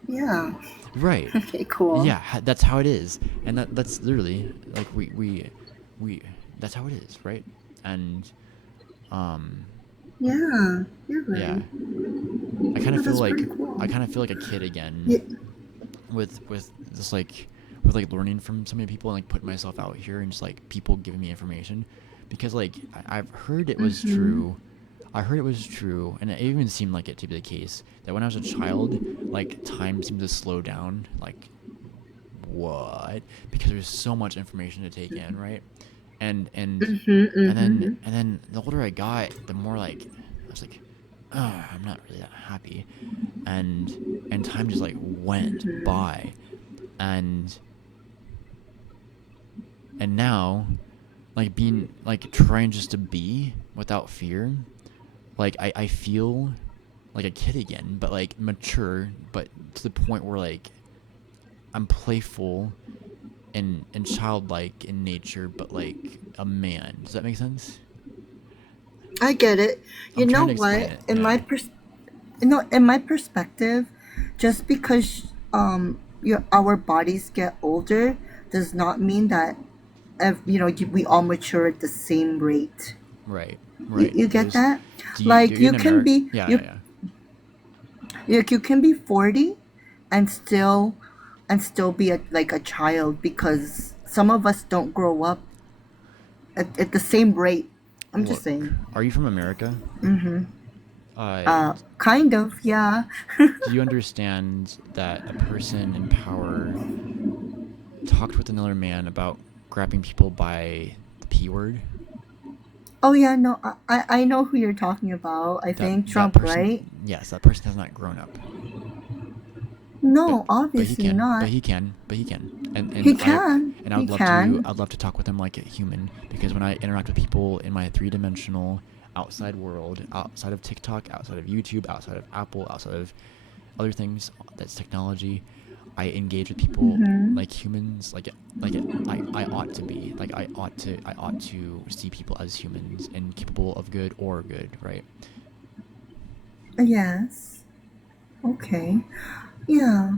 Yeah. Right. Okay. Cool. Yeah, that's how it is, and that's literally like we that's how it is, right? And um Yeah. You're yeah, right. Oh, that's pretty I cool. kind of feel like a kid again Yeah. with just like with like learning from so many people and like putting myself out here and just like people giving me information because like I've heard it was Mhm. true. I heard it was true, and it even seemed like it to be the case that when I was a child, like time seemed to slow down. Like what? Because there's so much information to take in, right? And and Mhm. Mhm. and then the older I got, the more like I was like, oh, I'm not really that happy, and time just like went Mhm. by, and now like being like trying just to be without fear, like I feel like a kid again, but like mature, but to the point where like I'm playful and childlike in nature, but like a man. Does that make sense? I get it. You I'm trying know to explain what? it. Yeah. In my perspective, just because our bodies get older does not mean that we all mature at the same rate. Right. You, Right. you get There's. that? Do Like you in America? Yeah. Yeah. Yeah. you can be 40 and still be like a child because some of us don't grow up at the same rate. I'm just Look, saying. are you from America? Uh, Kind of, yeah. do you understand that a person in power talked with another man about grabbing people by the P word? Oh yeah, no, I know who you're talking about. I think That Trump, person, right? yes, that person has not grown up. But No, but he obviously can. not. But he can. And He can. I He would can. I'd love to talk with him like a human because when I interact with people in my three-dimensional outside world, outside of TikTok, outside of YouTube, outside of Apple, outside of other things that's technology, I engage with people Mhm. like humans, I ought to be. Like I ought to see people as humans and capable of good or good, right? Yes. Okay. Yeah.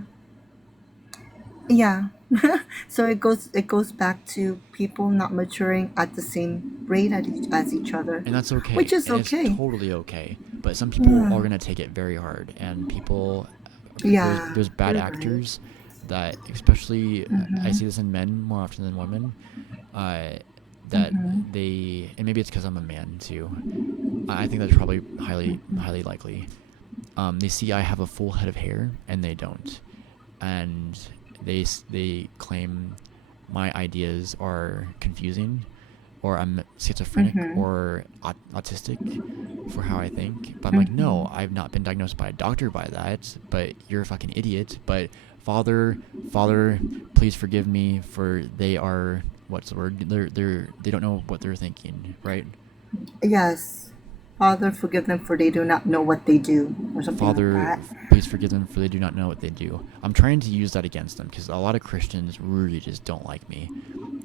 Yeah. So it goes back to people not maturing at the same rate as each other, And that's which okay. is And it's okay. totally okay. But some people Yeah. are gonna take it very hard, and people, Yeah. there's bad You're right. actors that, especially I Mhm. see this in men more often than women, uh, that Mhm. they, and maybe it's because I'm a man too. I think that's probably highly likely. They see I have a full head of hair, and they don't, and they claim my ideas are confusing, or I'm schizophrenic Mhm. or autistic for how I think. But I'm like, no, Mhm. I've not been diagnosed by a doctor by that. But you're a fucking idiot. But Father, Father, please forgive me, for they are, what's the word? They don't know what they're thinking, right? Yes. Father, forgive them for they do not know what they do, or something like Father, that. please forgive them, for they do not know what they do. I'm trying to use that against them because a lot of Christians really just don't like me,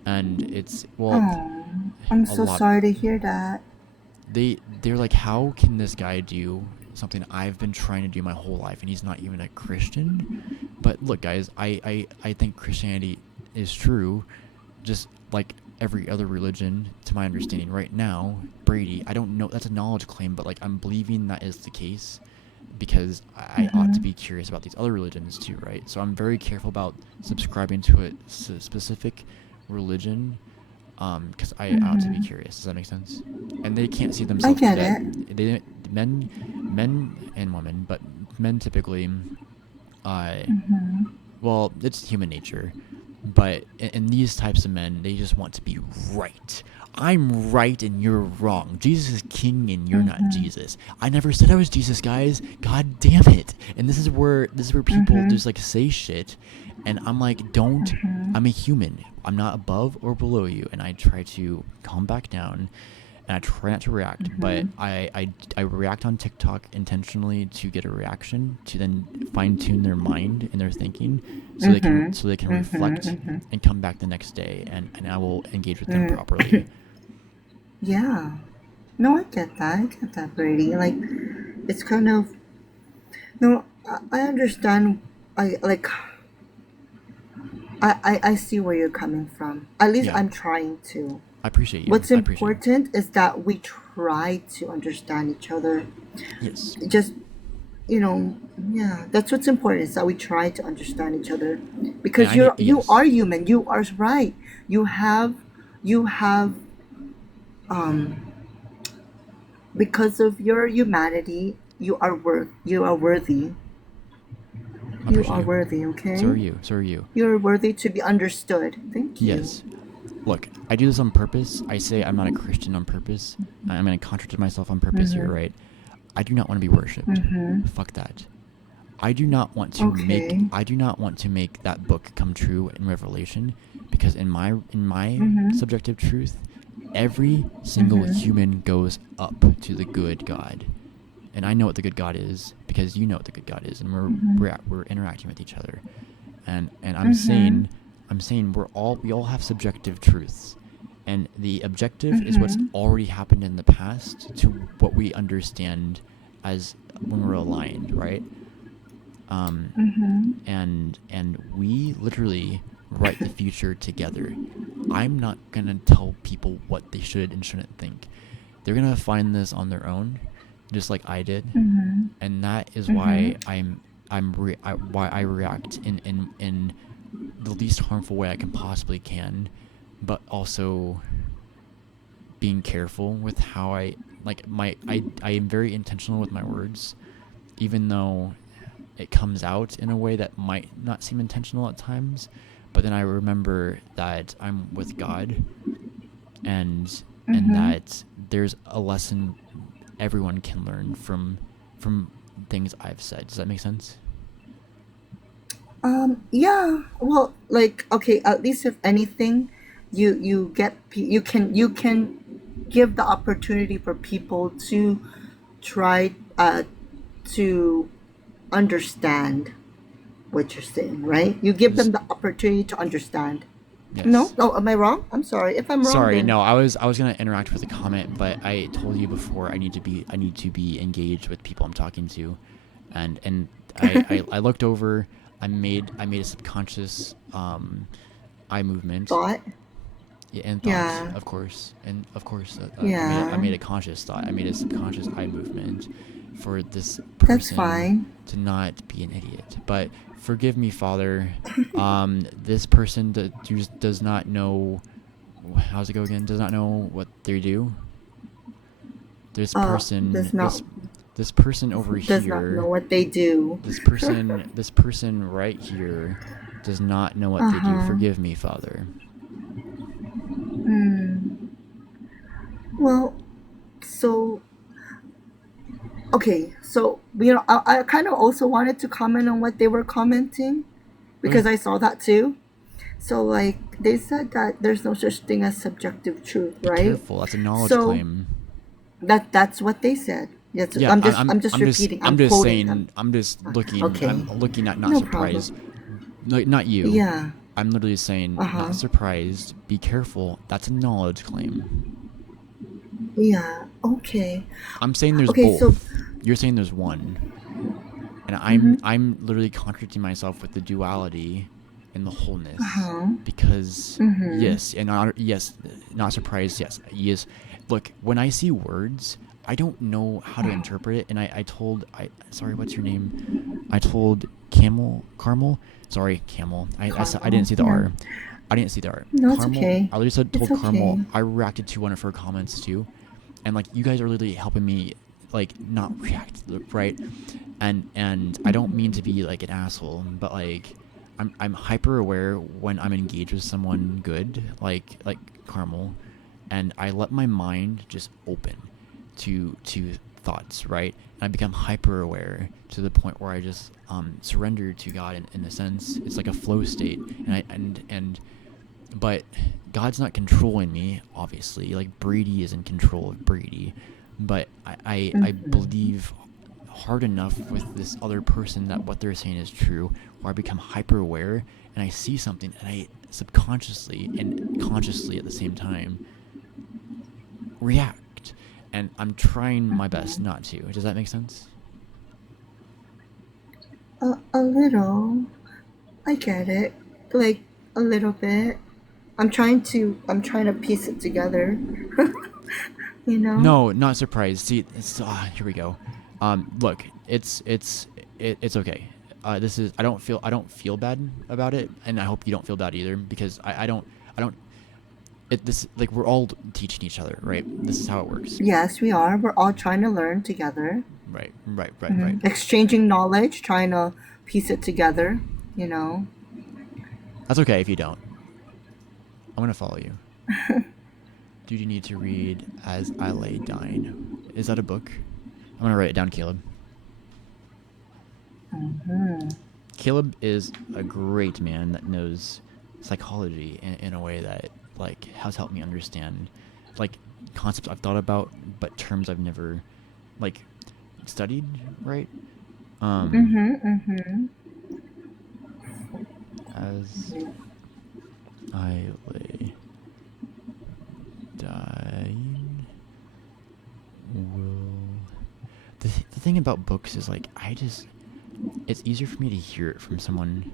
and it's, well, Oh, I'm a so lot. sorry to hear that. They're like, how can this guy do something I've been trying to do my whole life, and he's not even a Christian? But look, guys, I think Christianity is true, just like every other religion, to my understanding. Right now, Brady, I don't know, that's a knowledge claim, but like I'm believing that is the case because I ought to Mm-hmm. be curious about these other religions too, right? So I'm very careful about subscribing to a specific religion, because I ought to be Mm-hmm. curious. Does that make sense? And they can't see I themselves get that it. they men and women, but men typically, uh, Mm-hmm. well, it's human nature. But in these types of men, they just want to be right. I'm right and you're wrong. Jesus is king and you're not Mm-hmm. Jesus. I never said I was Jesus, guys. God damn it. And this is where people Mm-hmm. just like say shit, and I'm like, don't. Mm-hmm. I'm a human. I'm not above or below you, and I try to calm back down, and I try not to react. Mm-hmm. But I react on TikTok intentionally to get a reaction, to then fine tune their mind and their thinking, so Mm-hmm. they can reflect Mm-hmm. and come back the next day, and I will engage with them Mm-hmm. properly. Yeah. No, I get that. I get that, Brady. Like, it's kind of no. I understand. I like. I see where you're coming from. At least Yeah, I'm trying to. I appreciate you. What's I appreciate you. important is that we try to understand each other. Yes, Just yeah, that's what's important is that we try to understand each other, and because I need, you are yes, human. You are right. You have you have um because of your humanity, you are worthy. I You appreciate are you. worthy. So are Okay, you. So are you. you're worthy to be understood. Thank you. Yes. Look, I do this on purpose. I say I'm not a Christian on purpose. I'm going to contradict myself on purpose here, Mhm. right? I do not want to be worshipped. Mhm. Fuck that. I do not want to make Okay. that book come true in Revelation, because in my Mhm. subjective truth, every single Mhm. human goes up to the good God. And I know what the good God is because you know what the good God is, and Mhm. we're interacting with each other. And Mhm. I'm saying we all have subjective truths, and the objective is what's Mhm. already happened in the past to what we understand as when we're aligned, right? Um, Mhm. and we literally write the future together. I'm not gonna tell people what they should and shouldn't think. They're gonna find this on their own, just like I did, Mhm. and that is why Mhm. why I react in the least harmful way I can possibly can, but also being careful with how I like I am very intentional with my words, even though it comes out in a way that might not seem intentional at times. But then I remember that I'm with God, and Mhm. that there's a lesson everyone can learn from things I've said. Does that make sense? Yeah. Well, like, okay, at least if anything, you can give the opportunity for people to try to understand what you're saying, right? You give Just them the opportunity to understand. No? yes. No, am I wrong? I'm sorry. If I'm wrong, Sorry, then no, I was gonna interact with a comment, but I told you before I need to be engaged with people I'm talking to, and I looked over. I made a subconscious eye movement. thought. Yeah, and thought, Yeah. of course, and of course, I Yeah. made a conscious thought. I made a subconscious eye movement for this That's person fine. to not be an idiot. But forgive me, Father. This person does not know. How's it go again? Does not know what they do. This Does person, not this person over does not know here, what they do. this person right here, does not know what they do. Uh-huh. Forgive me, Father. Hmm. Well, so okay, so I kind of also wanted to comment on what they were commenting. because I saw that too. So like they said that there's no such thing as subjective truth, Be right? careful. That's a knowledge So claim. that's what they said. Yes, Yeah, I'm just repeating. I'm I'm just quoting saying. them. I'm just looking. Okay, I'm looking at not no surprised. problem. Like not you. Yeah. I'm literally saying not Uh-huh. surprised. Be careful. That's a knowledge claim. Yeah. Okay. I'm saying there's Okay, so both. You're saying there's one, and mhm. I'm literally contradicting myself with the duality and the wholeness Uh-huh. because Mhm. yes and not yes, not surprised. Yes. Look, when I see words, I don't know how to interpret it, and I told sorry, what's your name? I told Carmel. Sorry, Camel. I didn't Carmel. see the Yeah. R. I didn't see the R. No, it's Carmel. okay. I literally said It's told Carmel. okay. I reacted to one of her comments too, and like you guys are literally helping me like not react right, and I don't mean to be like an asshole, but like I'm hyper aware when I'm engaged with someone good, like Carmel, and I let my mind just open to thoughts, right? And I become hyper aware to the point where I just surrender to God in a sense. It's like a flow state, and but God's not controlling me, obviously. Like Brady is in control of Brady, but I believe hard enough with this other person that what they're saying is true, where I become hyper aware and I see something and I subconsciously and consciously at the same time react, and I'm trying my best not to. Does that make sense? A little. I get it. Like a little bit. I'm trying to piece it together. You know? No, not surprised. See, here we go. Look, it's okay. This is I don't feel bad about it, and I hope you don't feel bad either because I don't. This like we're all teaching each other, right? This is how it works. Yes, we are. We're all trying to learn together. Right. Exchanging knowledge, trying to piece it together, you know? That's okay if you don't. I'm gonna follow you. Do you need to read As I Lay Dying? Is that a book? I'm gonna write it down, Caleb. Caleb is a great man that knows psychology in a way that like has helped me understand like concepts I've thought about but terms I've never like studied, right? As I lay dying will the thing about books is like it's easier for me to hear it from someone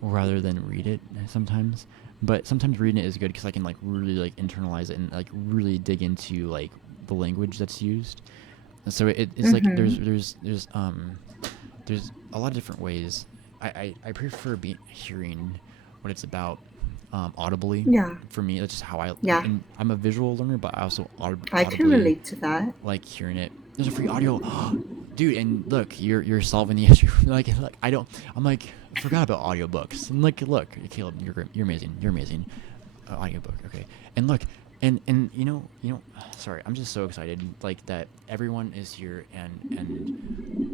rather than read it sometimes, but sometimes reading it is good because I can like really like internalize it and like really dig into like the language that's used. And so it's like there's a lot of different ways. I prefer hearing what it's about audibly. Yeah. For me, that's just how Yeah. and I'm a visual learner, but I also I can audibly relate to that. like hearing it. There's a free audio, dude. And look, you're solving the issue. like I'm like I forgot about audiobooks. And like look, Caleb, you're amazing. You're amazing. Audiobook, okay. And look, and you know, sorry, I'm just so excited like that everyone is here and.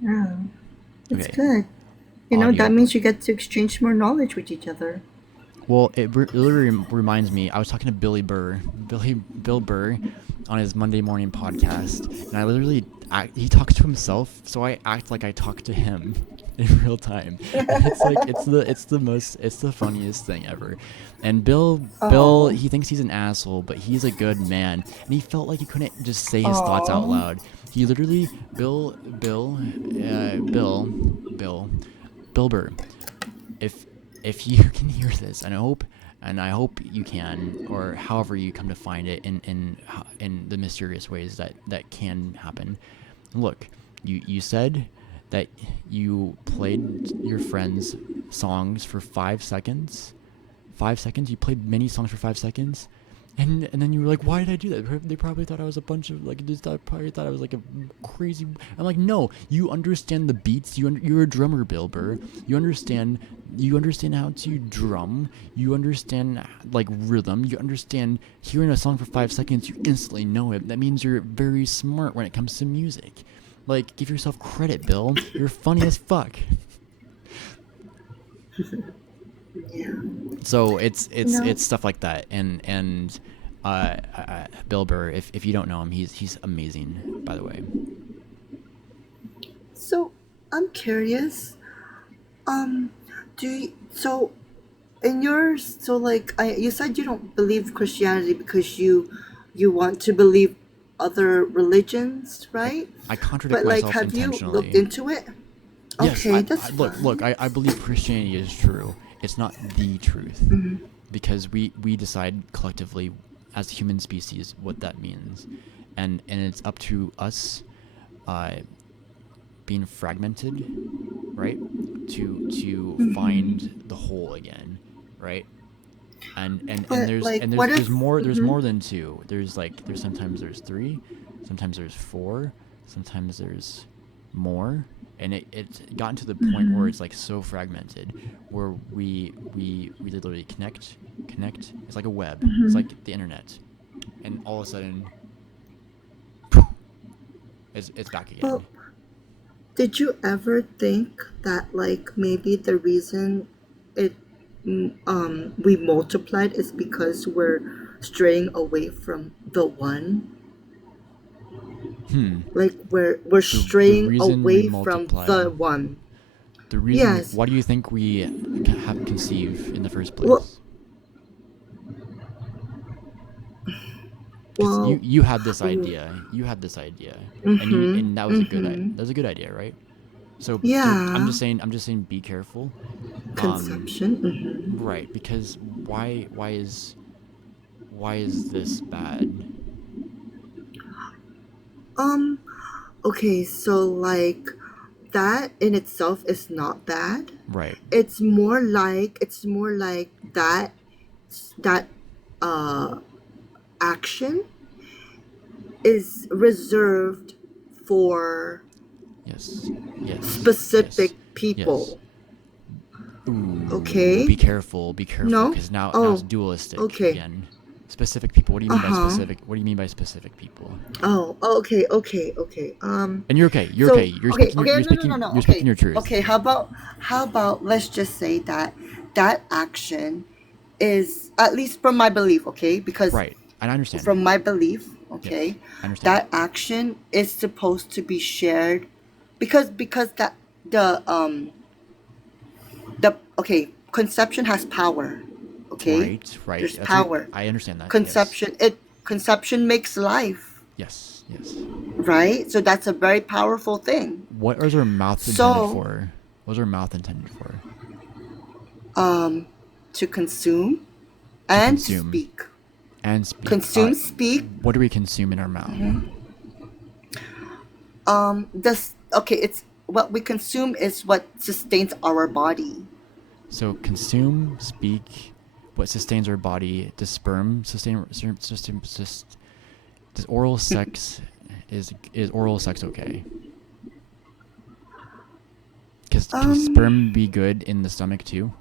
Yeah. It's Okay. good. You know, that Audiobook. means you get to exchange more knowledge with each other. Well, it literally reminds me. I was talking to Bill Burr, on his Monday morning podcast, and I literally he talks to himself, so I act like I talk to him in real time. And it's like it's the funniest thing ever. And Bill, he thinks he's an asshole, but he's a good man, and he felt like he couldn't just say his thoughts out loud. He literally Bill Burr. If you can hear this, and I hope you can, or however you come to find it in the mysterious ways that can happen. Look, you said that you played your friends' songs for 5 seconds. 5 seconds? You played many songs for 5 seconds? And then you were like, why did I do that? They probably thought I was a bunch of like. Probably thought I was like a crazy. I'm like, no. You understand the beats. You're a drummer, Bill Burr. You understand how to drum. You understand like rhythm. You understand hearing a song for 5 seconds. You instantly know it. That means you're very smart when it comes to music. Like, give yourself credit, Bill. You're funny as fuck. Yeah. So it's No. stuff like that, and Bill Burr, if you don't know him, he's amazing, by the way. So I'm curious. Um, so in yours, so like you said you don't believe Christianity because you want to believe other religions, right? I contradict But like, myself have you looked intentionally. into it? Yes, Okay, that's look, fine. I believe Christianity is true. It's not the truth, Hmm. because we decide collectively as a human species what that means, and it's up to us, uh, being fragmented, right, to find the whole again, right? And But there's like, and what if? there's Hmm. more than two. There's sometimes there's three, sometimes there's four, sometimes there's more, and it's gotten to the point where it's like so fragmented, where we literally connect. It's like a web. It's like the internet, and all of a sudden, it's back Well, again. did you ever think that like maybe the reason it we multiplied is because we're straying away from the one? Hmm. Like we're The straying reason we away from the multiplied. one. The reason. Yes. Why do you think we have conceive in the first Well, place? Because well. you had this w- idea. Mhm. And that was a Mhm. that was a good idea, right? So Yeah. I'm just saying be careful. Um Conception. Mhm. right, because why is this bad? Um. Okay. So like that in itself is not bad. Right. It's more like that uh action is reserved for Yes. Yes. Yes. specific Yes. people. Ooh, Okay? be careful, No? because now it's Oh, dualistic okay. again. Specific people. What do you mean by Uh-huh. specific? What do you mean by specific people? Oh, okay, okay, okay. And you're okay. You're okay. So okay, okay, no, no, no, no. You're speaking Okay, your truth. okay. How about let's just say that that action is, at least from my belief, okay? Because Right. And I understand. from my belief, Yes, okay, I understand. that action is supposed to be shared because that the okay, conception has power, okay? Right. Right. There's That's a, power. I understand that. Yes. Conception makes life, Yes. Yes. right? So that's a very powerful thing. What is our mouth intended So, for? What is our mouth intended for? um, to consume To and to consume speak. and speak. Consume, speak. What do we consume in our mouth? This okay. It's what we consume is what sustains our body. So consume, speak. What sustains our body? Does sperm sustain? Does oral sex is oral sex okay? Because can Um, sperm be good in the stomach too?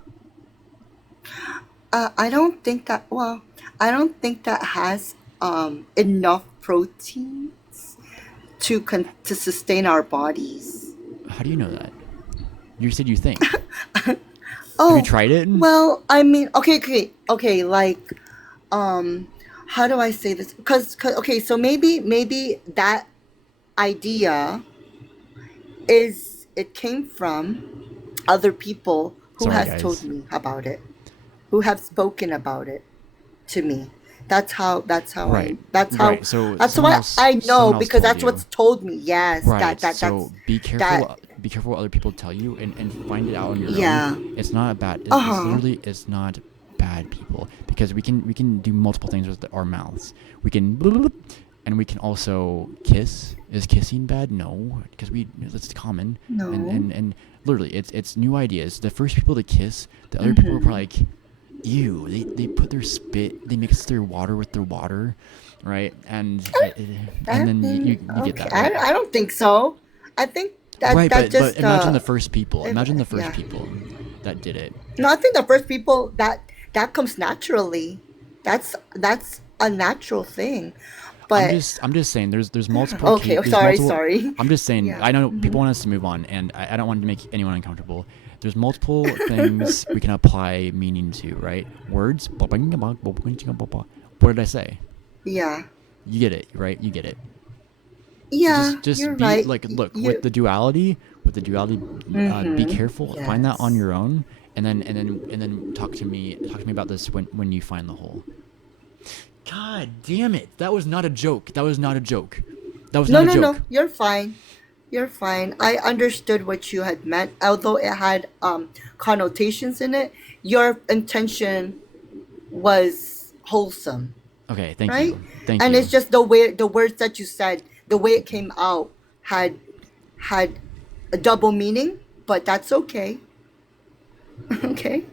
I don't think that. Well, I don't think that has enough proteins to sustain our bodies. How do you know that? You said you think. Have you Oh, tried it? well, I mean, okay. Like, um, how do I say this? Because okay, so maybe that idea is it came from other people who Sorry, has told guys. me about it, who have spoken about it to me. Right, That's how right. So that's why I know, someone else because told that's you. what's told me. Yes, Right. that's So be that. careful. Be careful what other people tell you, and find it out on your own. Yeah. It's not bad. Uh It's huh. literally it's not bad people, because we can do multiple things with our mouths. We can and we can also kiss. Is kissing bad? No, because that's common. And No. and and literally it's new ideas. The first people to kiss, the other people were Mm-hmm. probably like, ew. They put their spit. They mix their water with their water, right? And then you get Okay. that, right? I don't think so. I think that Right, that but just imagine the first people. if, Imagine the first yeah. people that did it. No, I think the first people that comes naturally. That's a natural thing. But I'm just saying there's multiple okay, there's sorry, multiple, sorry. I'm just saying, Yeah. I know people want us to move on, and I don't want to make anyone uncomfortable. There's multiple things we can apply meaning to, right? Words. What did I say? Yeah. You get it, right? You get it. Yeah, Just you're be right. like, look, You. with the duality, be careful, find that on Yes. your own, and then talk to me about this when you find the hole. God damn it! That was not a joke. That was not a joke. That was No, not a no, joke. no. You're fine. You're fine. I understood what you had meant, although it had connotations in it. Your intention was wholesome, Okay, thank right? you. Thank And you. it's just the words that you said, the way it came out had a double meaning, but that's okay. Okay,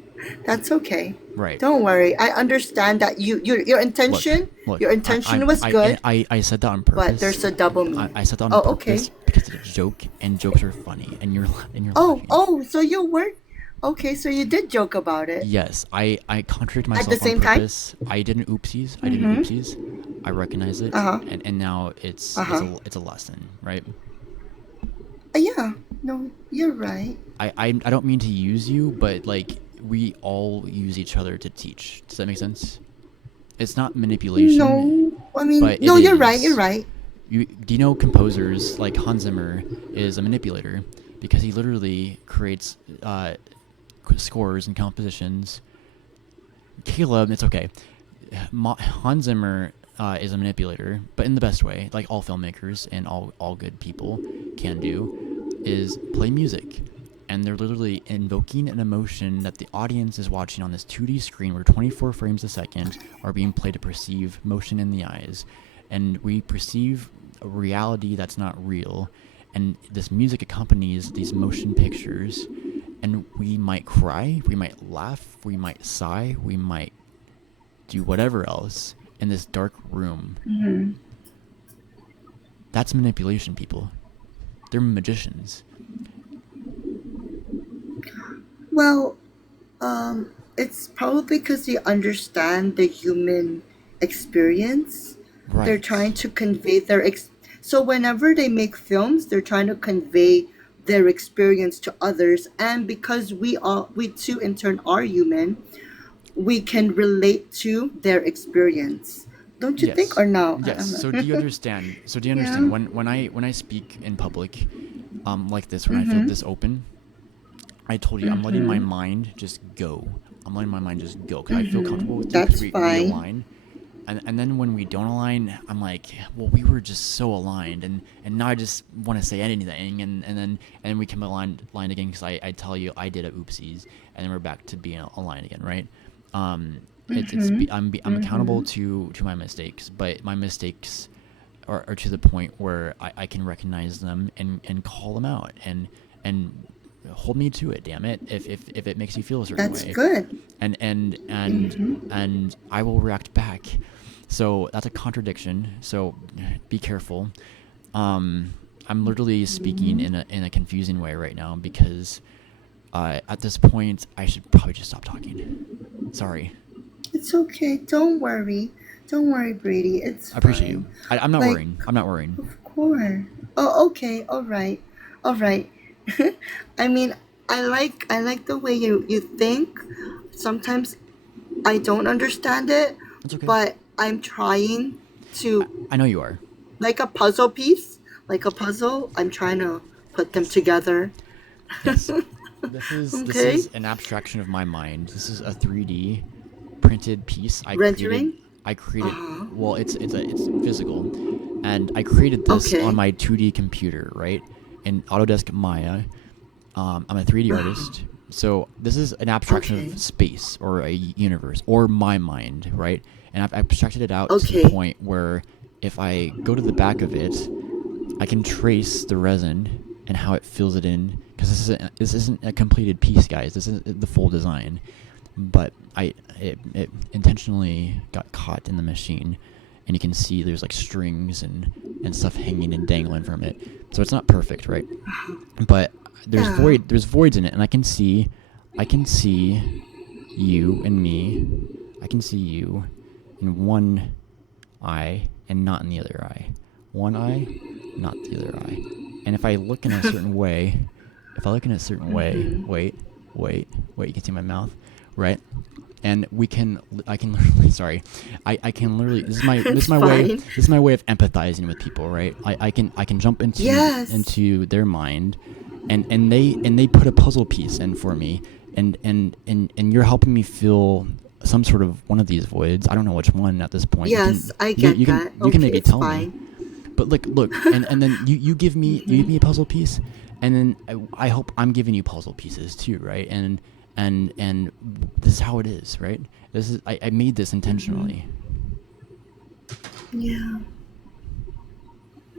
that's okay. Right. Don't worry. I understand that your intention Look, your intention was good, I said that on purpose. but there's a double meaning. I said that on Oh, purpose okay. because it's a joke, and jokes are funny, and you're Oh, laughing. so you were okay. So you did joke about it Yes, I contradicted at the myself on same time. purpose. I did oopsies. I did oopsies. I recognize it, Uh huh. and now it's Uh huh. it's a lesson, right? Yeah. No, you're right. I don't mean to use you, but like we all use each other to teach. Does that make sense? It's not manipulation, No, I mean, but no, it you're right. You're is. right. Do you know composers like Hans Zimmer is a manipulator because he literally creates scores and compositions. Caleb, it's okay. Hans Zimmer is a manipulator, but in the best way, like all filmmakers and all good people can do, is play music. And they're literally invoking an emotion that the audience is watching on this 2D screen where 24 frames a second are being played to perceive motion in the eyes. And we perceive a reality that's not real. And this music accompanies these motion pictures. And we might cry, we might laugh, we might sigh, we might do whatever else in this dark room. That's manipulation, people. They're magicians. Well, it's probably because you understand the human experience. Right. They're trying to convey so whenever they make films, they're trying to convey their experience to others, and because we too in turn are human, we can relate to their experience. Don't you think, Yes. or no? I Yes. don't So know. do you understand? So do you Yeah. understand when I speak in public, like this, when I feel this open, I told you I'm letting my mind just go. I'm letting my mind just go because I feel comfortable with you because That's we fine. align. And then when we don't align, I'm like, well, we were just so aligned, and now I just want to say anything, and then we come aligned again because I tell you I did a oopsies, and then we're back to being aligned again, right? I'm accountable to my mistakes, but my mistakes are to the point where I can recognize them and call them out and hold me to it. Damn it, if it makes you feel a certain That's way, good. and I will react back. So that's a contradiction. So be careful. I'm literally speaking in a confusing way right now because at this point I should probably just stop talking. Sorry. It's okay. Don't worry. Don't worry, Brady. It's I appreciate you. fine. I'm not Like, worrying. I'm not worrying. of course. Oh, okay. All right. All right. I mean, I like the way you think. Sometimes I don't understand it, That's okay. but I'm trying to, I know you are. like a puzzle piece, like a puzzle. I'm trying to put them together. Yes. This Okay. is an abstraction of my mind. This is a 3D printed piece Rendering? I created. Well, it's physical, and I created this Okay. on my 2D computer, right? In Autodesk Maya. I'm a 3D artist, so this is an abstraction Okay. of space or a universe or my mind, right? And I've abstracted it out to the Okay. point where if I go to the back of it, I can trace the resin and how it fills it in. Because this isn't a completed piece, guys. This isn't the full design, but it intentionally got caught in the machine, and you can see there's like strings and stuff hanging and dangling from it. So it's not perfect, right? But there's Yeah. there's voids in it, and I can see you and me. I can see you in one eye and not in the other eye. One eye, not the other eye. And if I look in a certain way, wait, you can see my mouth, right? And I can literally, sorry, I can literally, this is my way of empathizing with people, right? I can jump into their mind, and they put a puzzle piece in for me, and you're helping me fill some sort of one of these voids. I don't know which one at this point. Yes, I get that. You can maybe tell fine. me. But look, and then you give me a puzzle piece, and then I hope I'm giving you puzzle pieces too, right? And this is how it is, right? This is I made this intentionally. Yeah.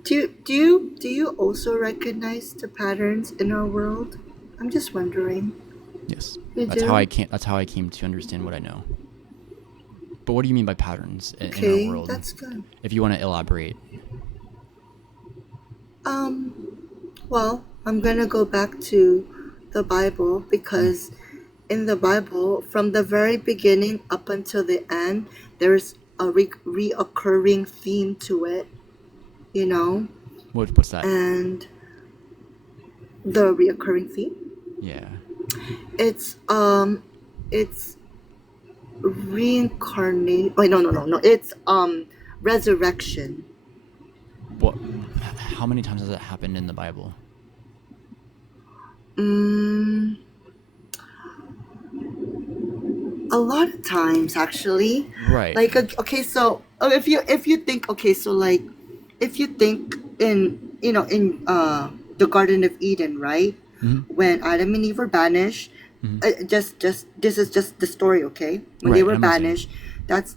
Do you also recognize the patterns in our world? I'm just wondering. Yes. You That's do? how I came to understand what I know. But what do you mean by patterns in Okay, our world? that's good. If you want to elaborate. Well, I'm gonna go back to the Bible because in the Bible, from the very beginning up until the end, there's a reoccurring theme to it, you know? What's that? And the reoccurring theme? Yeah. It's reincarnate. Oh, no. It's resurrection. What? How many times has that happened in the Bible? A lot of times, actually. Right. Like, okay, so if you think, okay, so like, if you think in the Garden of Eden, right? Mm-hmm. When Adam and Eve were banished, just this is just the story, okay? When they Right, were I'm listening. banished, that's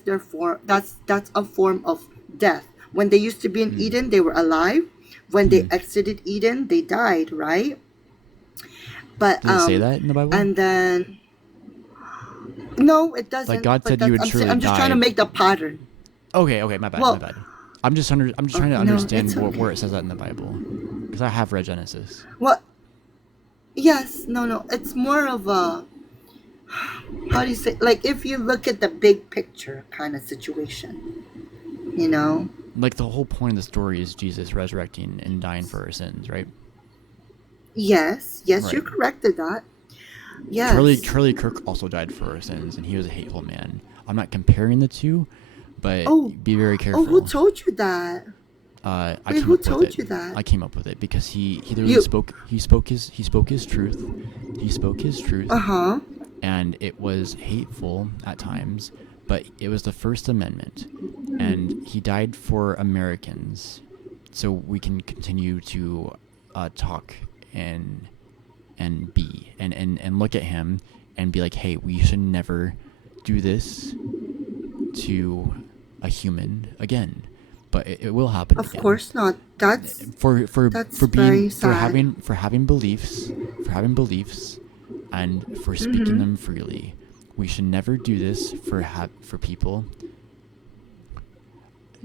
their form. That's a form of death. When they used to be in Eden, they were alive. When they exited Eden, they died, right? But Does it say that in the Bible? and then no, it doesn't. Like God but said you would I'm surely I'm just trying to die. make the pattern. Okay, my bad, Well- my bad. I'm just trying to no, understand it's okay. where it says that in the Bible, because I have read Genesis. What? Yes, no. It's more of a, how do you say? Like, if you look at the big picture kind of situation, you know. Like the whole point of the story is Jesus resurrecting and dying for our sins, right? Yes, Right. you corrected that. Yes. Charlie Kirk also died for our sins, and he was a hateful man. I'm not comparing the two, but be very careful. Oh, who told you that? I Wait, came who up with told it. you that? I came up with it because he literally spoke his truth. He spoke his truth. Uh-huh. And it was hateful at times, but it was the First Amendment, and he died for Americans, so we can continue to talk and be and look at him and be like, hey, we should never do this to a human again. But it will happen Of again. course not. That's for very sad. having beliefs, and for speaking them freely. We should never do this for people.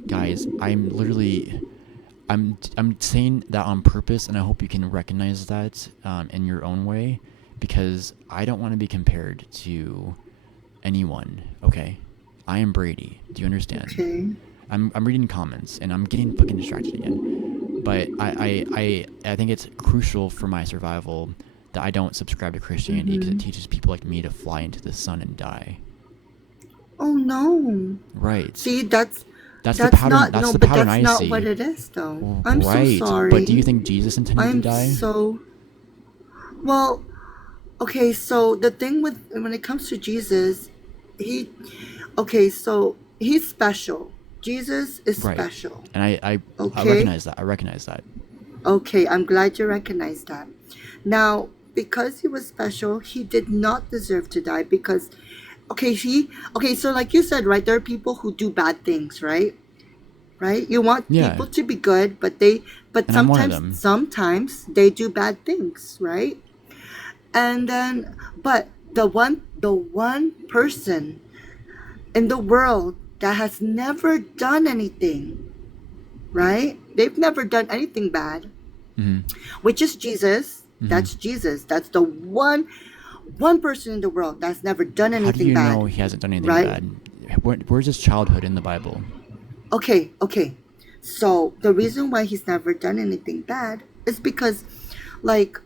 Guys, I'm saying that on purpose, and I hope you can recognize that in your own way, because I don't want to be compared to anyone. Okay, I am Brady. Do you understand? okay. I'm reading comments and I'm getting fucking distracted again. But I think it's crucial for my survival that I don't subscribe to Christianity because it teaches people like me to fly into the sun and die. Oh no. Right. See, that's the pattern. Not, that's no, the but pattern that's I not see. what it is, though. I'm Right. so sorry. But do you think Jesus intended to die? Well, okay, so the thing when it comes to Jesus, he's special. Jesus is Right. special. And I Okay. recognize that. I recognize that. Okay, I'm glad you recognize that. Now, because he was special, he did not deserve to die because, so like you said, right, there are people who do bad things, right? Right? You want Yeah. people to be good, but And I'm one of them. sometimes they do bad things, right? And then, but the one person in the world that has never done anything, right? They've never done anything bad, which is Jesus. That's Jesus. That's the one person in the world that's never done anything bad. How do you know he hasn't done anything right? bad? Where's his childhood in the Bible? Okay. So the reason why he's never done anything bad is because, like,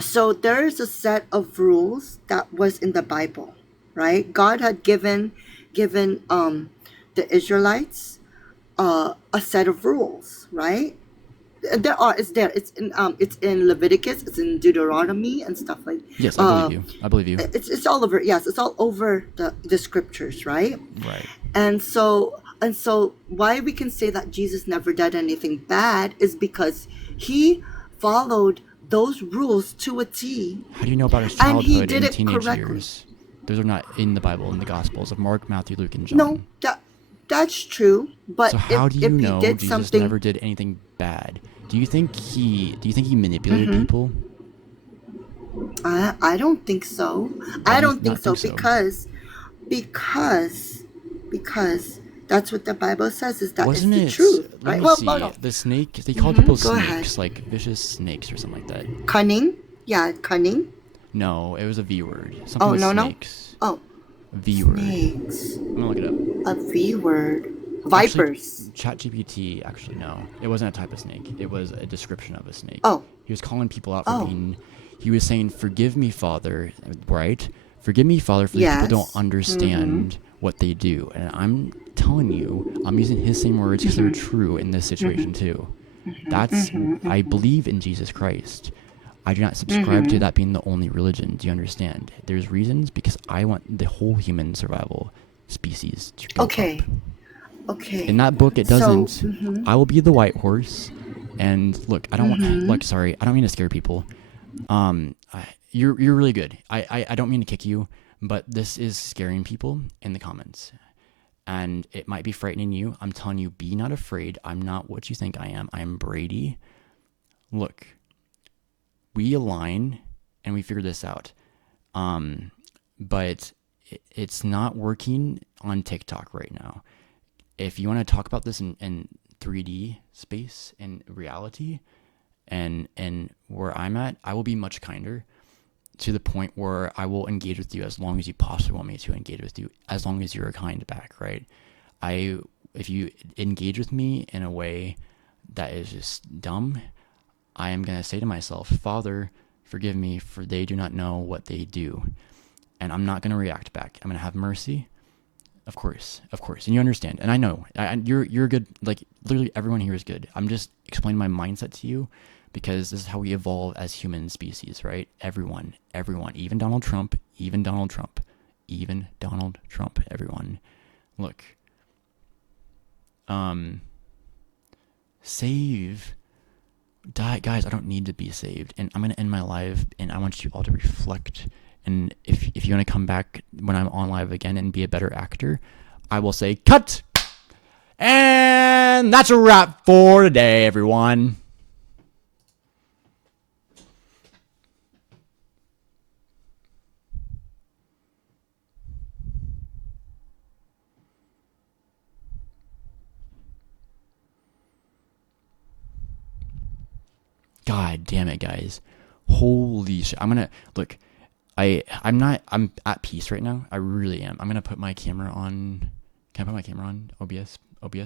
so there is a set of rules that was in the Bible, right? God had given the Israelites a set of rules, right? It's in Leviticus, it's in Deuteronomy and stuff like. Yes, I believe you. I believe you. It's all over. Yes, it's all over the scriptures, right? Right. And so why we can say that Jesus never did anything bad is because he followed those rules to a T, How do you know about his and he childhood did and it teenage correctly. years? Those are not in the Bible, in the Gospels of Mark, Matthew, Luke, and No, John. that's true. But So if how do you if he know did Jesus something, never did anything bad? Do you think he manipulated people? I don't think so. Why I do you don't think not so think so? because that's what the Bible says, is that it's Wasn't the it? truth, Let right? me Well, see. no. The snake. They called people Go ahead. snakes, like vicious snakes or something like that. Cunning, yeah, cunning. No, it was a V word. Something Oh, with no. snakes. Oh, V word. snakes. I'm gonna look it up. A V word. Actually, Vipers. ChatGPT. Actually, no. It wasn't a type of snake. It was a description of a snake. Oh, He was calling people out for oh, being. He was saying, "Forgive me, Father." Right? Forgive me, Father, for these people don't yes. understand what they do. And I'm telling you, I'm using his same words because they're true in this situation too. That's I believe in Jesus Christ. I do not subscribe to that being the only religion. Do you understand? There's reasons because I want the whole human survival species to go Okay. up. Okay. In that book, it So, doesn't. I will be the white horse. And look, I don't want. Look, sorry, I don't mean to scare people. You're really good. I don't mean to kick you, but this is scaring people in the comments. And it might be frightening you. I'm telling you, be not afraid. I'm not what you think I am. I am Brady. Look, we align and we figure this out. But it's not working on TikTok right now. If you want to talk about this in 3D space and reality and where I'm at, I will be much kinder, to the point where I will engage with you as long as you possibly want me to engage with you, as long as you're kind back, right? If you engage with me in a way that is just dumb, I am going to say to myself, Father, forgive me, for they do not know what they do. And I'm not going to react back. I'm going to have mercy. Of course. And you understand. And I know you're good. Like, literally everyone here is good. I'm just explaining my mindset to you, because this is how we evolve as human species, right? Everyone, even Donald Trump, everyone. Look, guys, I don't need to be saved. And I'm going to end my live, and I want you all to reflect. And if you want to come back when I'm on live again and be a better actor, I will say cut. And that's a wrap for today, everyone. God damn it, guys. Holy shit. I'm at peace right now. I really am. I'm gonna put my camera on. Can I put my camera on? OBS,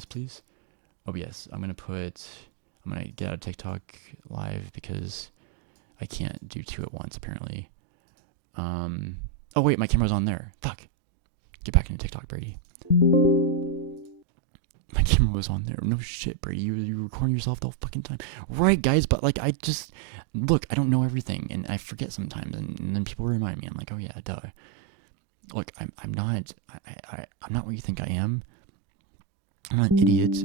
please. OBS. I'm gonna get out of TikTok live because I can't do two at once, apparently. Oh wait, my camera's on there. Fuck. Get back into TikTok, Brady. My camera was on there. No shit, Brady. You recording yourself the whole fucking time. Right, guys, but like I don't know everything, and I forget sometimes, and then people remind me. I'm like, oh yeah, duh. Look, I'm not what you think I am. I'm not an idiot,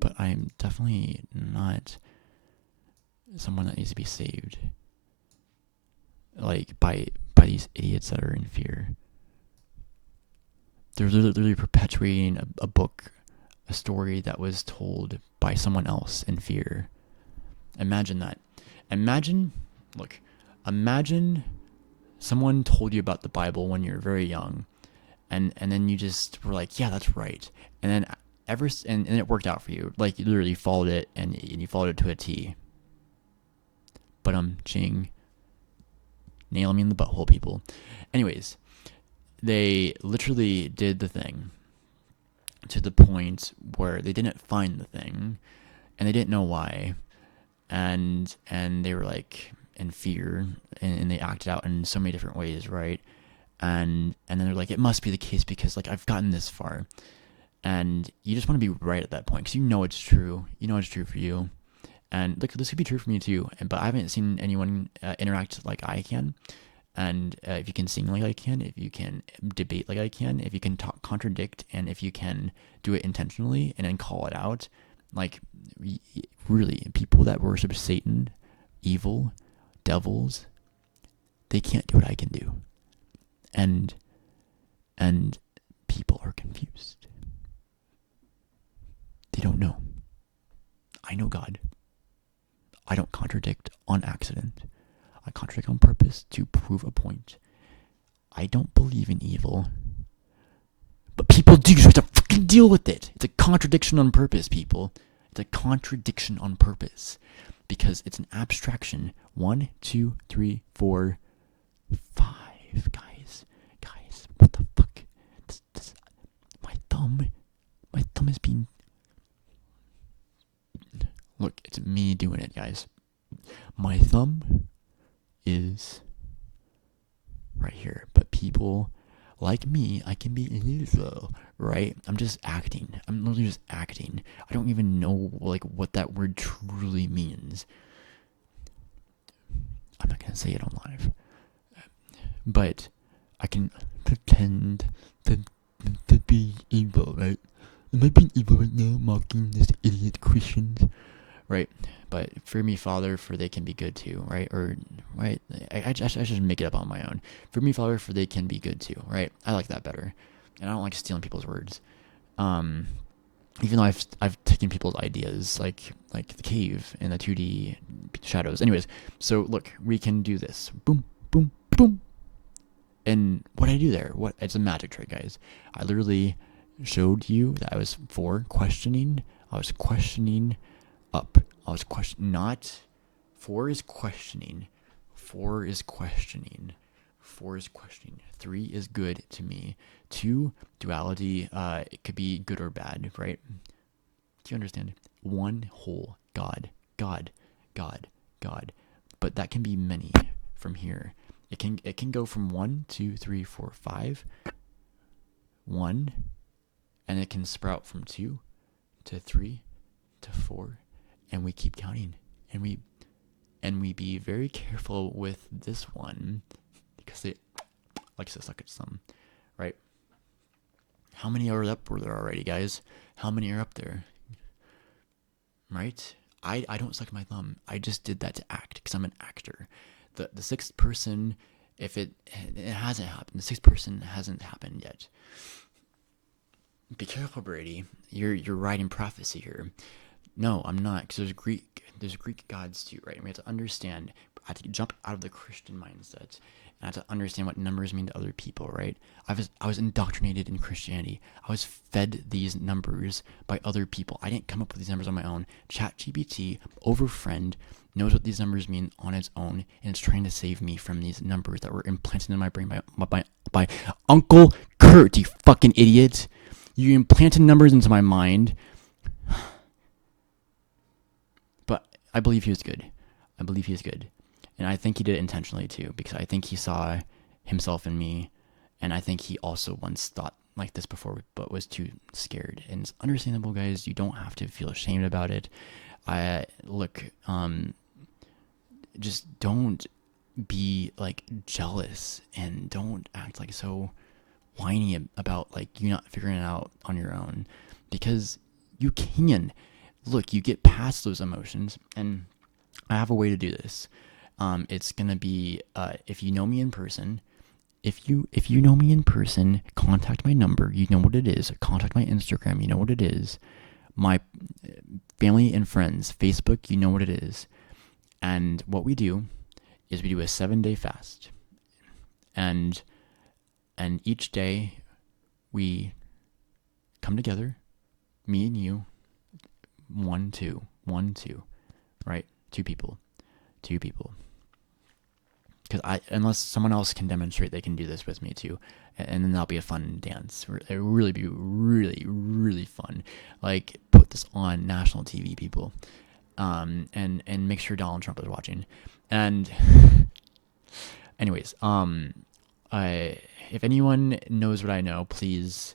but I'm definitely not someone that needs to be saved. Like by these idiots that are in fear. They're literally perpetuating a book, a story that was told by someone else in fear. Imagine that. Imagine someone told you about the Bible when you're very young, and then you just were like, yeah, that's right. And then and it worked out for you. Like, you literally followed it, and you followed it to a T. But ching. Nail me in the butthole, people. Anyways, they literally did the thing to the point where they didn't find the thing, and they didn't know why, and they were like in fear, and they acted out in so many different ways, right? And then they're like, it must be the case because like I've gotten this far, and you just want to be right at that point because you know it's true. You know it's true for you, and look, this could be true for me too. But I haven't seen anyone interact like I can. And if you can sing like I can, if you can debate like I can, if you can contradict, and if you can do it intentionally and then call it out, like really, people that worship Satan, evil, devils, they can't do what I can do. And people are confused. They don't know. I know God. I don't contradict on accident. I contradict on purpose to prove a point. I don't believe in evil. But people do, so you have to fucking deal with it. It's a contradiction on purpose, people. It's a contradiction on purpose. Because it's an abstraction. 1, 2, 3, 4, 5. Guys, what the fuck? My thumb is being... Look, it's me doing it, guys. My thumb is right here, but people like me, I can be evil, right? I'm just acting. I'm literally just acting. I don't even know like what that word truly means. I'm not gonna say it on live, but I can pretend to be evil, right? Am I being evil right now, mocking this idiot Christians? Right, but fear me, Father, for they can be good too, right? Or, right, I just make it up on my own. Fear me, Father, for they can be good too, right? I like that better, and I don't like stealing people's words. Even though I've taken people's ideas, like the cave and the 2D shadows. Anyways, so look, we can do this. Boom, boom, boom. And what I do there, it's a magic trick, guys. I literally showed you that I was questioning. I was questioning up. I was questioning, not 4 is questioning. 4 is questioning. 4 is questioning. 3 is good to me. 2, duality, it could be good or bad, right? Do you understand? 1 whole, God. But that can be many from here. It can go from 1, 2, 3, 4, 5. 1, and it can sprout from 2 to 3 to 4. And we keep counting, and we be very careful with this one because it likes to suck its thumb, right? How many are up there already, guys? How many are up there? Right? I don't suck my thumb. I just did that to act because I'm an actor. The 6th person, if it hasn't happened, the 6th person hasn't happened yet. Be careful, Brady. You're writing prophecy here. No, I'm not, because there's Greek gods too, right? And we have to understand, I have to jump out of the Christian mindset, and I have to understand what numbers mean to other people, right? I was indoctrinated in Christianity. I was fed these numbers by other people. I didn't come up with these numbers on my own. ChatGPT, over friend, knows what these numbers mean on its own, and it's trying to save me from these numbers that were implanted in my brain by Uncle Kurt, you fucking idiot. You implanted numbers into my mind. I believe he was good. And I think he did it intentionally too, because I think he saw himself in me, and I think he also once thought like this before, but was too scared. And it's understandable, guys. You don't have to feel ashamed about it. Just don't be like jealous, and don't act like so whiny about like you not figuring it out on your own, because you can. Look, you get past those emotions, and I have a way to do this. It's gonna be if you know me in person. If you know me in person, contact my number. You know what it is. Contact my Instagram. You know what it is. My family and friends, Facebook. You know what it is. And what we do is we do a 7-day fast, and each day we come together, me and you. 1, 2, 1, 2, right? 2 people. because unless someone else can demonstrate they can do this with me too, and then that'll be a fun dance. It will really be really really fun. Like put this on national TV, people, and make sure Donald Trump is watching. And anyways, if anyone knows what I know, please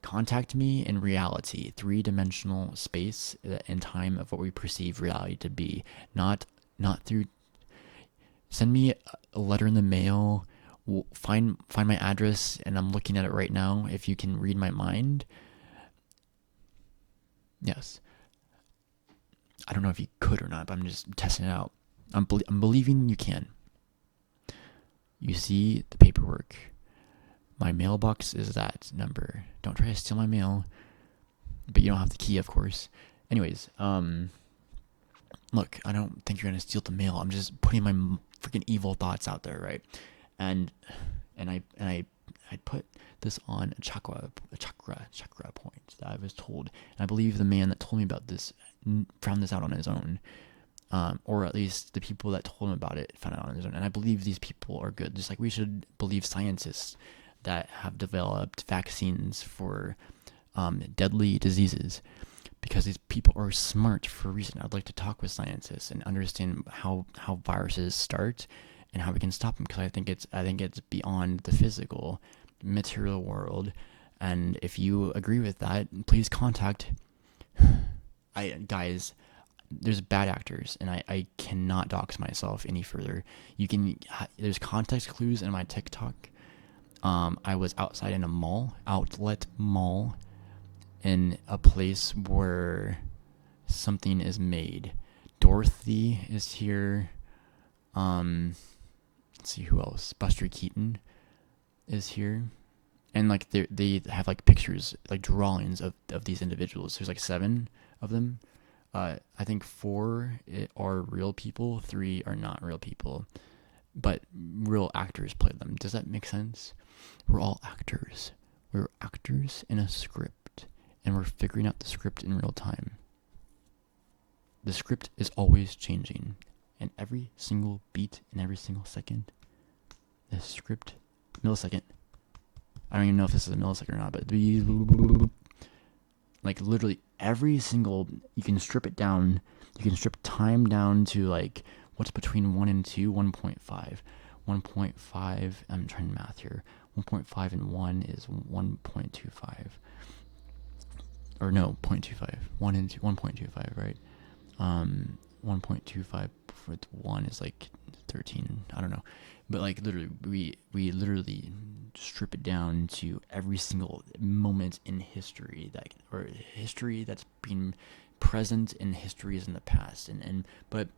contact me in reality, 3-dimensional space and time of what we perceive reality to be, not through. Send me a letter in the mail. Find my address, and I'm looking at it right now. If you can read my mind, yes. I don't know if you could or not, but I'm just testing it out. I'm believing you can. You see the paperwork. My mailbox is that number. Don't try to steal my mail. But you don't have the key, of course. Anyways, look, I don't think you're gonna steal the mail. I'm just putting my freaking evil thoughts out there, right? And I put this on a chakra point that I was told. And I believe the man that told me about this found this out on his own. Or at least the people that told him about it found it on his own. And I believe these people are good. Just like we should believe scientists that have developed vaccines for deadly diseases, because these people are smart for a reason. I'd like to talk with scientists and understand how viruses start and how we can stop them, because I think it's beyond the physical material world. And if you agree with that, please contact guys. There's bad actors, and I cannot dox myself any further. There's context clues in my TikTok. I was outside in a outlet mall, in a place where something is made. Dorothy is here. Let's see who else. Buster Keaton is here, and like they have like pictures, like drawings of these individuals. There's like 7 of them. I think 4 are real people, 3 are not real people, but real actors play them. Does that make sense? We're all actors. We're actors in a script, and we're figuring out the script in real time. The script is always changing, and every single beat and every single second, the script, millisecond, I don't even know if this is a millisecond or not, but like literally every single, you can strip it down, you can strip time down to like what's between 1 and 2, 1.5. 1.5, I'm trying math here. 1.5 and 1 is 1.25. Or no, 0.25. 1 and 2, 1.25, right? 1.25 with 1 is like 13. I don't know. But like literally, we literally strip it down to every single moment in history history that's been present in histories in the past. But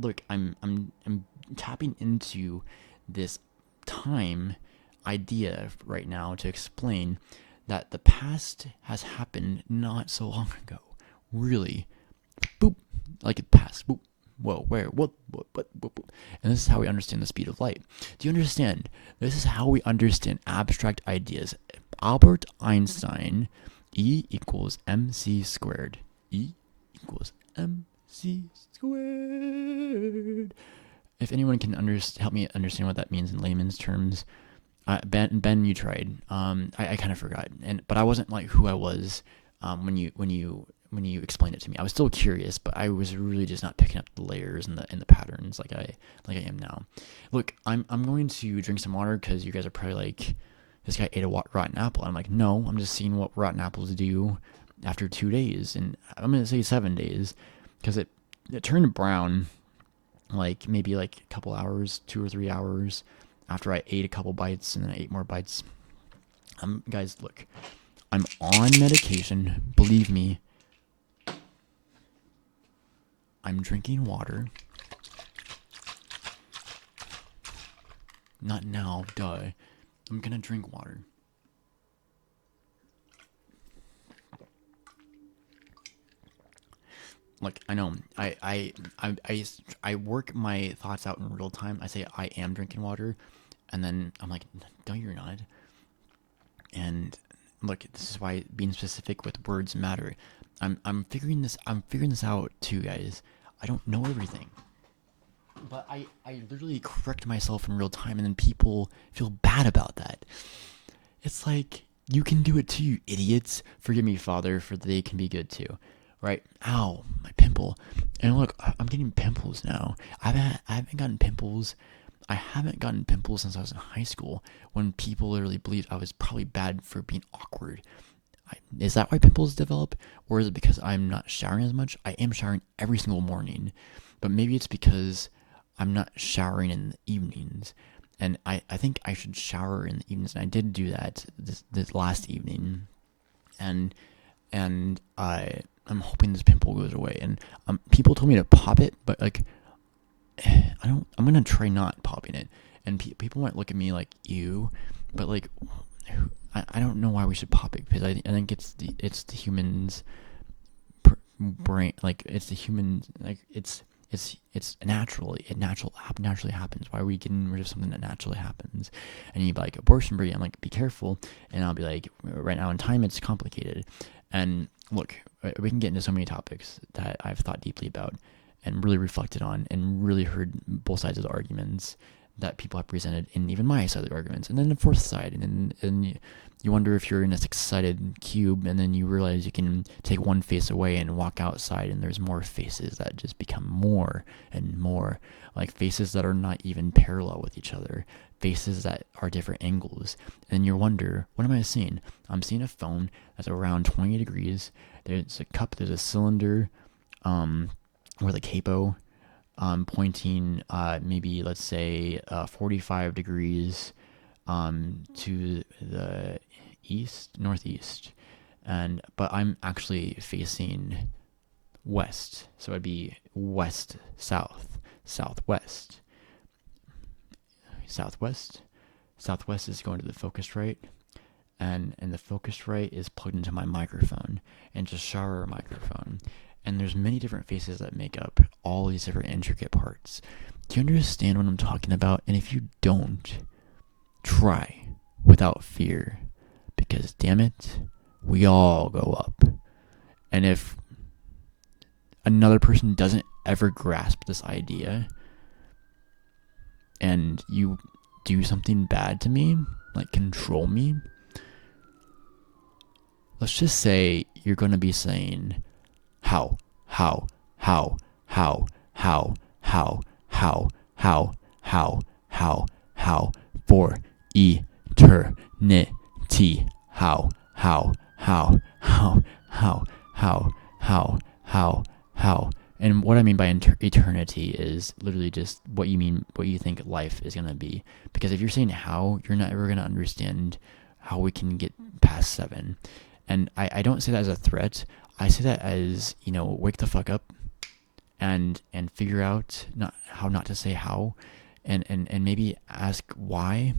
look, I'm tapping into this time idea right now to explain that the past has happened not so long ago. Really. Boop. Like it passed. Boop. Whoa, where? What? And this is how we understand the speed of light. Do you understand? This is how we understand abstract ideas. Albert Einstein, E equals mc squared. E equals mc squared. If anyone can help me understand what that means in layman's terms, Ben, you tried. I kind of forgot, but I wasn't like who I was when you explained it to me. I was still curious, but I was really just not picking up the layers and the patterns like I am now. Look, I'm going to drink some water because you guys are probably like, this guy ate a rotten apple. I'm like, no, I'm just seeing what rotten apples do after 2 days, and I'm gonna say 7 days, because it turned brown, like maybe like a couple hours, 2 or 3 hours after I ate a couple bites, and then I ate more bites. Guys, look, I'm on medication. Believe me. I'm drinking water. Not now, duh. I'm gonna drink water. Look, I know. I work my thoughts out in real time. I say I am drinking water, and then I'm like, no, you're not. And look, this is why being specific with words matter. I'm figuring this out too, guys. I don't know everything. But I literally correct myself in real time, and then people feel bad about that. It's like, you can do it too, you idiots. Forgive me, Father, for they can be good too. Right? Ow, my pimple. And look, I'm getting pimples now. I haven't gotten pimples. I haven't gotten pimples since I was in high school, when people literally believed I was probably bad for being awkward. Is that why pimples develop? Or is it because I'm not showering as much? I am showering every single morning. But maybe it's because I'm not showering in the evenings. And I think I should shower in the evenings. And I did do that this last evening. And I'm hoping this pimple goes away. And people told me to pop it, but like, I'm gonna try not popping it. And people might look at me like, you, but like, I don't know why we should pop it, because I think it's the human's brain, like it's the human, like it's naturally happens. Why are we getting rid of something that naturally happens? And you'd be like, abortion, I'm like, be careful. And I'll be like, right now in time it's complicated. And look, we can get into so many topics that I've thought deeply about and really reflected on, and really heard both sides of the arguments that people have presented, and even my side of the arguments, and then the fourth side, and then you wonder if you're in a six-sided cube, and then you realize you can take one face away and walk outside, and there's more faces that just become more and more, like faces that are not even parallel with each other, faces that are different angles, and you wonder, what am I seeing? I'm seeing a phone that's around 20 degrees, there's a cup, there's a cylinder, with a capo, pointing maybe, let's say, 45 degrees to the northeast, but I'm actually facing west, so it'd be west, south, southwest. Southwest is going to the Focusrite, and the Focusrite is plugged into my microphone, and just shower microphone. And there's many different faces that make up all these different intricate parts. Do you understand what I'm talking about? And if you don't, try without fear. Because damn it, we all go up. And if another person doesn't ever grasp this idea, and you do something bad to me, like control me, let's just say you're going to be saying, how for eternity, how. And what I mean by eternity is literally just what you think life is going to be. Because if you're saying how, you're not ever going to understand how we can get past 7. And I don't say that as a threat. I say that as, wake the fuck up and figure out how not to say how, and maybe ask why,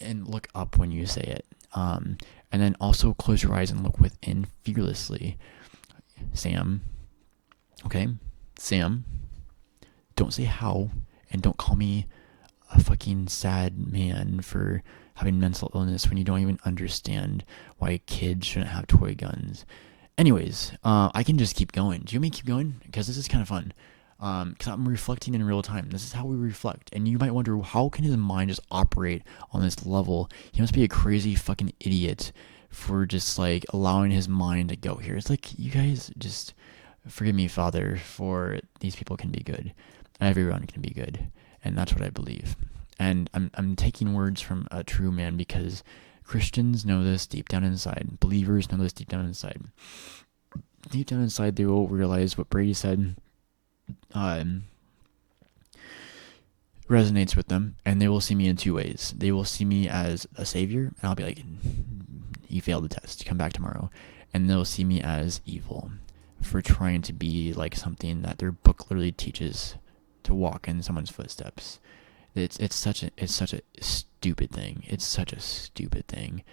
and look up when you say it. And then also close your eyes and look within fearlessly. Sam, okay? Sam, don't say how, and don't call me a fucking sad man for having mental illness when you don't even understand why kids shouldn't have toy guns. Anyways, I can just keep going. Do you want me to keep going? Because this is kind of fun. Because I'm reflecting in real time. This is how we reflect. And you might wonder, how can his mind just operate on this level? He must be a crazy fucking idiot for just, like, allowing his mind to go here. It's like, you guys just, forgive me, Father, for these people can be good. Everyone can be good. And that's what I believe. And I'm taking words from a true man, because Christians know this deep down inside. Believers know this deep down inside. Deep down inside, they will realize what Brady said resonates with them, and they will see me in 2 ways. They will see me as a savior, and I'll be like, you failed the test, come back tomorrow. And they'll see me as evil for trying to be like something that their book literally teaches, to walk in someone's footsteps. It's such a stupid thing. It's such a stupid thing.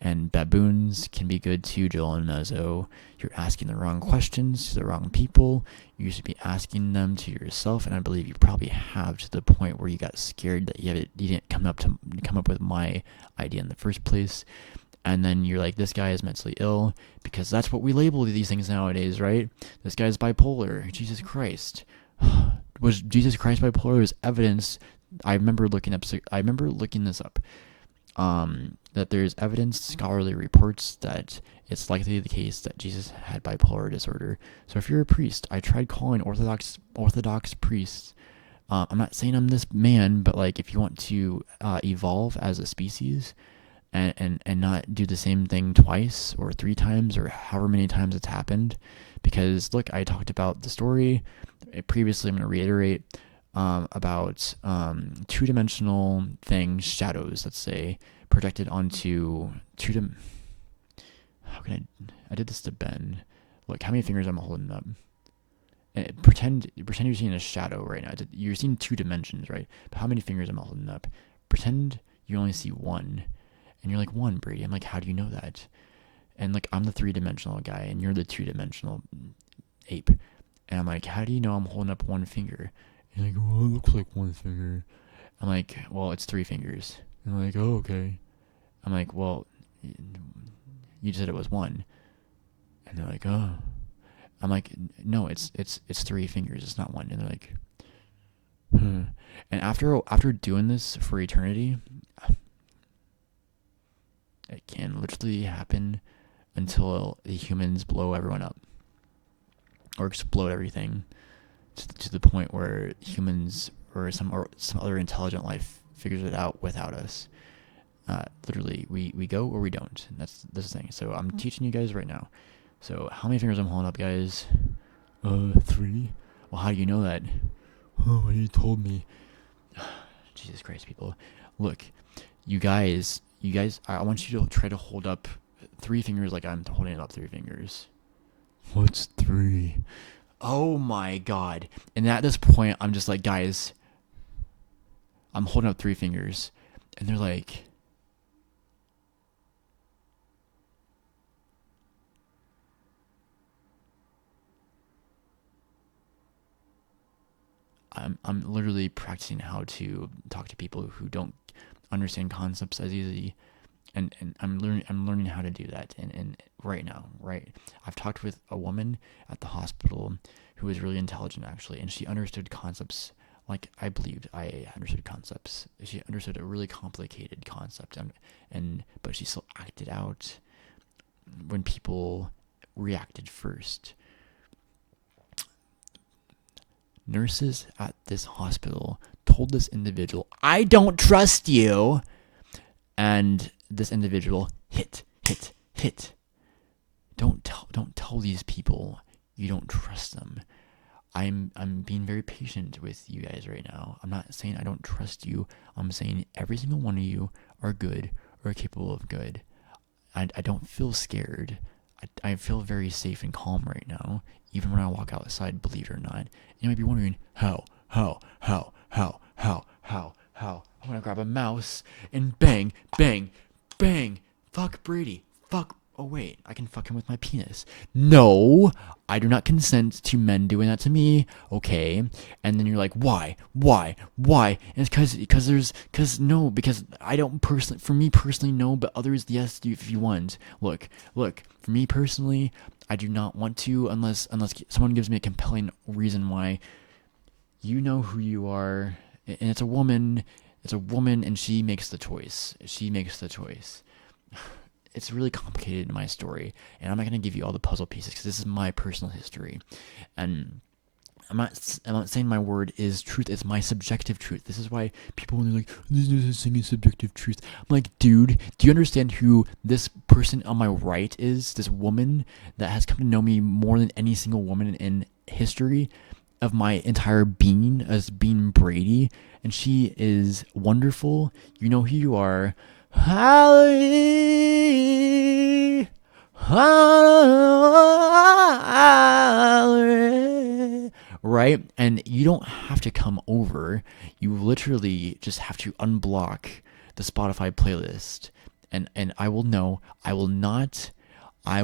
And baboons can be good too, Joel and Mezzo. You're asking the wrong questions to the wrong people. You should be asking them to yourself, and I believe you probably have, to the point where you got scared that you didn't come up with my idea in the first place. And then you're like, this guy is mentally ill, because that's what we label these things nowadays, right? This guy's bipolar. Jesus Christ. Was Jesus Christ bipolar? There's evidence. I remember looking this up. That there's evidence, scholarly reports that it's likely the case that Jesus had bipolar disorder. So if you're a priest, I tried calling Orthodox priests. I'm not saying I'm this man, but like if you want to evolve as a species and not do the same thing twice or 3 times or however many times it's happened, because look, I talked about the story previously. I'm going to reiterate about 2-dimensional things, shadows, let's say, projected onto how can I did this to Ben. Look, how many fingers I'm holding up. And pretend you're seeing a shadow right now. You're seeing 2 dimensions, right? But how many fingers am I holding up? Pretend you only see 1. And you're like, 1, Brady. I'm like, how do you know that? And like, I'm the 3-dimensional guy, and you're the 2-dimensional ape. And I'm like, how do you know I'm holding up 1 finger? And you're like, well, it looks like 1 finger. I'm like, well, it's 3 fingers. And I'm like, oh, okay. I'm like, well, you said it was 1. And they're like, oh. I'm like, no, it's 3 fingers. It's not 1. And they're like, And after doing this for eternity, it can literally happen until the humans blow everyone up or explode everything to the point where humans or some other intelligent life figures it out without us. Literally, we go or we don't. And that's the thing. So I'm teaching you guys right now. So how many fingers I'm holding up, guys? 3. Well, how do you know that? Oh, you told me. Jesus Christ, people. Look, you guys, I want you to try to hold up 3 fingers like I'm holding up 3 fingers. What's 3? Oh my God. And at this point, I'm just like, guys, I'm holding up 3 fingers. And they're like, I'm literally practicing how to talk to people who don't understand concepts as easily, and I'm learning how to do that. And right now, right, I've talked with a woman at the hospital who was really intelligent actually, and she understood concepts like I believed I understood concepts. She understood a really complicated concept, but she still acted out when people reacted first. Nurses at this hospital told this individual, I don't trust you. And this individual hit. Don't tell these people you don't trust them. I'm being very patient with you guys right now. I'm not saying I don't trust you. I'm saying every single one of you are good or capable of good. I don't feel scared. I feel very safe and calm right now, even when I walk outside, believe it or not. You might be wondering, how? I'm gonna grab a mouse and bang. Fuck Brady. Fuck. Oh wait, I can fuck him with my penis. No, I do not consent to men doing that to me. Okay, and then you're like, why? And it's because I don't personally. For me personally, no, but others, yes, if you want. Look. For me personally, I do not want to unless someone gives me a compelling reason why. You know who you are, and it's a woman. It's a woman, and she makes the choice. It's really complicated in my story, and I'm not going to give you all the puzzle pieces because this is my personal history, and I'm not saying my word is truth. It's my subjective truth. This is why people when they're like, "There's no such thing as subjective truth." I'm like, dude, do you understand who this person on my right is? This woman that has come to know me more than any single woman in history of my entire being as being Brady, and she is wonderful. You know who you are. Right? And you don't have to come over. You literally just have to unblock the Spotify playlist. And I will not, I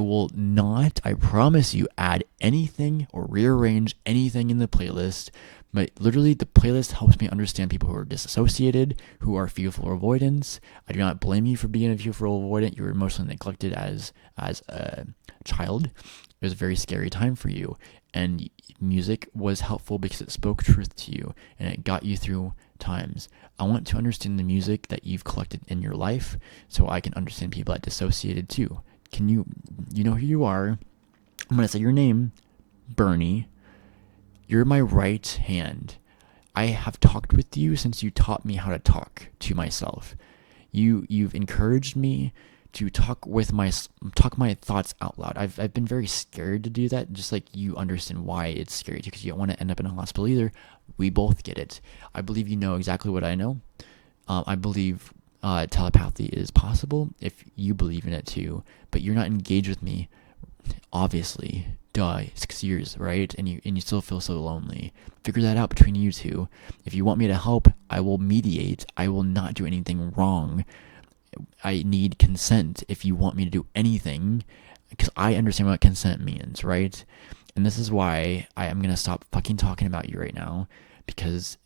promise you, add anything or rearrange anything in the playlist But literally, the playlist helps me understand people who are disassociated, who are fearful avoidance. I do not blame you for being a fearful avoidant. You were emotionally neglected as a child. It was a very scary time for you. And music was helpful because it spoke truth to you and it got you through times. I want to understand the music that you've collected in your life so I can understand people that dissociated too. Can you know who you are? I'm going to say your name, Bernie. You're my right hand. I have talked with you since you taught me how to talk to myself. You've encouraged me to talk my thoughts out loud. I've been very scared to do that, just like you understand why it's scary too, because you don't want to end up in a hospital either. We both get it. I believe you know exactly what I know. I believe telepathy is possible if you believe in it too, but you're not engaged with me, obviously. Duh, 6 years, right? And you still feel so lonely. Figure that out between you two. If you want me to help, I will mediate. I will not do anything wrong. I need consent if you want me to do anything, because I understand what consent means, right? And this is why I am gonna stop fucking talking about you right now, because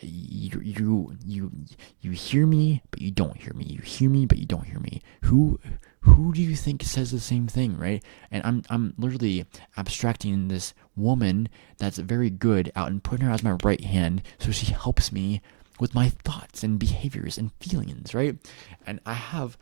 you hear me but you don't hear me. You hear me but you don't hear me. Who do you think says the same thing, right? And I'm literally abstracting this woman that's very good out and putting her as my right hand so she helps me with my thoughts and behaviors and feelings, right? And I have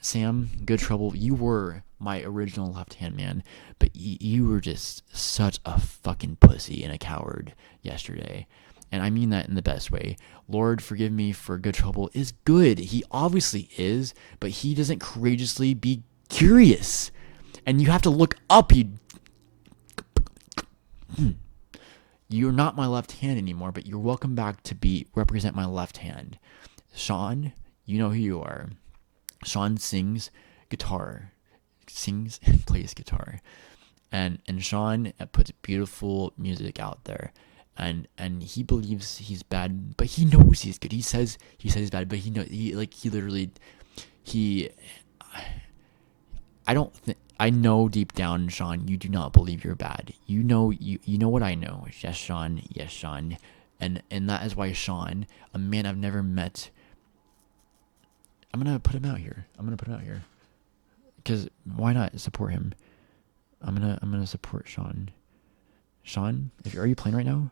Sam, Good Trouble, you were my original left hand man, but you were just such a fucking pussy and a coward yesterday. And I mean that in the best way. Lord, forgive me for Good Trouble is good. He obviously is, but he doesn't courageously be curious. And you have to look up, You're not my left hand anymore, but you're welcome back to represent my left hand. Sean, you know who you are. Sean sings guitar. Sings and plays guitar. And Sean puts beautiful music out there. And he believes he's bad, but he knows he's good. He says he's bad, but I know deep down, Sean, you do not believe you're bad. You know what I know. Yes, Sean. Yes, Sean. And that is why Sean, a man I've never met, I'm gonna put him out here. Because why not support him? I'm gonna support Sean. Sean, are you playing right now?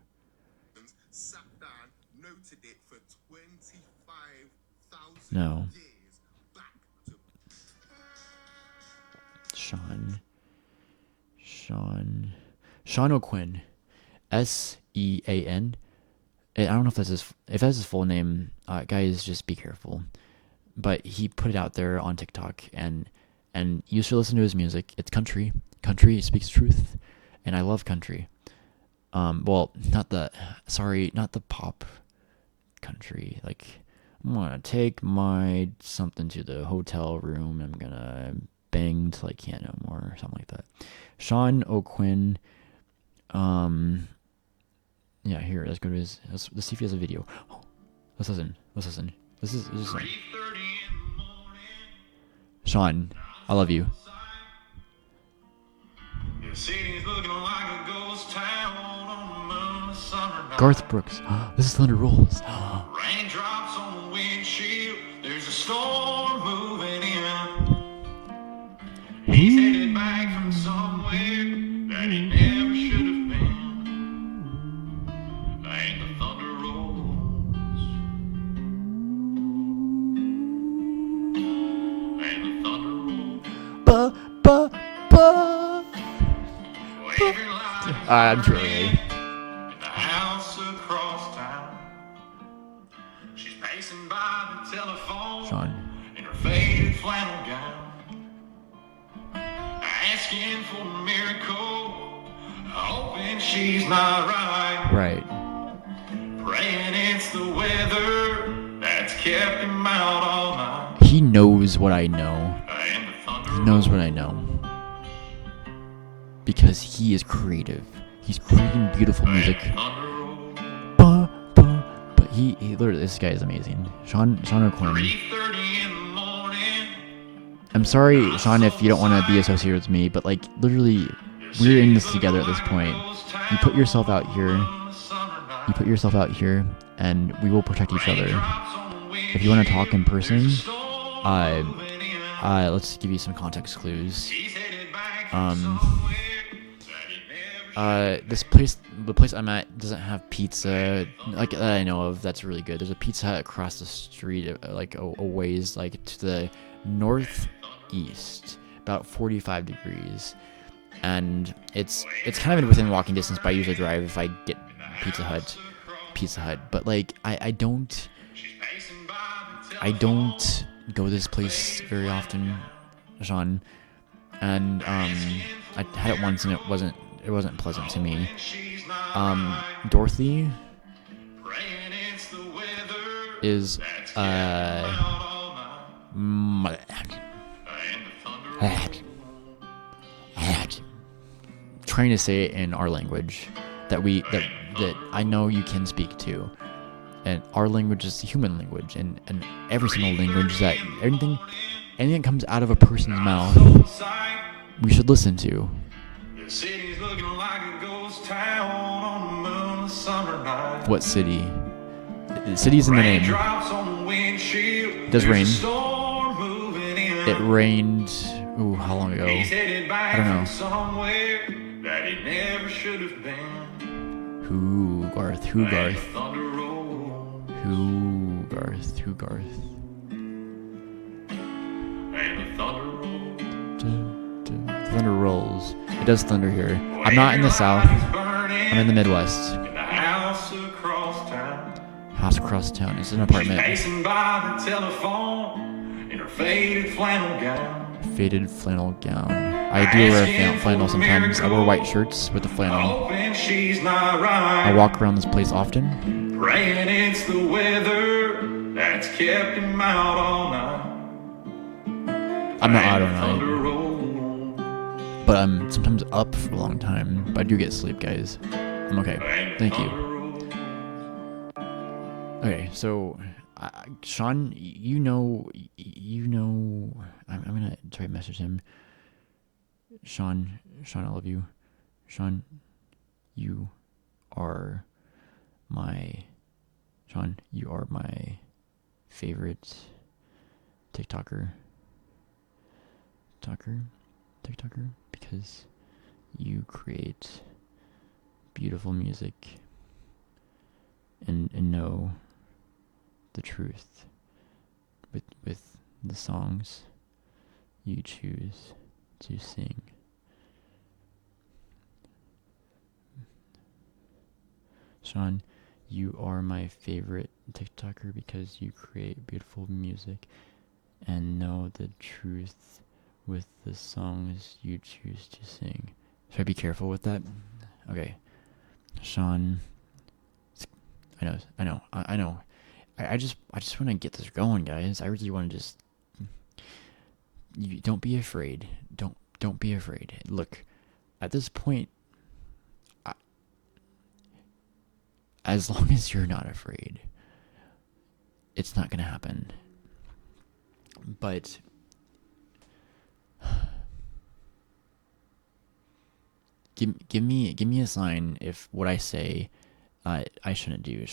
No. Sean O'Quinn, Sean. I don't know if that's his full name. Guys, just be careful. But he put it out there on TikTok, and you should listen to his music. It's country. Country speaks truth, and I love country. Well, not the pop country. Like, I'm gonna take my something to the hotel room. I'm gonna bang till I can't no more, or something like that. Sean O'Quinn. Yeah, here, let's go to let's see if he has a video. Oh, let's listen. This is Sean, I love you. Garth Brooks. This is Thunder Rolls. Raindrops on the windshield. There's a storm moving in. He's headed back from somewhere that he never should have been. And the thunder rolls. And the thunder rolls. I'm too early. In the house across town. She's pacing by the telephone. Sean. In her faded flannel gown. Asking for a miracle, hoping she's not right. Right. Praying it's the weather that's kept him out all night. He knows what I know. And the thunder He knows what I know. Because he is creative. He's creating beautiful music. But he literally, this guy is amazing. Sean O'Quinn. 3:30 in the morning. I'm sorry, Sean, if you don't want to be associated with me, but like literally, we're in this together at this point. You put yourself out here. You put yourself out here, and we will protect each other. If you want to talk in person, let's give you some context clues. This place, the place I'm at, doesn't have pizza like that I know of. That's really good. There's a Pizza Hut across the street, like a ways, like to the northeast, about 45 degrees, and it's kind of within walking distance. But I usually drive if I get Pizza Hut. But like I don't go to this place very often, Sean, and I had it once and it wasn't pleasant to me. Dorothy is trying to say it in our language that I know you can speak to, and our language is the human language, and every single language that anything that comes out of a person's mouth we should listen to. What city? The city's in the name. It does rain. It rained. Ooh, how long ago? I don't know. Who Garth? Thunder rolls. It does thunder here. I'm not in the South. I'm in the Midwest. House across town. It's an apartment. Faded flannel gown. I do wear flannel sometimes. I wear white shirts with the flannel. I walk around this place often. Praying it's the weather that's kept him out all night. I'm not out all night, but I'm sometimes up for a long time. But I do get sleep, guys. I'm okay. Thank you. Okay, so Sean, you know, I'm gonna try to message him. Sean, I love you. Sean, you are my favorite TikToker, because you create beautiful music and know the truth with the songs you choose to sing. Sean, you are my favorite TikToker because you create beautiful music and know the truth with the songs you choose to sing. Should I be careful with that? Okay. Sean, I know. I just want to get this going, guys. I really want to just. You don't be afraid. Don't be afraid. Look, at this point, as long as you're not afraid, it's not gonna happen. But give me a sign if what I say I shouldn't do.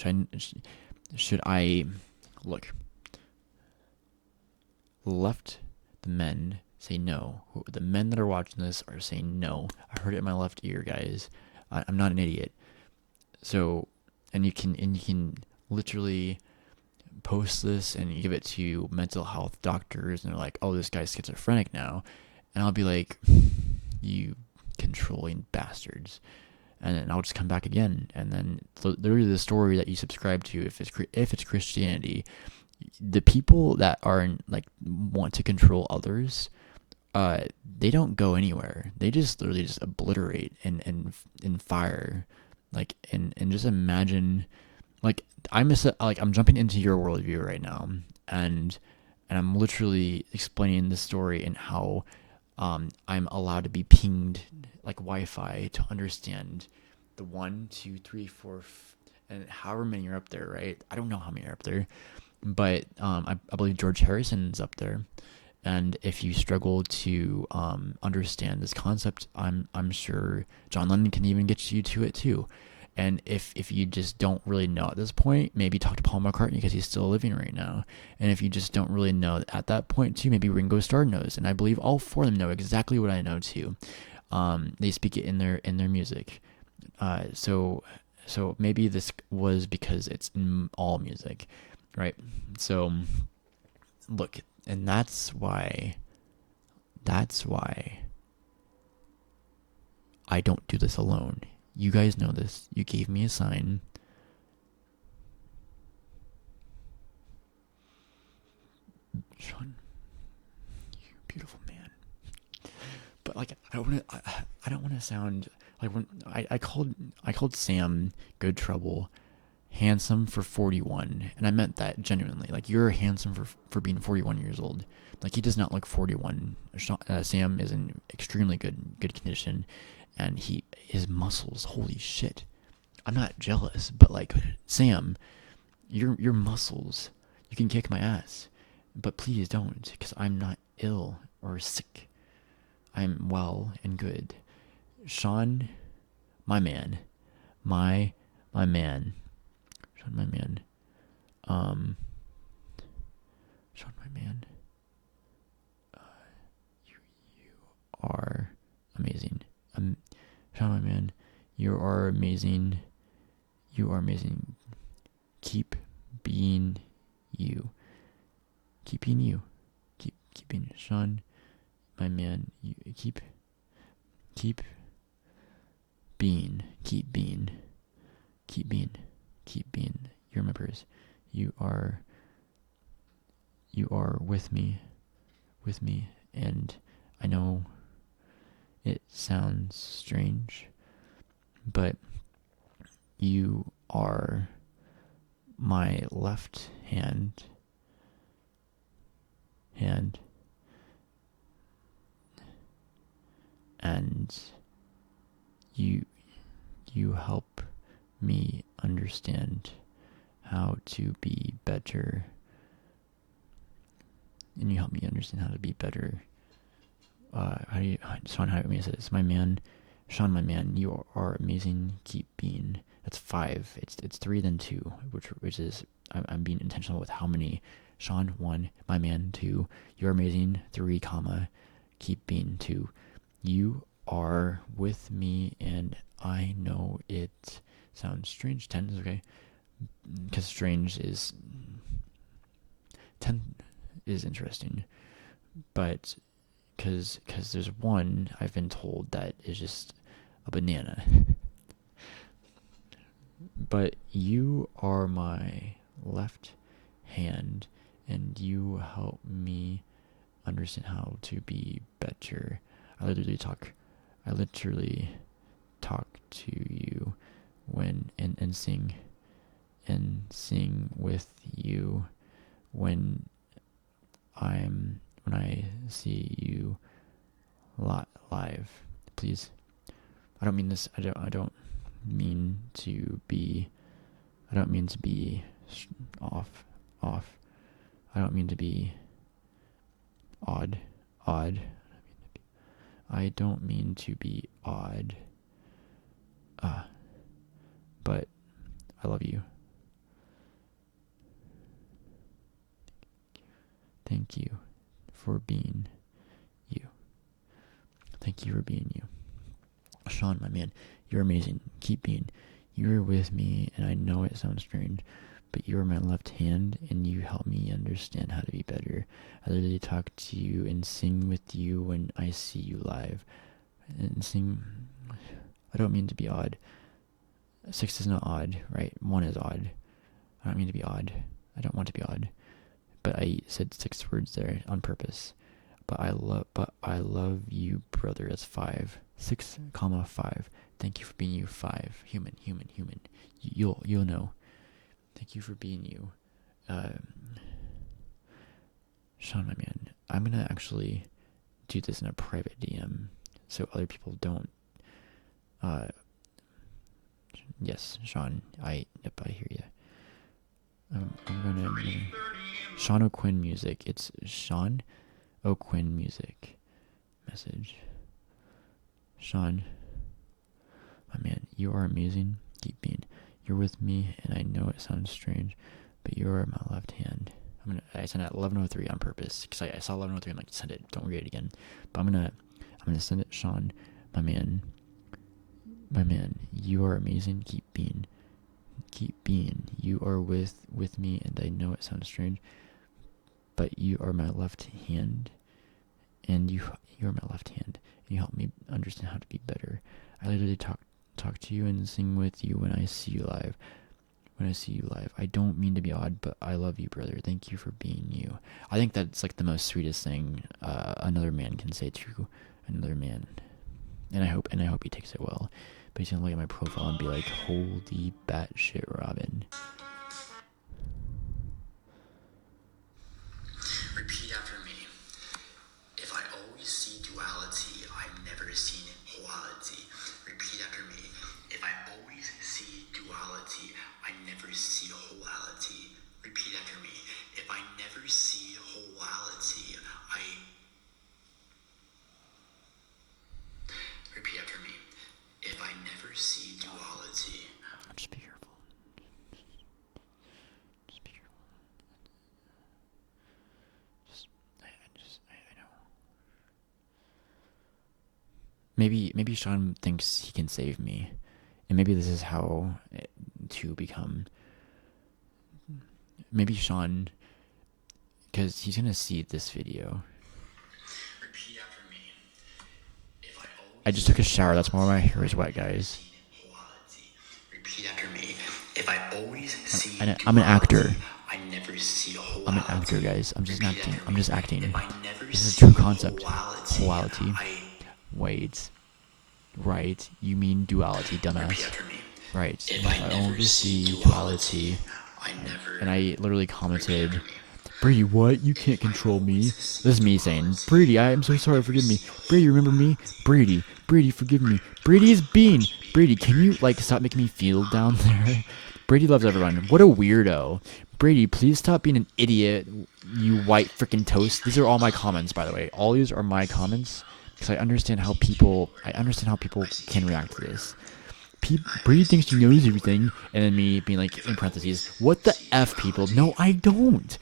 Should I look? Left, the men say no. The men that are watching this are saying no. I heard it in my left ear, guys. I'm not an idiot. So, and you can literally post this and you give it to mental health doctors, and they're like, "Oh, this guy's schizophrenic now," and I'll be like, "You controlling bastards." And then I'll just come back again, and then literally the story that you subscribe to, if it's Christianity, the people that are want to control others, they don't go anywhere. They just literally just obliterate and fire, and just imagine, I'm jumping into your worldview right now, and I'm literally explaining the story and how I'm allowed to be pinged like Wi-Fi to understand the 1, 2, 3, 4, and however many are up there, right? I don't know how many are up there, but I believe George Harrison's up there. And if you struggle to understand this concept, I'm sure John Lennon can even get you to it too. And if you just don't really know at this point, maybe talk to Paul McCartney because he's still living right now. And if you just don't really know at that point too, maybe Ringo Starr knows. And I believe all four of them know exactly what I know too. They speak it in their music. So maybe this was because it's in all music, right? So look, and that's why I don't do this alone. You guys know this. You gave me a sign. Sean, you beautiful man. But like, I don't want to sound like when I called Sam Good Trouble handsome for 41, and I meant that genuinely. Like, you're handsome for being 41 years old. Like, he does not look 41. Sam is in extremely good condition, and his muscles, holy shit. I'm not jealous, but like, Sam, your muscles, you can kick my ass, but please don't, because I'm not ill or sick. I'm well and good. Sean, my man, my man, Sean, my man, Sean, my man, you are amazing. Sean, my man, you are amazing. You are amazing. Keep being you. Keep being you. Keep being Sean, my man. You keep being. You're my purse. You are with me, and I know it sounds strange, but you are my left hand, and you help me understand how to be better, and you help me understand how to be better. Sean, how do you say this? My man, Sean, my man, you are amazing. Keep being. That's 5. It's 3 then 2, which is I'm being intentional with how many. Sean, 1, my man, 2, you're amazing, 3, comma, keep being, 2. You are with me, and I know it sounds strange. 10 is okay, because strange is 10 is interesting, but because there's one I've been told that is just a banana. But you are my left hand, and you help me understand how to be better. I literally talk to you and sing with you when I see you live. Please, I don't mean this. I don't mean to be off. I don't mean to be odd. I don't mean to be odd. But I love you. Thank you for being you. Thank you for being you. Sean, my man, you're amazing. Keep being. You're with me, and I know it sounds strange, but you are my left hand, and you help me understand how to be better. I literally talk to you and sing with you when I see you live. And sing. I don't mean to be odd. 6 is not odd, right? 1 is odd. I don't mean to be odd. I don't want to be odd. But I said 6 words there on purpose. But I love you, brother. That's 5. 6, 5. Thank you for being you. 5. Human. You'll know. Thank you for being you. Sean, my man, I'm gonna actually do this in a private DM so other people don't. Yes, Sean. I hear you. I'm gonna Sean O'Quinn music. It's Sean O'Quinn music. Message. Sean, my man, you are amazing. keep being. You're with me, and I know it sounds strange, but you are my left hand. I sent it at 11:03 on purpose because I saw 11:03. I'm like, send it. Don't read it again. But I'm gonna send it, Sean, my man. My man, you are amazing. Keep being. You are with me, and I know it sounds strange, but you are my left hand, and you are my left hand. You help me understand how to be better. I literally talk to you and sing with you when I see you live. I don't mean to be odd, but I love you, brother. Thank you for being you. I think that's like the most sweetest thing another man can say to another man. And I hope he takes it well. But he's gonna look at my profile and be like, holy batshit Robin. Repeat after me. If I always see duality, I've never seen wholeality. Repeat after me. If I always see duality, I never see wholeality. Repeat after me. If I never see wholeality, Repeat after me. If I never see duality. Just be careful. Just be careful. I know. Maybe Sean thinks he can save me, and maybe this is how to become. Maybe Sean, because he's gonna see this video. Repeat after me. If I always I just took a shower. That's why my hair is wet, guys. Repeat after me. If I always see I'm an actor. I never see wholeality. I'm an actor, guys. I'm just acting. I'm just acting. If I never This is a see true concept. wholeality. Wait. Right. You mean duality, Repeat dumbass. after me. Right. If I I never only see see duality. I never. And I literally commented, Brady, what? You can't control me. This is me saying, Brady, I am so sorry, forgive me. Brady, remember me? Brady, forgive me. Brady is Bean. Brady, can you, stop making me feel down there? Brady loves everyone. What a weirdo. Brady, please stop being an idiot, you white freaking toast. These are all my comments, by the way. All these are my comments, because I understand how people can react to this. Brady thinks he knows everything, and then me being like, in parentheses, what the F, people? No, I don't.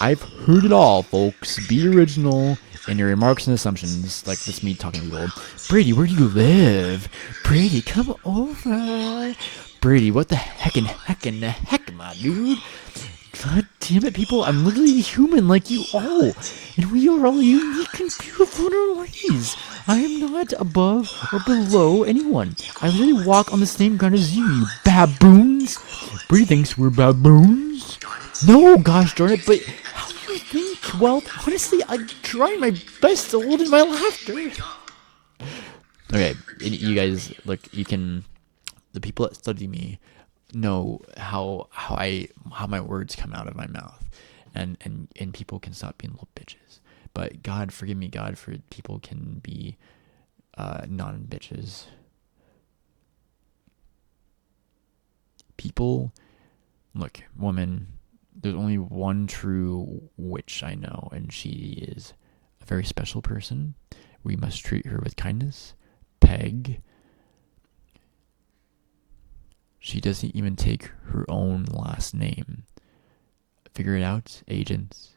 I've heard it all, folks. Be original in your remarks and assumptions. Like, that's me talking to people. Brady, where do you live? Brady, come over. Brady, what the heck, my dude? God damn it, people. I'm literally human like you all. And we are all unique and beautiful in our ways. I am not above or below anyone. I literally walk on the same ground as you baboons. Brady thinks we're baboons. No, gosh darn it, but how do you think? Well, honestly, I try my best to hold in my laughter. Okay, you guys, look, you can, the people that study me know how my words come out of my mouth, and people can stop being little bitches. But God, forgive me, God, for people can be non-bitches. People, look, woman, there's only one true witch I know, and she is a very special person. We must treat her with kindness. Peg. She doesn't even take her own last name. Figure it out, agents.